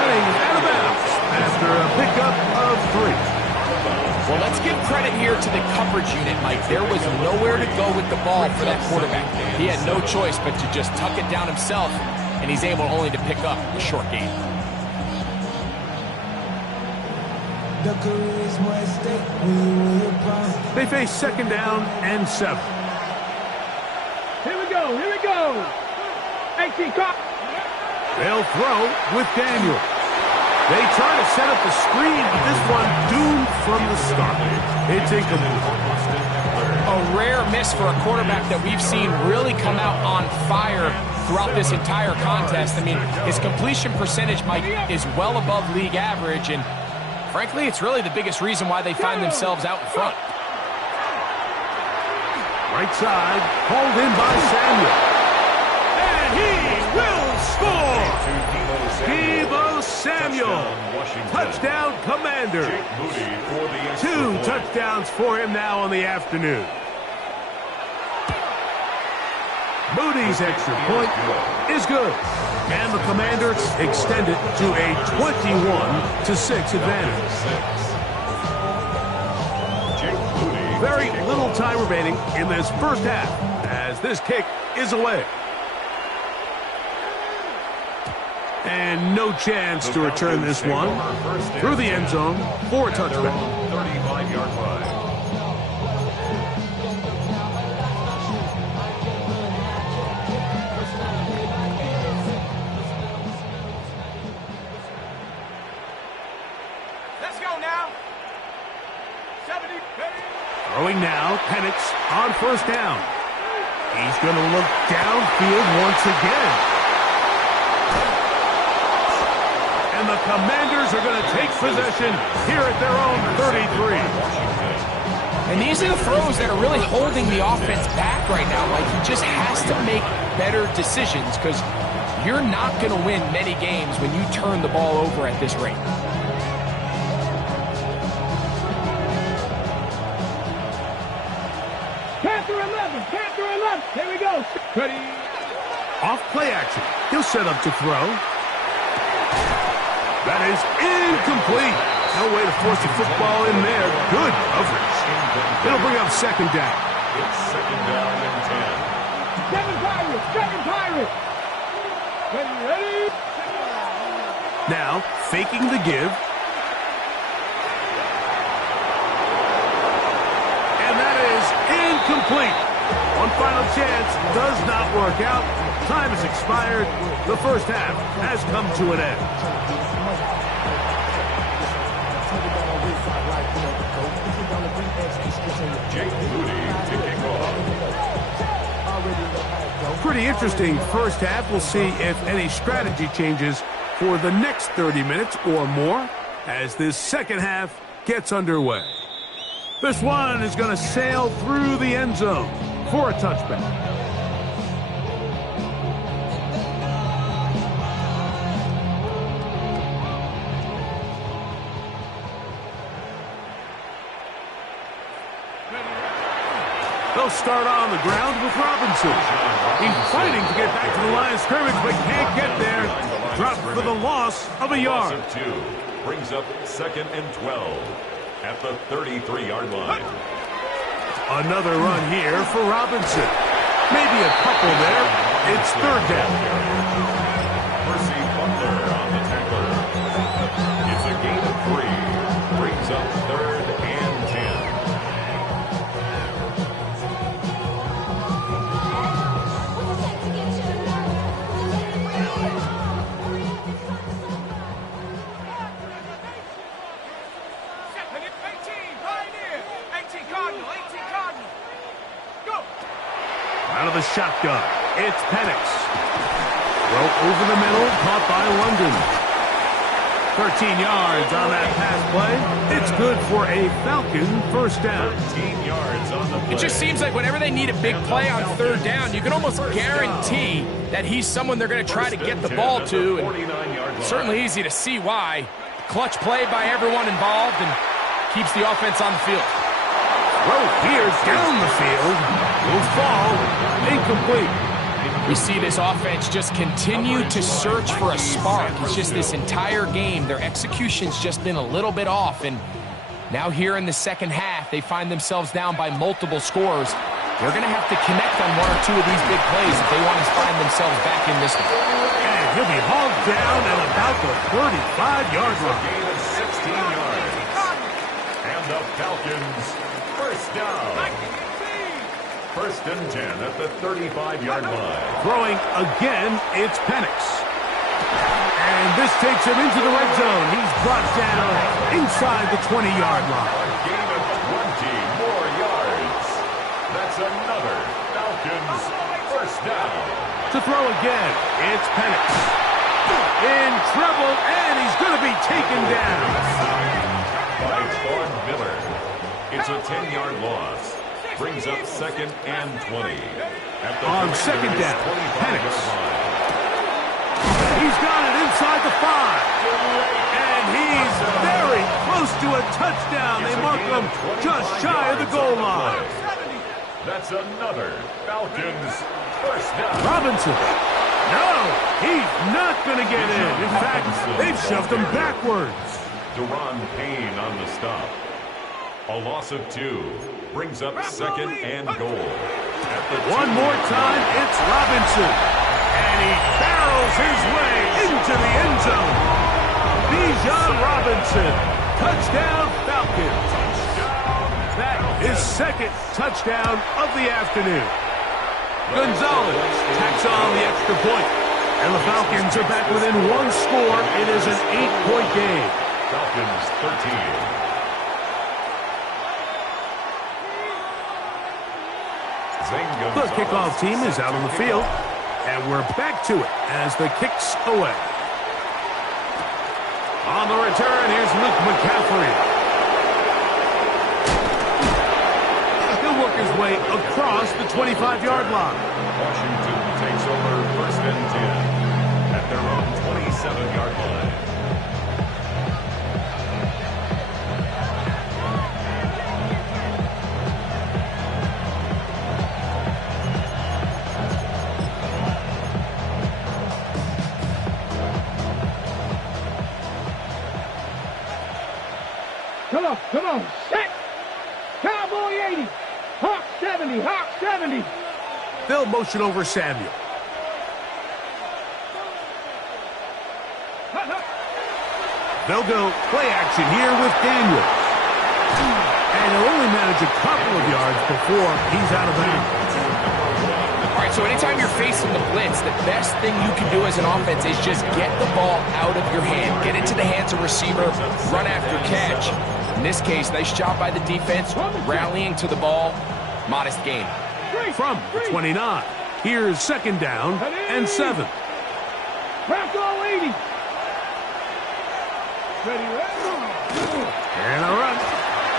Heading out of bounds after a pickup of 3. Well, let's give credit here to the coverage unit, Mike. There was nowhere to go with the ball for that quarterback. He had no choice but to just tuck it down himself, and he's able only to pick up a short gain. They face second down and 7. Here we go, here we go. 18 caught. They'll throw with Daniel. They try to set up the screen, but this one doomed from the start. It's incomplete. A rare miss for a quarterback that we've seen really come out on fire throughout this entire contest. I mean, his completion percentage, Mike, is well above league average, and frankly, it's really the biggest reason why they find themselves out in front. Right side, hauled in by Samuel. And he will score! Deebo Samuel, touchdown Commander. 2 touchdowns for him now on the afternoon. Moody's extra point is good. And the Commanders extend it to a 21-6 advantage. Very little time remaining in this first half as this kick is away. And no chance to return this one through the end zone for a touchback. 35-yard line. Let's go now. 70. Throwing now, Penix on first down. He's going to look downfield once again. And the Commanders are going to take possession here at their own 33. And these are the throws that are really holding the offense back right now. Like, he just has to make better decisions because you're not going to win many games when you turn the ball over at this rate. Panther 11, Panther 11. Here we go. Ready. Off play action. He'll set up to throw. That is incomplete. No way to force the football in there. Good coverage. It'll bring up second down. It's second down and 10. Seven Pirates. Ready. Now, faking the give. And that is incomplete. One final chance does not work out. Time has expired. The first half has come to an end. Pretty interesting first half. We'll see if any strategy changes for the next 30 minutes or more as this second half gets underway. This one is going to sail through the end zone for a touchback. They'll start on the ground with Robinson. He's fighting to get back to the line of scrimmage, but can't get there. Dropped for the loss of a yard. Brings up second and 12 at the 33-yard line. Another run here for Robinson. Maybe a couple there. It's third down. Mercy Butler on the tackler. It's a gain of 3. Brings up third and 10. Out of the shotgun, it's Penix. Throw over the middle, caught by London. 13 yards on that pass play. It's good for a Falcon first down. 13 yards on the play. It just seems like whenever they need a big play on third down, you can almost guarantee that he's someone they're going to try to get the ball to. And it's certainly easy to see why. Clutch play by everyone involved and keeps the offense on the field. Throw here down the field. Will fall. Incomplete. We see this offense just continue to search for a spark. It's just this entire game, their execution's just been a little bit off. And now here in the second half, they find themselves down by multiple scores. They're going to have to connect on one or two of these big plays if they want to find themselves back in this one. And he'll be hauled down at about the 35-yard line. Gain of 16 yards. And the Falcons, first down. First and 10 at the 35-yard line. Throwing again, it's Penix. And this takes him into the red zone. He's brought down inside the 20-yard line. A gain of 20 more yards. That's another Falcons first down. To throw again, it's Penix. In trouble, and he's going to be taken down. By Vaughn Miller. It's a 10-yard loss. Brings up second and 20. On second down, Penix. He's got it inside the 5. And he's very close to a touchdown. They mark him just shy of the goal line. That's another Falcons first down. Robinson. No, he's not going to get in. In fact, they've shoved him backwards. Deron Payne on the stop. A loss of 2 brings up second and goal. One more time, it's Robinson. And he barrels his way into the end zone. Bijan Robinson. Touchdown, Falcons. That is second touchdown of the afternoon. Gonzalez tacks on the extra point. And the Falcons are back within 1 score. It is an 8-point game. Falcons 13. The kickoff team is out on the field, and we're back to it as the kick's away. On the return, here's Luke McCaffrey. He'll work his way across the 25-yard line. Washington takes over first and 10 at their own 27-yard line. Come on, set! Cowboy 80! Hawk 70! Hawk 70! They'll motion over Samuel. They'll go play action here with Daniel. And he'll only manage a couple of yards before he's out of bounds. All right, so anytime you're facing the blitz, the best thing you can do as an offense is just get the ball out of your hand. Get into the hands of receiver, run after catch. In this case, nice job by the defense, rallying to the ball. Modest gain. From the 29, here's second down and 7. Crack all 80! And a run.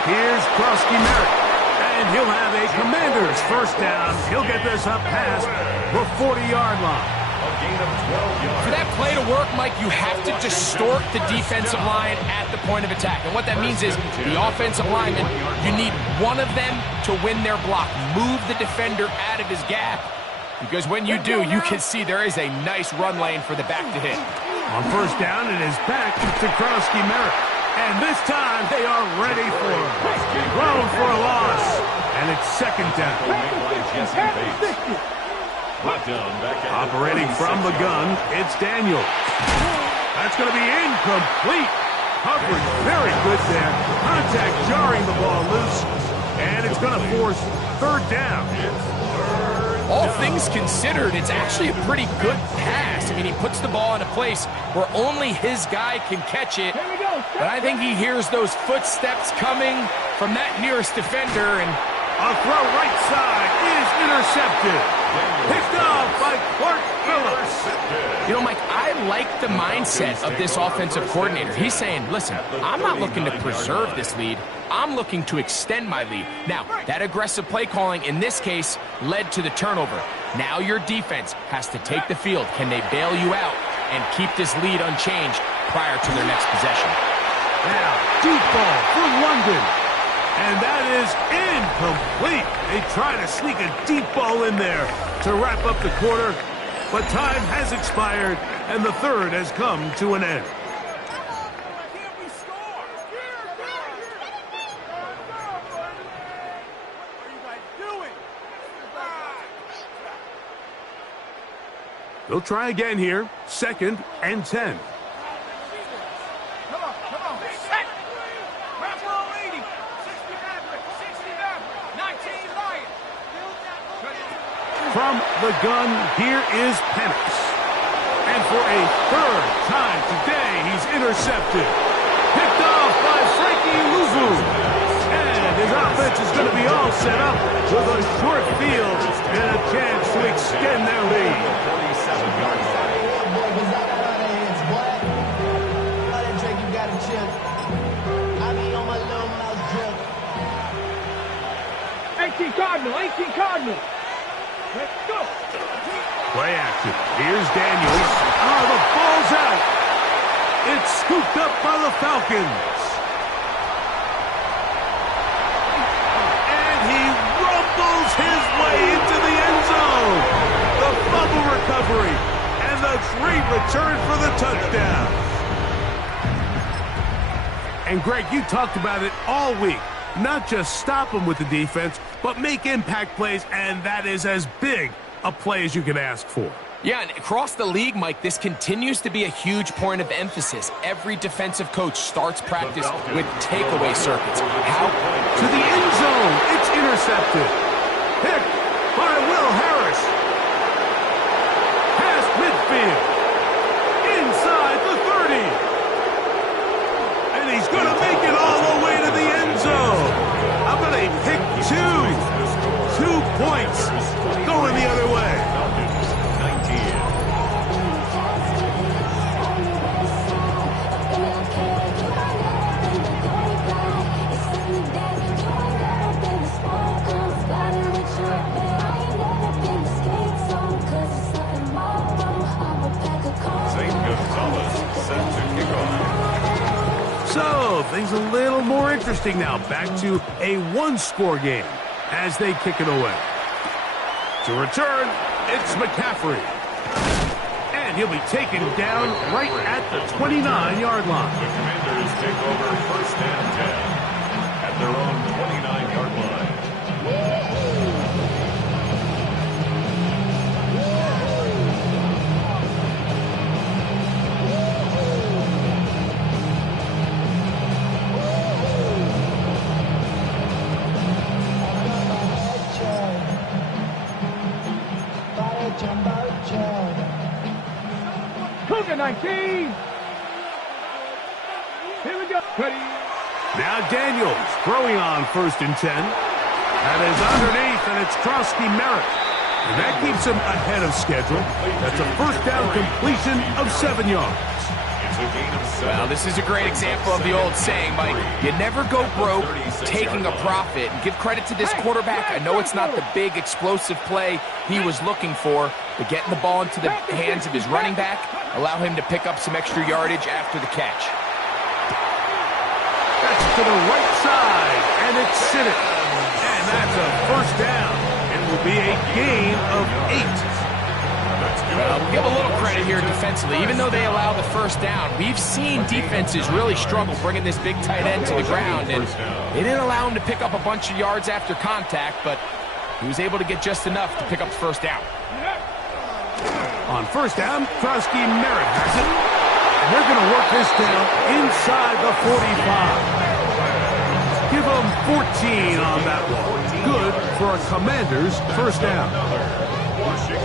Here's Krosky Merritt. And he'll have a Commander's first down. He'll get this up past the 40-yard line. A gain of 12 yards. For that play to work, Mike, you have to distort the defensive line at the point of attack. And what that means is the offensive lineman, you need one of them to win their block. Move the defender out of his gap. Because when you do, you can see there is a nice run lane for the back to hit. On first down, it is back to Krosky Merritt. And this time, they are ready for him. Thrown for a loss. And it's second down. Operating from the gun, it's Daniel. That's going to be incomplete. Coverage very good there. Contact jarring the ball loose. And it's going to force third down. All things considered, it's actually a pretty good pass. I mean, he puts the ball in a place where only his guy can catch it. But I think he hears those footsteps coming from that nearest defender, and a throw right side is intercepted. Picked off by Clark Phillips. You know, Mike, I like the mindset of this offensive coordinator. He's saying, listen, I'm not looking to preserve this lead. I'm looking to extend my lead. Now, that aggressive play calling in this case led to the turnover. Now your defense has to take the field. Can they bail you out and keep this lead unchanged prior to their next possession? Now, deep ball for London. And that is incomplete. They try to sneak a deep ball in there to wrap up the quarter, but time has expired, and the third has come to an end. They'll try again here. 2nd and 10. From the gun, here is Penix. And for a third time today, he's intercepted. Picked off by Frankie Luvu. And his offense is going to be all set up with a short field and a chance to extend their lead. 47-yard line. 18 Cardinal, 18 Cardinal. Let's go. Play action. Here's Daniels. Oh, the ball's out. It's scooped up by the Falcons. And he rumbles his way into the end zone. The fumble recovery and the great return for the touchdown. And Greg, you talked about it all week. Not just stop them with the defense, but make impact plays, and that is as big a play as you can ask for. Yeah, and across the league, Mike, this continues to be a huge point of emphasis. Every defensive coach starts practice with takeaway circuits. How? To the end zone. It's intercepted. Picked by Will Harris. Past midfield. Inside the 30. And he's going to make it all the way to the end zone. How about a pick 2? 2 points going the other way. So, things a little more interesting now. Back to a one-score game as they kick it away. To return, it's McCaffrey. And he'll be taken down right at the 29-yard line. The Commanders take over 1st and 10 at their own 29-yard line. Cougar 19. Here we go. Ready. Now Daniels throwing on 1st and 10. That is underneath, and it's Krosky Merritt. And that keeps him ahead of schedule. That's a 1st down completion of 7 yards. Well, this is a great example of the old saying, Mike. You never go broke taking a profit. And give credit to this quarterback. I know it's not the big explosive play he was looking for, but getting the ball into the hands of his running back, allow him to pick up some extra yardage after the catch. That's to the right side, and it's Siddick. And that's a 1st down. It will be a gain of 8. Well, we'll give a little credit here defensively. Even though they allow the 1st down, we've seen defenses really struggle bringing this big tight end to the ground, and they didn't allow him to pick up a bunch of yards after contact, but he was able to get just enough to pick up the 1st down. On 1st down, Krosky Merritt has it. And they're going to work this down inside the 45. Give them 14 on that one. Good for a Commander's 1st down.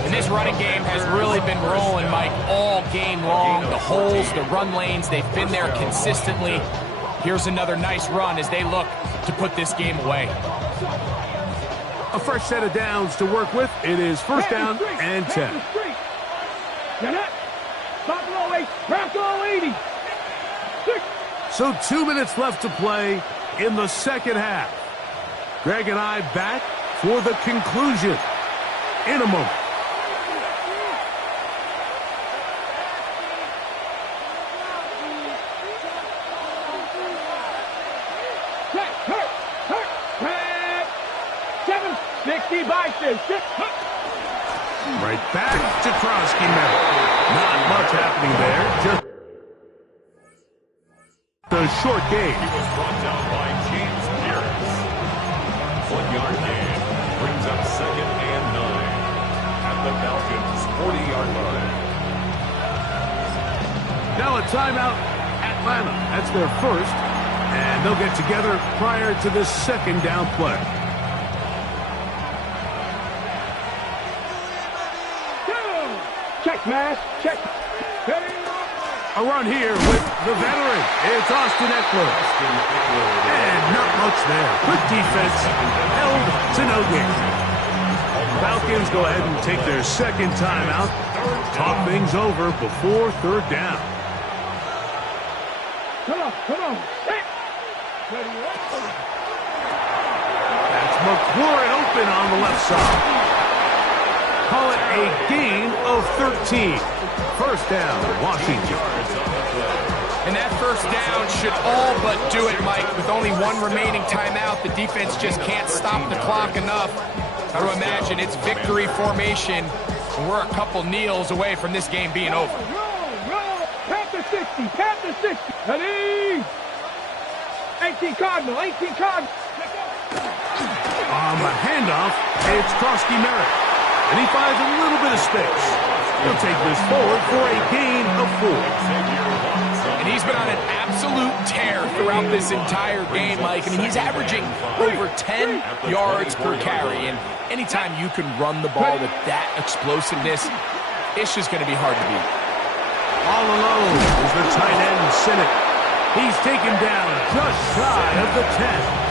And this running game has really been rolling, Mike, all game long. The holes, the run lanes, they've been there consistently. Here's another nice run as they look to put this game away. A fresh set of downs to work with. It is 1st down and 10. Bravo 80. So 2 minutes left to play in the 2nd half. Greg and I back for the conclusion in a moment. 60 biceps. Right back to Krosky Merritt. Not much happening there. Just a short game. He was brought down by James Pierce. 1 yard gain brings up 2nd and 9 at the Falcons' 40-yard line. Now a timeout, Atlanta. That's their first, and they'll get together prior to this 2nd down play. Check, Mash. Check. A run here with the veteran. It's Austin Eckler. And not much there. Good defense. Held to no gain. Falcons go ahead and take their 2nd timeout. Talk things over before 3rd down. Come on. That's McLaurin open on the left side. Call it a gain of 13. 1st down, Washington. And that 1st down should all but do it, Mike. With only 1 remaining timeout, the defense just can't stop the clock enough. Got to imagine it's victory formation, and we're a couple kneels away from this game being over. Roll. Panther 60. Ready? 18 Cardinal. On the handoff, it's Krosky Merritt. And he finds a little bit of space. He'll take this forward for a gain of 4. And he's been on an absolute tear throughout this entire game, Mike. I mean, he's averaging over 10 yards per carry. And anytime you can run the ball with that explosiveness, it's just going to be hard to beat. All alone is the tight end, Sinnott. He's taken down just shy of the 10.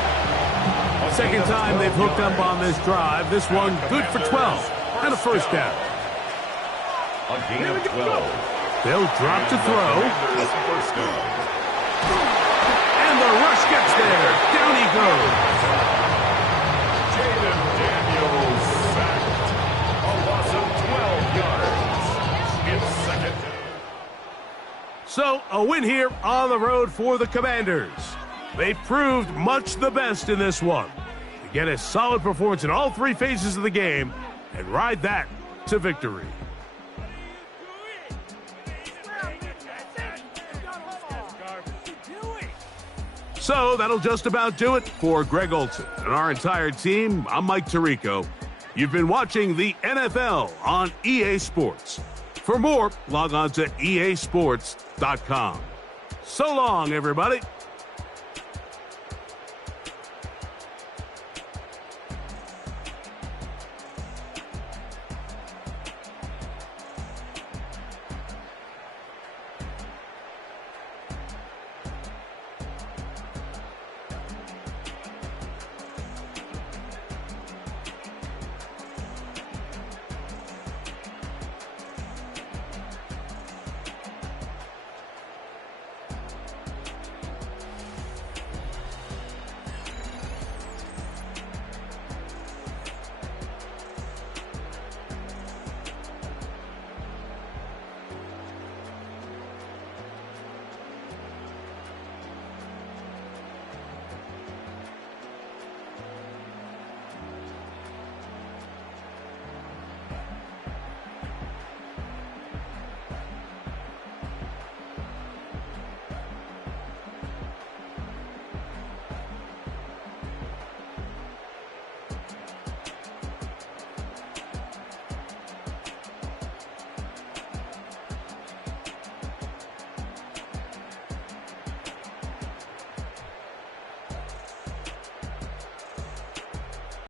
2nd time they've hooked up on this drive. This one good for 12 and a 1st down. A gain of 12. They'll drop to throw. And the rush gets there. Down he goes. Jaden Daniels sacked. A loss of 12 yards. It's 2nd. So, a win here on the road for the Commanders. They proved much the best in this one. To get a solid performance in all 3 phases of the game and ride that to victory. So that'll just about do it for Greg Olson and our entire team. I'm Mike Tirico. You've been watching the NFL on EA Sports. For more, log on to easports.com. So long, everybody.